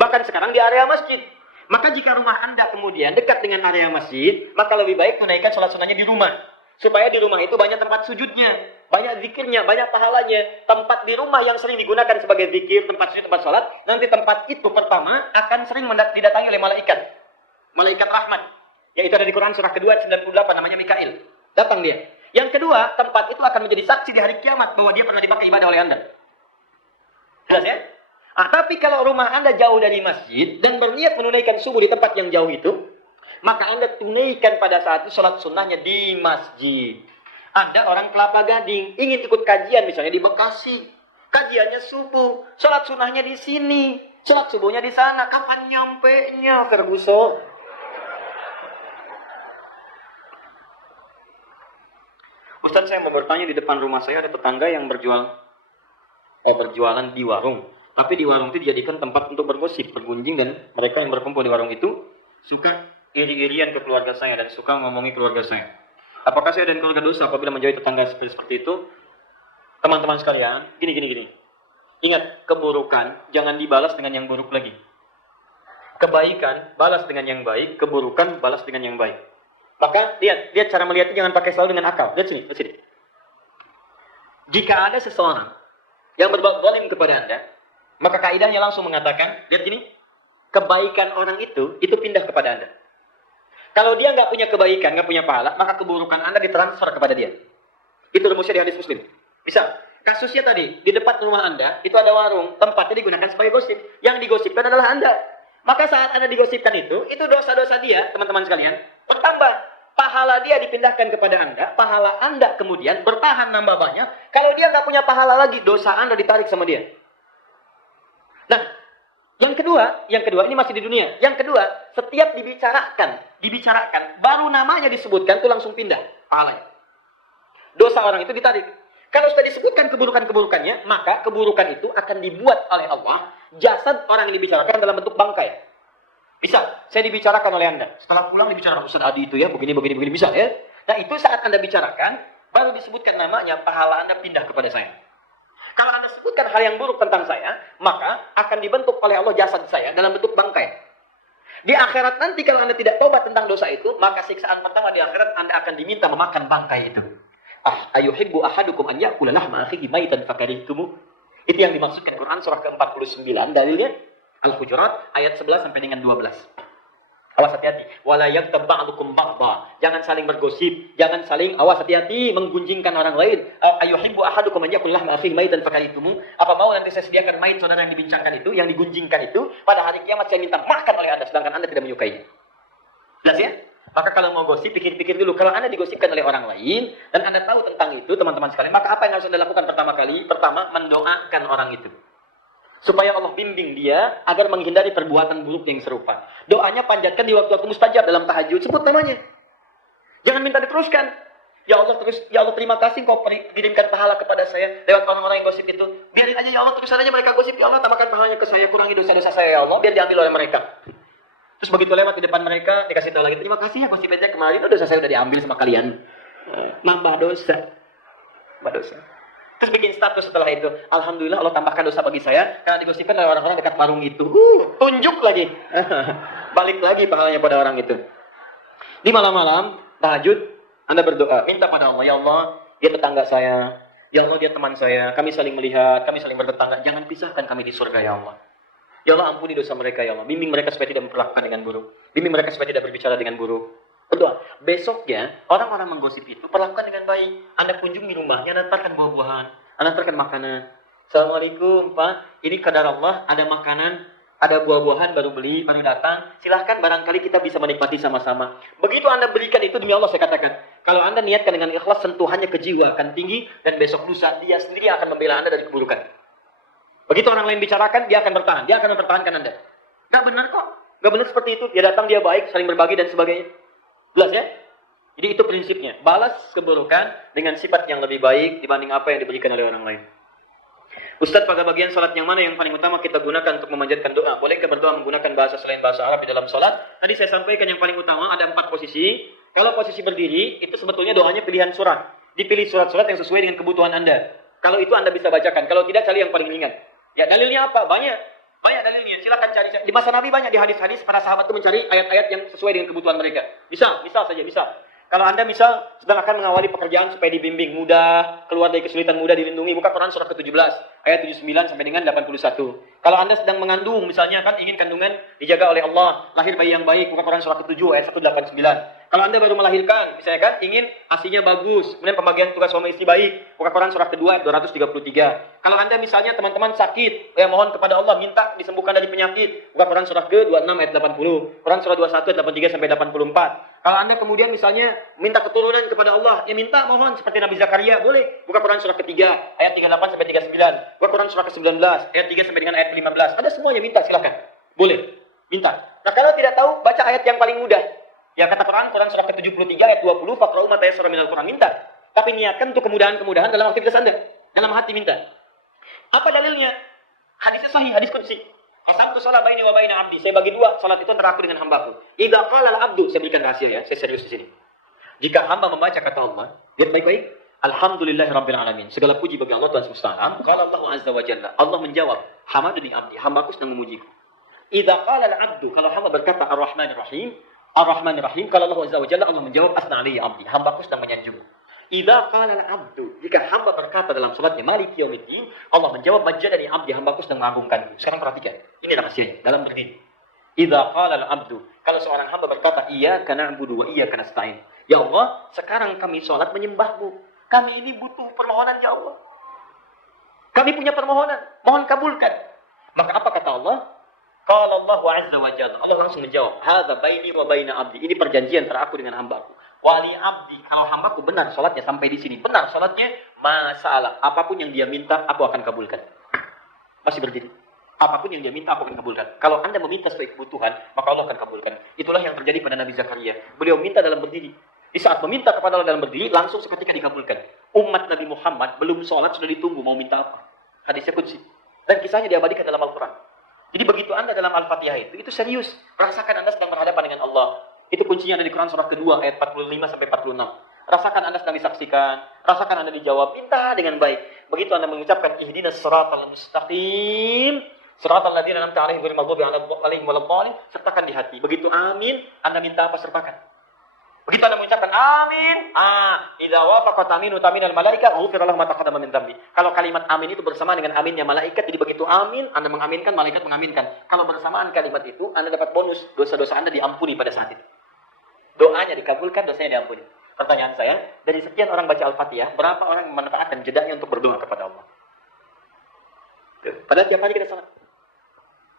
Bahkan sekarang di area masjid. Maka jika rumah Anda kemudian dekat dengan area masjid, maka lebih baik tunaikan salat sunnahnya di rumah. Supaya di rumah itu banyak tempat sujudnya, banyak zikirnya, banyak pahalanya. Tempat di rumah yang sering digunakan sebagai zikir, tempat sujud, tempat salat, nanti tempat itu pertama akan sering didatangi oleh malaikat. Malaikat rahmat. Yaitu ada di Quran surah kedua 98 namanya Mikail. Datang dia. Yang kedua, tempat itu akan menjadi saksi di hari kiamat bahwa dia pernah dipakai ibadah oleh Anda. Jelas ya? Tapi kalau rumah Anda jauh dari masjid dan berniat menunaikan subuh di tempat yang jauh itu, maka Anda tunaikan pada saat itu salat sunnahnya di masjid. Anda orang Kelapa Gading, ingin ikut kajian misalnya di Bekasi. Kajiannya subuh, salat sunnahnya di sini, salat subuhnya di sana. Kapan nyampe-nya, Ferguson? Ustaz, saya mau bertanya, di depan rumah saya ada tetangga yang berjualan di warung. Tapi di warung itu dijadikan tempat untuk bergosip, bergunjing, dan mereka yang berkumpul di warung itu suka iri-irian ke keluarga saya dan suka ngomongi keluarga saya. Apakah saya dan keluarga dosa apabila menjauhi tetangga seperti itu? Teman-teman sekalian, gini. Ingat, keburukan jangan dibalas dengan yang buruk lagi. Kebaikan balas dengan yang baik, keburukan balas dengan yang baik. Maka lihat cara melihatnya, jangan pakai selalu dengan akal. Lihat sini. Jika ada seseorang yang berbuat zalim kepada Anda, maka kaidahnya langsung mengatakan, lihat gini, kebaikan orang itu pindah kepada Anda. Kalau dia nggak punya kebaikan, nggak punya pahala, maka keburukan Anda ditransfer kepada dia. Itu rumusnya di hadis Muslim. Bisa. Kasusnya tadi, di depan rumah Anda, itu ada warung, tempatnya digunakan sebagai gosip. Yang digosipkan adalah Anda. Maka saat Anda digosipkan itu dosa-dosa dia, teman-teman sekalian, bertambah. Pahala dia dipindahkan kepada Anda, pahala Anda kemudian bertahan nambah banyak. Kalau dia nggak punya pahala lagi, dosa Anda ditarik sama dia. Nah, yang kedua, ini masih di dunia. Yang kedua, setiap dibicarakan, baru namanya disebutkan, itu langsung pindah pahalanya. Dosa orang itu ditarik. Kalau sudah disebutkan keburukan-keburukannya, maka keburukan itu akan dibuat oleh Allah, jasad orang yang dibicarakan dalam bentuk bangkai. Bisa, saya dibicarakan oleh Anda. Setelah pulang dibicarakan, Ustaz Adi itu ya, begini, bisa ya. Nah, itu saat Anda bicarakan, baru disebutkan namanya, pahala Anda pindah kepada saya. Kalau Anda sebutkan hal yang buruk tentang saya, maka akan dibentuk oleh Allah jasad saya dalam bentuk bangkai. Di akhirat nanti kalau Anda tidak tobat tentang dosa itu, maka siksaan pertama di akhirat Anda akan diminta memakan bangkai itu. Ayuhibbu ahadukum an ya'kula lahma akhihi maitan fakarihtumu. Itu yang dimaksudkan Quran surah ke-49, dalilnya Al-Hujurat ayat 11 sampai dengan 12. Awas hati-hati. Wala yaktab ba'dukum ba'dha. Jangan saling bergosip, jangan saling hati-hati menggunjingkan orang lain. Ayuhibbu ahadukum an ya'kula lahma akhihi maitan fakarihtumu. Apa mau nanti saya sediakan mayit saudara yang dibincangkan itu, yang digunjingkan itu, pada hari kiamat saya minta makan oleh Anda sedangkan Anda tidak menyukainya. Jelas ya? Maka kalau mau gosip, pikir-pikir dulu. Kalau Anda digosipkan oleh orang lain, dan Anda tahu tentang itu, teman-teman sekalian, maka apa yang harus Anda lakukan pertama kali? Pertama, mendoakan orang itu. Supaya Allah bimbing dia, agar menghindari perbuatan buruk yang serupa. Doanya panjatkan di waktu-waktu mustajab dalam tahajud. Sebut namanya. Jangan minta diteruskan. Ya Allah terima kasih kau kirimkan pahala kepada saya lewat orang-orang yang gosip itu. Biarin aja ya Allah, terus aja mereka gosip. Ya Allah, tambahkan pahalanya ke saya, kurangi dosa-dosa saya ya Allah, biar diambil oleh mereka. Terus begitu lewat di depan mereka, dikasih tahu lagi, terima kasih ya gosip aja kemarin, dosa saya udah diambil sama kalian. Nambah dosa. Terus bikin status setelah itu, alhamdulillah Allah tambahkan dosa bagi saya karena digosipkan oleh orang-orang dekat warung itu. Tunjuk lagi. Balik lagi pahalanya pada orang itu. Di malam-malam tahajud, Anda berdoa, minta pada Allah, ya Allah, dia tetangga saya, ya Allah dia teman saya, kami saling melihat, kami saling bertetangga, jangan pisahkan kami di surga ya Allah. Ya Allah, ampuni dosa mereka ya Allah. Bimbing mereka supaya tidak memperlakukan dengan buruk. Bimbing mereka supaya tidak berbicara dengan buruk. Berdoa. Besoknya, orang-orang menggosip itu perlakukan dengan baik. Anda kunjungi rumahnya, Anda antarkan buah-buahan, Anda antarkan makanan. Assalamualaikum Pak, ini kadar Allah, ada makanan, ada buah-buahan baru beli, baru datang. Silahkan barangkali kita bisa menikmati sama-sama. Begitu Anda berikan itu, demi Allah saya katakan, kalau Anda niatkan dengan ikhlas, sentuhannya ke jiwa akan tinggi, dan besok lusa dia sendiri akan membela Anda dari keburukan. Begitu orang lain bicarakan, dia akan bertahan. Dia akan mempertahankan Anda. Nggak benar kok. Nggak benar seperti itu. Dia datang, dia baik, saling berbagi dan sebagainya. Jelas ya? Jadi itu prinsipnya. Balas keburukan dengan sifat yang lebih baik dibanding apa yang diberikan oleh orang lain. Ustadz, pada bagian salat yang mana yang paling utama kita gunakan untuk memanjatkan doa? Bolehkah berdoa menggunakan bahasa selain bahasa Arab di dalam salat? Tadi saya sampaikan yang paling utama ada 4 posisi. Kalau posisi berdiri, itu sebetulnya doanya pilihan surat. Dipilih surat-surat yang sesuai dengan kebutuhan Anda. Kalau itu Anda bisa bacakan. Kalau tidak, cari yang paling ringan. Ya, dalilnya apa? Banyak. Banyak dalilnya. Silakan cari. Di masa Nabi banyak di hadis-hadis para sahabat itu mencari ayat-ayat yang sesuai dengan kebutuhan mereka. Bisa saja, bisa. Kalau Anda misal sedang akan mengawali pekerjaan supaya dibimbing mudah, keluar dari kesulitan mudah dilindungi, buka Quran surah ke-17, ayat 79 sampai dengan 81. Kalau Anda sedang mengandung, misalnya kan ingin kandungan dijaga oleh Allah, lahir bayi yang baik, buka Quran surah ke-7 ayat 189. Kalau Anda baru melahirkan, misalnya kan ingin asinya bagus, kemudian pembagian tugas suami istri baik, buka Quran surah ke-2 ayat 233. Kalau Anda misalnya teman-teman sakit, mohon kepada Allah minta disembuhkan dari penyakit, buka Quran surah ke-26 ayat 80, Quran surah 21 ayat 83 sampai 84. Kalau Anda kemudian misalnya minta keturunan kepada Allah, ya minta mohon seperti Nabi Zakaria, boleh. Buka Quran surah ke-3 ayat 38 sampai 39. Buka Quran surah ke-19 ayat 3 sampai dengan ayat 15. Ada semuanya minta, silakan. Boleh. Minta. Nah, kalau tidak tahu, baca ayat yang paling mudah. Ya kata Quran surah ke-73 ayat 20, faqra'u ma tayassara minal Quran, minta. Tapi niatkan untuk kemudahan-kemudahan dalam aktivitas Anda. Dalam hati minta. Apa dalilnya? Hadisnya sahih, hadis qudsi. Asamtu shalah baini wa baina abdi. Saya bagi dua salat itu antara aku dengan hambaku. Idza qala al-abdu, saya berikan rahasia ya, saya serius di sini. Jika hamba membaca kata Allah, lihat baik-baik, alhamdulillahirabbil alamin. Segala puji bagi Allah Tuhan semesta alam. Qala Allah azza wa jalla. Allah menjawab, hamaduni abdi, hambaku sedang memujiku. Idza qala al-abdu, kalau hamba berkata ar-rahmanir rahim, ar-rahmanir rahim, kalau Allah azza wa jalla, Allah menjawab asna alayya abdi, hambaku sedang menyanjung. Idza qala al-abdu, jika hamba berkata dalam salatnya maliki yaumiddin, Allah menjawab majjadani abdi, hambaku sedang mengagungkanku. Sekarang perhatikan, ini rahasianya dalam berdiri. Idza qala al-abdu, kalau seorang hamba berkata iyyaka na'budu wa iyyaka nasta'in, ya Allah, sekarang kami salat menyembahmu. Kami ini butuh permohonan ya Allah. Kami punya permohonan, mohon kabulkan. Maka apa kata Allah? Qala Allah azza wa jalla, Allah langsung menjawab, hadza baini wa baina abdi. Ini perjanjian antara aku dengan hambaku. Wali abdi, kalau hambaku benar sholatnya sampai di sini, benar sholatnya, masalah apapun yang dia minta, aku akan kabulkan. Masih berdiri. Apapun yang dia minta, aku akan kabulkan. Kalau Anda meminta sesuai kebutuhan, maka Allah akan kabulkan. Itulah yang terjadi pada Nabi Zakaria. Beliau minta dalam berdiri. Di saat meminta kepada Allah dalam berdiri, langsung seketika dikabulkan. Umat Nabi Muhammad belum sholat sudah ditunggu mau minta apa. Hadisnya qudsi. Dan kisahnya diabadikan dalam Al-Quran. Jadi begitu Anda dalam Al-Fatihah itu serius. Rasakan Anda sedang berhadapan dengan Allah. Itu kuncinya ada di Quran surah kedua ayat 45 sampai 46. Rasakan Anda sedang disaksikan, rasakan Anda dijawab, minta dengan baik. Begitu Anda mengucapkan ihdinas siratal mustaqim, siratal ladzina an'amta 'alaihim ghairil maghdubi 'alaihim waladdallin, sertakan di hati. Begitu amin, Anda minta apa sertakan. Begitu Anda mengucapkan amin, idza wafaqat aminu taminal malaika, ghufira lahu ma taqaddama min dzambi. Kalau kalimat amin itu bersamaan dengan aminnya malaikat, jadi begitu amin, Anda mengaminkan, malaikat mengaminkan. Kalau bersamaan kalimat itu, Anda dapat bonus, dosa-dosa Anda diampuni pada saat itu. Doanya dikabulkan, dosanya diampuni. Pertanyaan saya, dari sekian orang baca Al-Fatihah, berapa orang memanfaatkan jedanya untuk berdoa kepada Allah? Padahal tiap hari kita salat.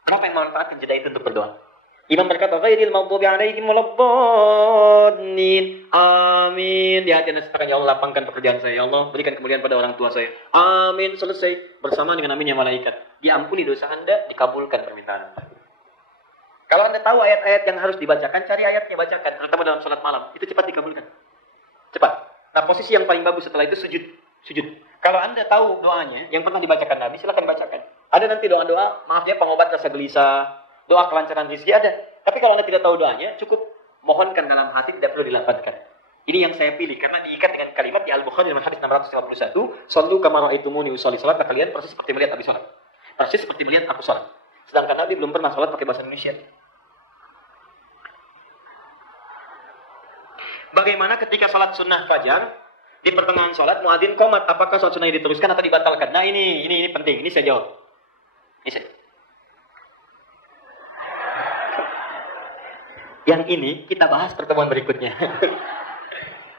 Berapa yang memanfaatkan jeda itu untuk berdoa? Imam berkata, ghairil maghdubi 'alaihim waladdallin. Amin. Di hati Anda sertakan, ya Allah lapangkan pekerjaan saya, ya Allah berikan kemuliaan pada orang tua saya. Amin. Selesai. Bersama dengan aminnya malaikat. Diampuni dosa Anda, dikabulkan permintaan Anda. Kalau Anda tahu ayat-ayat yang harus dibacakan, cari ayatnya, bacakan. Terutama dalam salat malam. Itu cepat dikabulkan. Cepat. Nah, posisi yang paling bagus setelah itu sujud. Sujud. Kalau Anda tahu doanya, yang pernah dibacakan Nabi, silakan bacakan. Ada nanti doa-doa, maaf ya, pengobat rasa gelisah, doa kelancaran rezeki ada. Tapi kalau Anda tidak tahu doanya, cukup mohonkan dalam hati, tidak perlu dilafadzkan. Ini yang saya pilih, karena diikat dengan kalimat di Al-Bukhari dalam hadis 651, Sallu kama ra'aitumuni usolli, salat kalian persis seperti melihat Nabi salat. Persis seperti melihat aku salat. Sedangkan Nabi belum pernah salat pakai bahasa Indonesia. Bagaimana ketika salat sunnah fajar, di pertengahan salat muadzin qomat, apakah salat sunnah diteruskan atau dibatalkan? Nah ini penting, ini saya jawab. Yang ini kita bahas pertemuan berikutnya.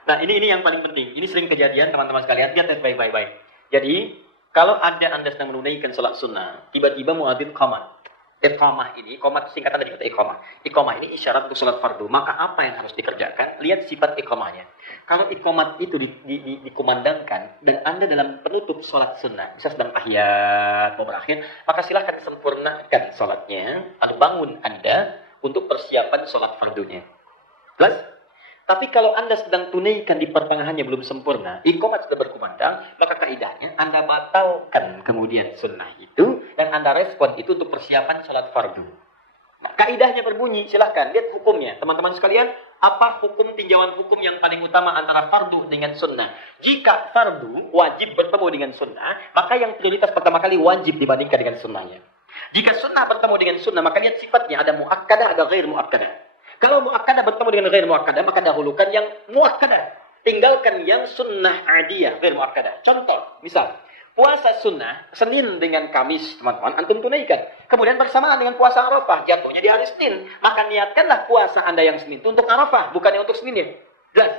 Nah ini yang paling penting. Ini sering kejadian teman-teman sekalian, lihat baik-baik. Jadi kalau ada Anda sedang menunaikan salat sunnah, tiba-tiba muadzin qomat. Iqamah ini, qomat singkatan dari kata iqamah. Iqamah ini isyarat untuk salat fardu. Maka apa yang harus dikerjakan? Lihat sifat iqamahnya. Kalau iqamat itu dikumandangkan dan Anda dalam penutup salat sunnah, bisa sedang tahiyat mau berakhir, maka silahkan sempurnakan salatnya atau bangun Anda untuk persiapan salat fardunya. Jelas? Tapi kalau Anda sedang tunaikan di pertengahannya belum sempurna, iqamat sudah berkumandang, maka kaidahnya Anda batalkan kemudian sunnah itu, dan Anda respon itu untuk persiapan sholat fardu. Nah, kaidahnya berbunyi, silahkan lihat hukumnya. Teman-teman sekalian, apa hukum tinjauan hukum yang paling utama antara fardu dengan sunnah? Jika fardu wajib bertemu dengan sunnah, maka yang prioritas pertama kali wajib dibandingkan dengan sunnahnya. Jika sunnah bertemu dengan sunnah, maka lihat sifatnya, ada muakkadah, ada ghair muakkadah. Kalau muakkadah bertemu dengan ghair muakkadah, maka dahulukan yang muakkadah. Tinggalkan yang sunnah adiyah, ghair muakkadah. Contoh, misal, puasa sunnah, Senin dengan Kamis, teman-teman, antum tunaikan. Kemudian bersamaan dengan puasa Arafah, jatuhnya di hari Senin. Maka niatkanlah puasa Anda yang Senin itu untuk Arafah, bukannya untuk Seninnya. Jelas?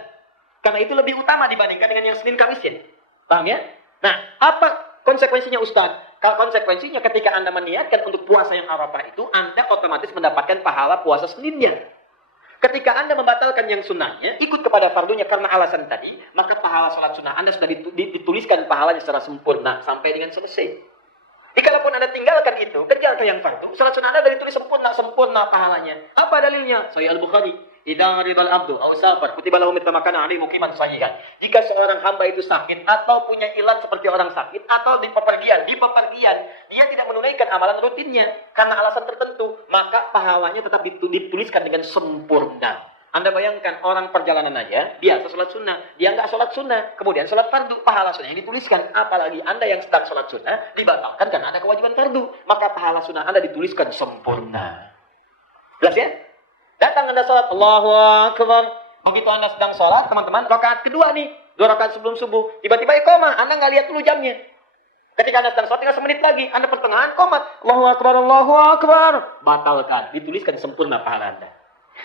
Karena itu lebih utama dibandingkan dengan yang Senin Kamisnya. Paham ya? Nah, apa konsekuensinya Ustaz? Kalau konsekuensinya ketika Anda meniatkan untuk puasa yang Arafah itu, Anda otomatis mendapatkan pahala puasa Seninnya. Ketika Anda membatalkan yang sunnahnya, ikut kepada fardunya karena alasan tadi, maka pahala sholat sunnah Anda sudah dituliskan pahalanya secara sempurna sampai dengan selesai. Jikalaupun Anda tinggalkan itu, kejar ke yang fardu, sholat sunnah Anda sudah ditulis sempurna pahalanya. Apa dalilnya? Sahih Al-Bukhari. Idza ridal abdu aw safar kutiba lahu mithla ma kana 'alaihi muqiman sahihan. Jika seorang hamba itu sakit atau punya ilat seperti orang sakit atau di pepergian dia tidak menunaikan amalan rutinnya karena alasan tertentu, maka pahalanya tetap dituliskan dengan sempurna. Anda bayangkan orang perjalanan aja, biasa sholat sunnah, dia nggak sholat sunnah, kemudian sholat fardu, pahala sunnah yang dituliskan. Apalagi Anda yang sedang sholat sunnah, dibatalkan karena ada kewajiban fardu, maka pahala sunnah Anda dituliskan sempurna. Jelas ya? Datang Anda sholat, Allahu Akbar. Begitu Anda sedang sholat, teman-teman, rakaat kedua nih, 2 rakaat sebelum subuh, tiba-tiba iqamah, Anda nggak lihat dulu jamnya. Ketika Anda sedang sholat, tinggal semenit lagi, Anda pertengahan qomat, Allahu Akbar, Allahu Akbar. Batalkan, dituliskan sempurna pahala Anda.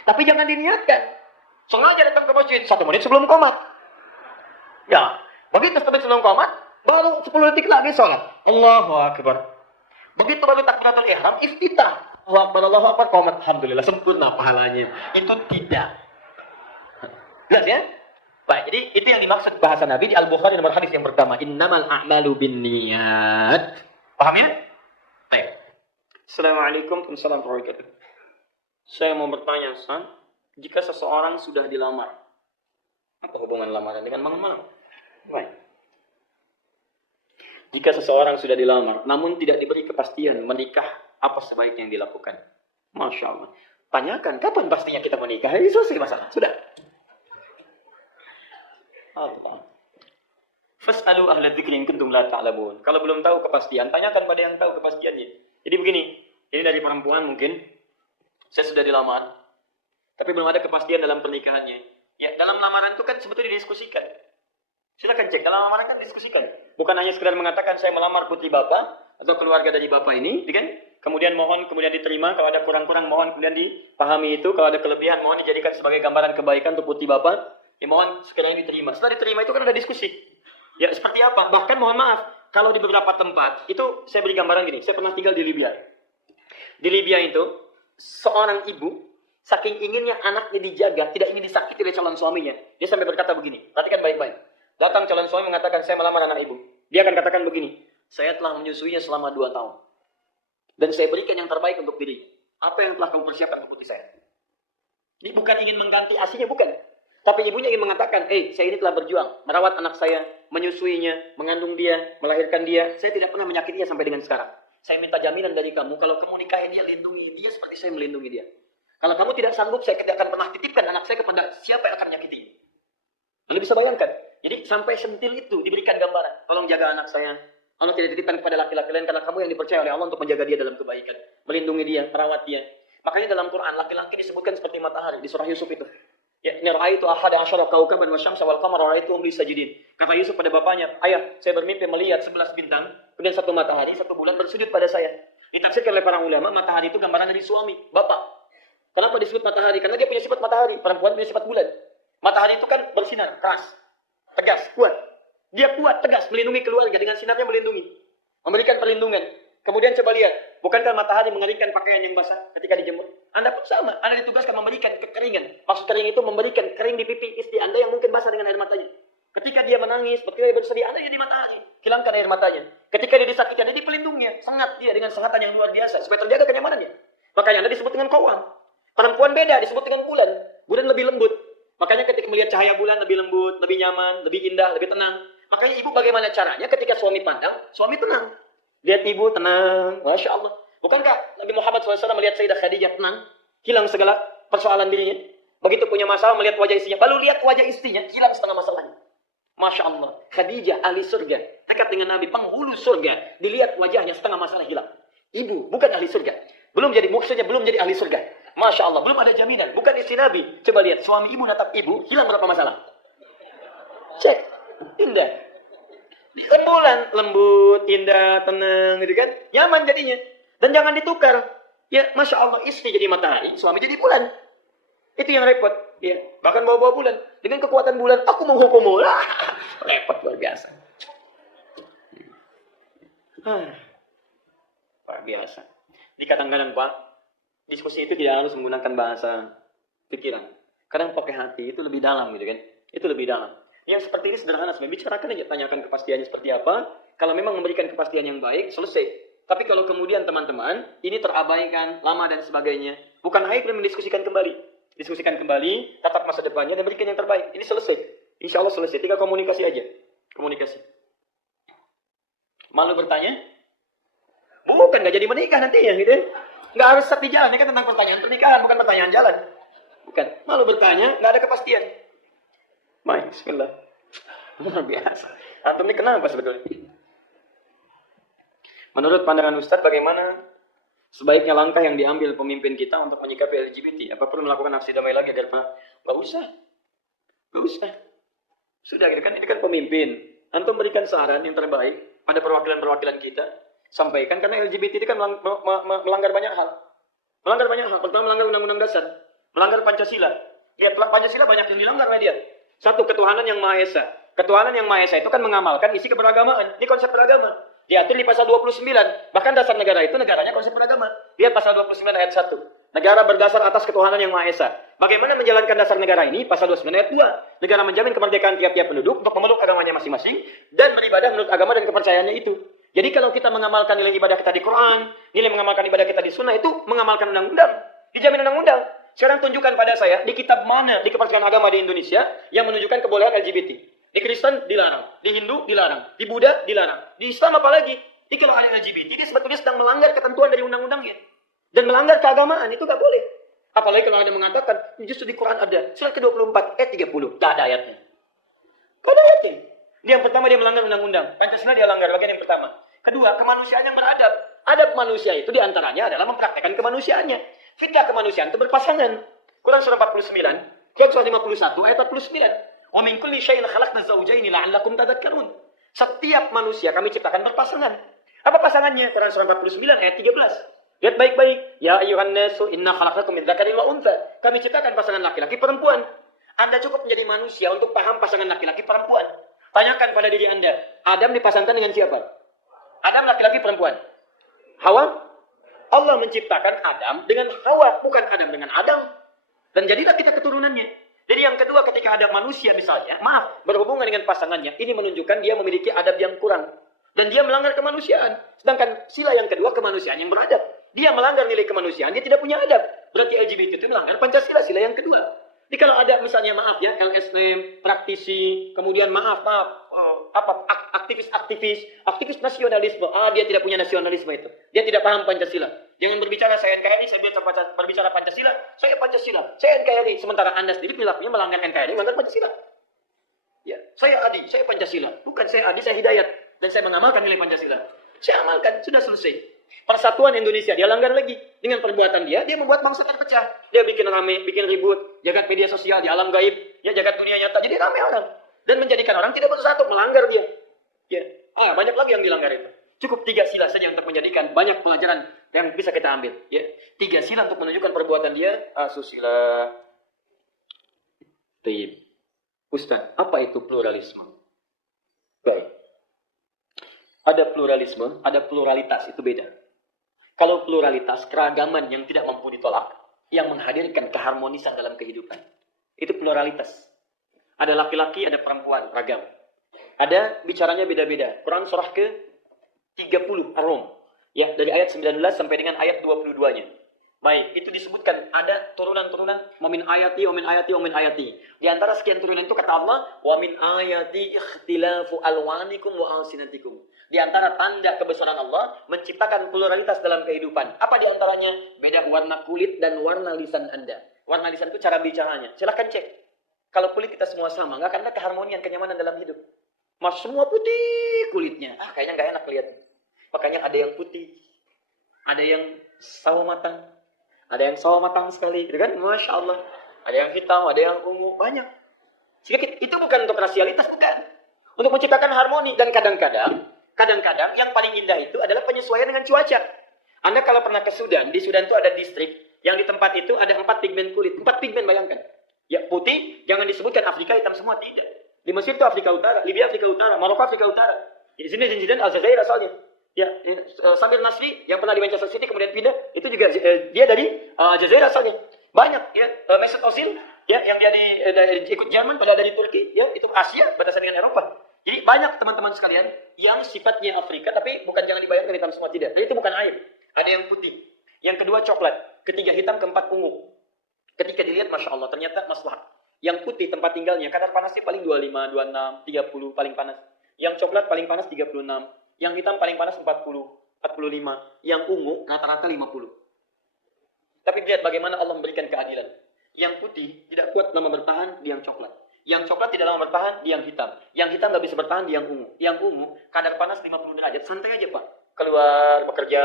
Tapi jangan diniatkan. Sengaja datang ke masjid 1 menit sebelum qomat. Ya, begitu 1 menit sebelum qomat, baru 10 detik lagi sholat, Allahu Akbar. Begitu baru takbiratul ihram, iftitah. Allahu Akbar, qomat, alhamdulillah, sempurna pahalanya. Itu tidak. Jelas ya? Baik, jadi itu yang dimaksud bahasa Nabi di Al-Bukhari nomor hadis yang pertama, innamal a'malu binniyat. Paham ya? Baik. Assalamualaikum warahmatullahi wabarakatuh. Saya mau bertanya, Ustaz, jika seseorang sudah dilamar, apa hubungan lamaran dengan mengemar? Baik. Jika seseorang sudah dilamar, namun tidak diberi kepastian menikah, apa sebaiknya yang dilakukan? Masya Allah. Tanyakan, kapan pastinya kita menikah? Ini selesai masalah. Sudah. Fas'alu ahla dzikri in kuntum la ta'lamun. Kalau belum tahu kepastian, tanyakan pada yang tahu kepastiannya. Jadi begini, ini dari perempuan mungkin, saya sudah dilamar, tapi belum ada kepastian dalam pernikahannya. Ya, dalam lamaran itu kan sebetulnya didiskusikan. Silakan cek, dalam lamaran kan didiskusikan. Bukan hanya sekedar mengatakan saya melamar putri bapak atau keluarga dari bapak ini, kan? Kemudian mohon, kemudian diterima. Kalau ada kurang-kurang, mohon kemudian dipahami itu. Kalau ada kelebihan, mohon dijadikan sebagai gambaran kebaikan untuk putri bapak. Ya mohon sekiranya diterima. Setelah diterima itu kan ada diskusi. Ya seperti apa? Bahkan mohon maaf, kalau di beberapa tempat, itu saya beri gambaran gini. Saya pernah tinggal di Libya. Di Libya itu, seorang ibu, saking inginnya anaknya dijaga, tidak ingin disakiti oleh calon suaminya. Dia sampai berkata begini, perhatikan baik-baik. Datang calon suami mengatakan, saya melamar anak ibu. Dia akan katakan begini, saya telah menyusuinya selama 2 tahun. Dan saya berikan yang terbaik untuk diri. Apa yang telah kamu persiapkan untuk putri saya? Ini bukan ingin mengganti asinya, bukan. Tapi ibunya ingin mengatakan, saya ini telah berjuang, merawat anak saya, menyusuinya, mengandung dia, melahirkan dia. Saya tidak pernah menyakitinya sampai dengan sekarang. Saya minta jaminan dari kamu, kalau kamu nikahin dia, lindungi dia seperti saya melindungi dia. Kalau kamu tidak sanggup, saya tidak akan pernah titipkan anak saya kepada siapa yang akan menyakitinya. Lalu bisa bayangkan, jadi sampai sentil itu diberikan gambaran. Tolong jaga anak saya. Allah tidak dititipkan kepada laki-laki lain karena kamu yang dipercaya oleh Allah untuk menjaga dia dalam kebaikan. Melindungi dia, merawat dia. Makanya dalam Quran, laki-laki disebutkan seperti matahari di surah Yusuf itu. Ya, ini ra'aitu ahada asyara kaukaban wa syamsa wal qamara ra'aitu li sajidin. Kata Yusuf pada bapaknya, ayah, saya bermimpi melihat 11 bintang, kemudian 1 matahari, 1 bulan bersujud pada saya. Ditafsirkan oleh para ulama, matahari itu gambaran dari suami, bapak. Kenapa disebut matahari? Karena dia punya sifat matahari, perempuan punya sifat bulan. Matahari itu kan bersinar, keras, tegas, kuat. Dia kuat, tegas, melindungi keluarga, dengan sinarnya melindungi. Memberikan perlindungan. Kemudian coba lihat, bukankah matahari mengeringkan pakaian yang basah ketika dijemur? Anda pun sama, Anda ditugaskan memberikan kekeringan. Maksud kering itu memberikan kering di pipi istri Anda yang mungkin basah dengan air matanya. Ketika dia menangis, ketika dia bersedih, Anda jadi matahari. Hilangkan air matanya. Ketika dia disakiti, Anda jadi pelindungnya. Sengat dia dengan sengatan yang luar biasa, supaya terjaga kenyamanannya. Makanya Anda disebut dengan qawwam. Perempuan beda, disebut dengan bulan. Bulan lebih lembut. Makanya ketika melihat cahaya bulan lebih lembut, lebih nyaman, lebih indah, lebih tenang. Makanya ibu bagaimana caranya ketika suami pandang, suami tenang. Lihat ibu tenang, Masya Allah. Bukankah Nabi Muhammad SAW melihat Sayyidah Khadijah tenang, hilang segala persoalan dirinya. Begitu punya masalah melihat wajah istrinya, baru lihat wajah istrinya, hilang setengah masalahnya. Masya Allah, Khadijah ahli surga, dekat dengan Nabi, penghulu surga, dilihat wajahnya setengah masalah hilang. Ibu bukan ahli surga, belum jadi maksudnya belum jadi ahli surga. Masya Allah, belum ada jaminan, bukan istri Nabi. Coba lihat, suami ibu natap ibu, hilang berapa masalah? Cek, indah. Di rembulan, lembut, indah, tenang, gitu kan? Nyaman jadinya. Dan jangan ditukar. Ya, Masya Allah, istri jadi matahari, suami jadi bulan. Itu yang repot. Ya, bahkan bawa-bawa bulan. Dengan kekuatan bulan, aku menghukummu. Repot luar biasa. Luar biasa. Di kadang-kadang Pak, diskusi itu tidak harus menggunakan bahasa pikiran. Kadang pakai hati itu lebih dalam gitu kan. Itu lebih dalam. Yang seperti ini sederhana sebenarnya. Bicarakan aja, tanyakan kepastiannya seperti apa. Kalau memang memberikan kepastian yang baik, selesai. Tapi kalau kemudian teman-teman, ini terabaikan, lama dan sebagainya. Bukan aib dan mendiskusikan kembali. Diskusikan kembali, tatap masa depannya, dan berikan yang terbaik. Ini selesai. Insya Allah selesai. Tinggal komunikasi aja. Komunikasi. Malu bertanya? Bukan, nggak jadi menikah nantinya gitu. Nggak harus tepi jalan. Ini kan tentang pertanyaan pernikahan, bukan pertanyaan jalan. Bukan. Malu bertanya, nggak ada kepastian. Baik, bismillah. Luar biasa. Antum ini kenapa sebetulnya? Menurut pandangan Ustadz, bagaimana sebaiknya langkah yang diambil pemimpin kita untuk menyikapi LGBT? Apa perlu melakukan aksi damai lagi agar nggak usah? Nggak usah. Sudah, gitu kan? Ini kan pemimpin. Antum berikan saran yang terbaik pada perwakilan-perwakilan kita. Sampaikan, karena LGBT itu kan melanggar banyak hal. Melanggar banyak hal. Pertama, melanggar undang-undang dasar. Melanggar Pancasila. Lihat, Pancasila banyak yang dilanggar oleh dia. Satu, ketuhanan yang Maha Esa. Ketuhanan yang Maha Esa itu kan mengamalkan isi keberagamaan. Ini konsep beragama. Diatur di pasal 29. Bahkan dasar negara itu negaranya konsep beragama. Lihat pasal 29 ayat 1. Negara berdasar atas ketuhanan yang Maha Esa. Bagaimana menjalankan dasar negara ini? Pasal 29 ayat 2. Negara menjamin kemerdekaan tiap-tiap penduduk untuk memeluk agamanya masing-masing dan beribadah menurut agama dan kepercayaannya itu. Jadi kalau kita mengamalkan nilai ibadah kita di Quran, nilai mengamalkan ibadah kita di Sunnah, itu mengamalkan undang-undang. Dijamin undang-undang. Sekarang tunjukkan pada saya, di kitab mana di kepercayaan agama di Indonesia yang menunjukkan kebolehan LGBT. Di Kristen dilarang, di Hindu dilarang, di Buddha dilarang, di Islam apalagi. Ini kalau ada LGBT, dia sebetulnya sedang melanggar ketentuan dari undang-undangnya. Dan melanggar keagamaan, itu gak boleh. Apalagi kalau ada mengatakan, justru di Quran ada, surat ke-24, ayat 30, gak ada ayatnya. Gak ada ayatnya. Dia yang pertama, dia melanggar undang-undang. Pancasila dia langgar, bagian yang pertama. Kedua, kemanusiaan yang beradab. Adab manusia itu diantaranya adalah mempraktekkan kemanusiaannya. Fitrah kemanusiaan itu berpasangan. Quran surah 49, Quran surah 51, ayat 49. Wa min kulli syai'in khalaqna zawjaini la'allakum tadhakkarun. Setiap manusia kami ciptakan berpasangan. Apa pasangannya? Quran surah 49 ayat 13. Lihat baik-baik. Ya ayyuhan nasu inna khalaqnakum min dzakarin wa untha. Kami ciptakan pasangan laki-laki perempuan. Anda cukup menjadi manusia untuk paham pasangan laki-laki perempuan. Tanyakan pada diri Anda, Adam dipasangkan dengan siapa? Adam laki-laki perempuan. Hawa? Allah menciptakan Adam dengan Hawa, bukan Adam dengan Adam. Dan jadilah kita keturunannya. Jadi yang kedua, ketika ada manusia misalnya, berhubungan dengan pasangannya, ini menunjukkan dia memiliki adab yang kurang. Dan dia melanggar kemanusiaan. Sedangkan sila yang kedua, kemanusiaan yang beradab. Dia melanggar nilai kemanusiaan, dia tidak punya adab. Berarti LGBT itu melanggar Pancasila, sila yang kedua. Jadi kalau ada misalnya LSM, praktisi, kemudian aktivis nasionalisme. Dia tidak punya nasionalisme itu. Dia tidak paham Pancasila. Jangan berbicara saya NKRI, saya berbicara Pancasila, saya Pancasila, saya NKRI. Sementara Anda sendiri perilakunya melanggar NKRI, melanggar Pancasila. Ya, saya Adi, saya Pancasila. Bukan saya Adi, saya Hidayat. Dan saya mengamalkan nilai Pancasila. Saya amalkan, sudah selesai. Persatuan Indonesia, dia langgar lagi. Dengan perbuatan dia membuat bangsa terpecah. Dia bikin rame, bikin ribut, jagat media sosial, di alam gaib, ya jagat dunia nyata. Jadi rame orang. Dan menjadikan orang tidak bersatu, melanggar dia. Ya. Banyak lagi yang dilanggar itu. Cukup 3 sila saja untuk menjadikan banyak pelajaran yang bisa kita ambil. Ya. 3 sila untuk menunjukkan perbuatan dia. Asusila. Taib. Ustaz, apa itu pluralisme? Baik. Ada pluralisme, ada pluralitas, itu beda. Kalau pluralitas, keragaman yang tidak mampu ditolak, yang menghadirkan keharmonisan dalam kehidupan. Itu pluralitas. Ada laki-laki, ada perempuan, ragam. Ada bicaranya beda-beda. Quran surah ke-30, Ar-Rum. Ya, dari ayat 19 sampai dengan ayat 22-nya. Baik, itu disebutkan ada turunan-turunan wa min ayati wa min ayati wa min ayati. Di antara sekian turunan itu kata Allah, wa min ayati ikhtilafu alwanikum wa alsinatikum. Di antara tanda kebesaran Allah menciptakan pluralitas dalam kehidupan. Apa di antaranya? Beda warna kulit dan warna lisan Anda. Warna lisan itu cara bicaranya. Silahkan cek. Kalau kulit kita semua sama, nggak akan ada keharmonian, kenyamanan dalam hidup. Mas semua putih kulitnya. Kayaknya nggak enak lihat. Makanya ada yang putih, ada yang sawo matang, ada yang sawo matang sekali, gitu kan? Masya Allah. Ada yang hitam, ada yang ungu, banyak. Sehingga itu bukan untuk rasialitas, bukan. Untuk menciptakan harmoni. Dan kadang-kadang yang paling indah itu adalah penyesuaian dengan cuaca. Anda kalau pernah ke Sudan, di Sudan itu ada distrik, yang di tempat itu ada 4 pigmen kulit. 4 pigmen, bayangkan. Ya putih, jangan disebutkan Afrika hitam semua, tidak. Di Mesir itu Afrika Utara, Libya Afrika Utara, Maroko Afrika Utara. Di sini Zinzidan Aljazair asalnya. Ya, Samir Nasri yang pernah di Manchester City kemudian pindah, itu juga dia dari Aljazair asalnya. Banyak ya, Mesut Ozil ya yang dia ikut Jerman pada dari Turki, ya itu Asia batasan dengan Eropa. Jadi banyak teman-teman sekalian yang sifatnya Afrika tapi bukan jangan dibayangkan hitam semua, tidak. Dan itu bukan aib. Ada yang putih. Yang kedua coklat, ketiga hitam, keempat ungu. Ketika dilihat Masya Allah ternyata maslahat. Yang putih tempat tinggalnya kadar panasnya paling 25, 26, 30 paling panas. Yang coklat paling panas 36. Yang hitam paling panas 40, 45. Yang ungu rata-rata 50. Tapi lihat bagaimana Allah memberikan keadilan. Yang putih tidak kuat lama bertahan di yang coklat. Yang coklat tidak lama bertahan di yang hitam. Yang hitam nggak bisa bertahan di yang ungu. Yang ungu kadar panas 50 derajat. Santai aja Pak. Keluar, bekerja.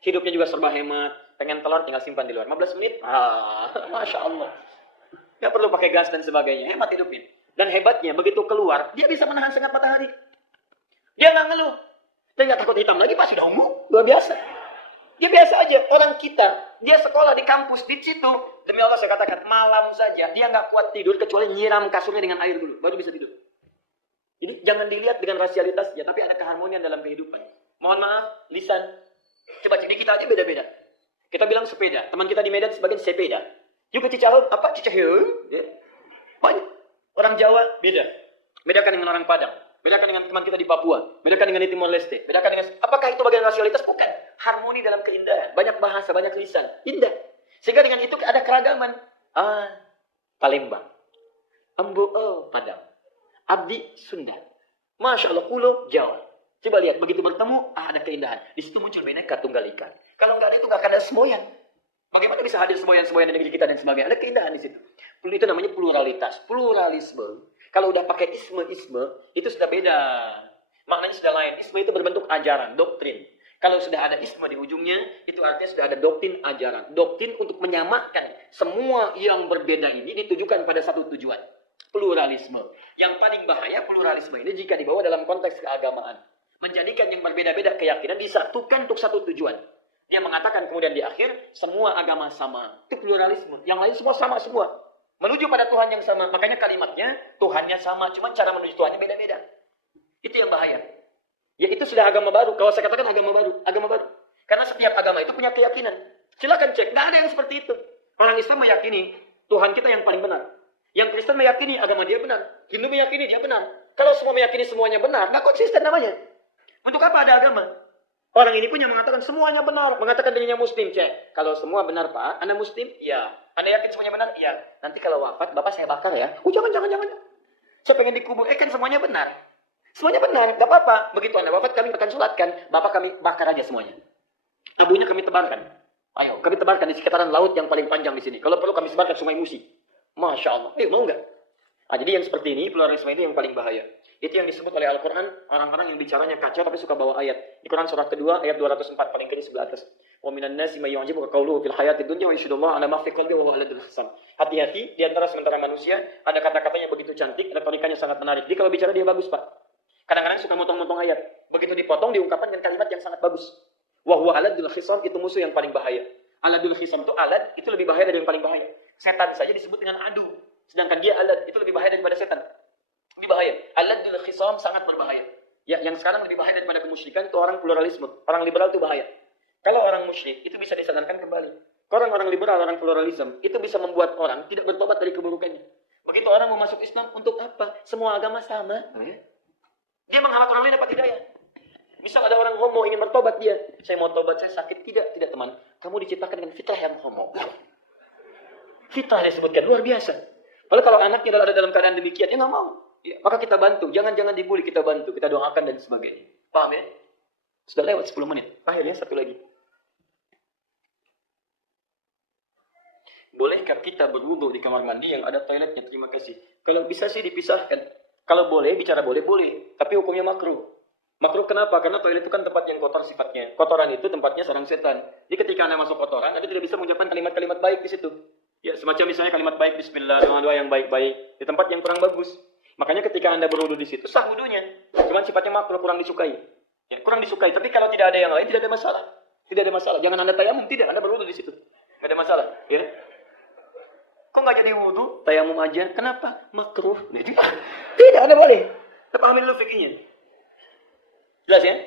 Hidupnya juga serba hemat. Pengen telur tinggal simpan di luar. 15 menit. Masya Allah. Nggak perlu pakai gas dan sebagainya. Hemat hidupin. Dan hebatnya begitu keluar, dia bisa menahan sengat matahari. Dia nggak ngeluh. Dia nggak takut hitam lagi, Pak. Sudah ungu. Luar biasa. Dia biasa aja. Orang kita, dia sekolah di kampus, di situ. Demi Allah saya katakan, malam saja. Dia nggak kuat tidur, kecuali nyiram kasurnya dengan air dulu. Baru bisa tidur. Jadi jangan dilihat dengan rasialitasnya, tapi ada keharmonian dalam kehidupan. Mohon maaf, lisan. Coba cek, kita aja beda-beda. Kita bilang sepeda. Teman kita di Medan sebagian sepeda. Juga Cicaheum, apa Cicaheum? Ya. Banyak. Orang Jawa beda. Bedakan dengan orang Padang. Bedakan dengan teman kita di Papua. Bedakan dengan di Timor Leste. Bedakan dengan... Apakah itu bagian rasialitas? Bukan. Harmoni dalam keindahan. Banyak bahasa, banyak lisan. Indah. Sehingga dengan itu ada keragaman. Palembang. Ambo, Padang. Abdi, Sunda. Masya Allah, Pulau, Jawa. Coba lihat, begitu bertemu, ada keindahan. Di situ muncul Bhinneka Tunggal Ika. Kalau nggak ada itu, nggak akan ada semboyan. Bagaimana bisa hadir semboyan-semboyan di negeri kita dan sebagainya? Ada keindahan di situ. Itu namanya pluralitas, pluralisme. Kalau udah pakai isme, itu sudah beda. Maknanya sudah lain. Isme itu berbentuk ajaran, doktrin. Kalau sudah ada isme di ujungnya, itu artinya sudah ada doktrin ajaran. Doktrin untuk menyamakan semua yang berbeda ini ditujukan pada satu tujuan. Pluralisme. Yang paling bahaya pluralisme ini jika dibawa dalam konteks keagamaan. Menjadikan yang berbeda-beda keyakinan disatukan untuk satu tujuan. Dia mengatakan kemudian di akhir, semua agama sama. Itu pluralisme. Yang lain semua sama semua. Menuju pada Tuhan yang sama. Makanya kalimatnya, Tuhannya sama. Cuma cara menuju Tuhannya beda-beda. Itu yang bahaya. Ya itu sudah agama baru. Kalau saya katakan agama baru. Agama baru. Karena setiap agama itu punya keyakinan. Silakan cek. Nggak ada yang seperti itu. Orang Islam meyakini Tuhan kita yang paling benar. Yang Kristen meyakini agama dia benar. Hindu meyakini dia benar. Kalau semua meyakini semuanya benar, nggak konsisten namanya. Untuk apa ada agama? Orang ini pun yang mengatakan semuanya benar. Mengatakan dirinya muslim. Cek. Kalau semua benar Pak, Anda muslim? Ya. Anda yakin semuanya benar? Iya. Nanti kalau wafat, Bapak saya bakar ya. Jangan. Saya pengen dikubur. Kan semuanya benar. Semuanya benar. Gak apa-apa. Begitu Anda wafat, kami akan sholatkan. Bapak kami bakar aja semuanya. Abunya kami tebarkan. Ayo, kami tebarkan di sekitaran laut yang paling panjang di sini. Kalau perlu kami sebarkan Sungai Musi. Masya Allah. Ayo, mau nggak? Jadi yang seperti ini, pluralisme ini yang paling bahaya. Itu yang disebut oleh Al-Quran, orang-orang yang bicaranya kacau tapi suka bawa ayat. Di Quran surat kedua, ayat 204, paling kiri sebelah atas. Wa minan nasi may yu'jibuka qawluhu fil hayati dunya wa yashhadullahu ala ma fi qalbi wa huwa aladul khisam. Hati-hati, di antara sementara manusia, ada kata-katanya begitu cantik, retorikanya sangat menarik. Jadi kalau bicara dia bagus, Pak. Kadang-kadang suka motong-motong ayat. Begitu dipotong, diungkapkan dengan kalimat yang sangat bagus. Wa huwa aladul khisam, itu musuh yang paling bahaya. Aladul khisam itu alad, itu lebih bahaya dari yang paling bahaya. Setan saja disebut dengan adu. Sedangkan dia alad, itu lebih bahaya daripada setan. Lebih bahaya. Aladul khisam sangat berbahaya. Ya, yang sekarang lebih bahaya daripada kemusyrikan itu orang pluralisme. Orang liberal itu bahaya. Kalau orang musyrik, itu bisa disadarkan kembali. Kalau orang liberal, orang pluralisme, itu bisa membuat orang tidak bertobat dari keburukannya. Begitu orang mau masuk Islam, untuk apa? Semua agama sama. Dia menghalang orang lain dapat hidayah. Misal ada orang homo ingin bertobat dia. Saya mau tobat, saya sakit. Tidak teman. Kamu diciptakan dengan fitrah yang homo. Fitrah disebutkan, luar biasa. Padahal kalau anaknya ada dalam keadaan demikian, dia nggak mau. Ya, maka kita bantu. Jangan dibully, kita bantu. Kita doakan dan sebagainya. Paham ya? Sudah lewat 10 menit. Akhirnya satu lagi. Bolehkah kita berwudu di kamar mandi yang ada toiletnya? Terima kasih. Kalau bisa sih dipisahkan. Kalau boleh, bicara boleh. Tapi hukumnya makruh. Makruh kenapa? Karena toilet itu kan tempat yang kotor sifatnya. Kotoran itu tempatnya sarang setan. Jadi ketika Anda masuk kotoran, Anda tidak bisa mengucapkan kalimat-kalimat baik di situ. Ya, semacam misalnya kalimat baik, bismillah, doa yang baik-baik. Di tempat yang kurang bagus. Makanya ketika Anda berwudu di situ, sah wudunya. Cuman sifatnya makruh, kurang disukai. Ya, kurang disukai. Tapi kalau tidak ada yang lain, tidak ada masalah. Tidak ada masalah. Jangan Anda tayamum, tidak. Anda berwudu di situ. Tidak ada masalah. Ya. Kok nggak jadi wudu? Tayamum aja. Kenapa? Makruh. Tidak, Anda boleh. Kita pahami dulu fikihnya. Jelas ya?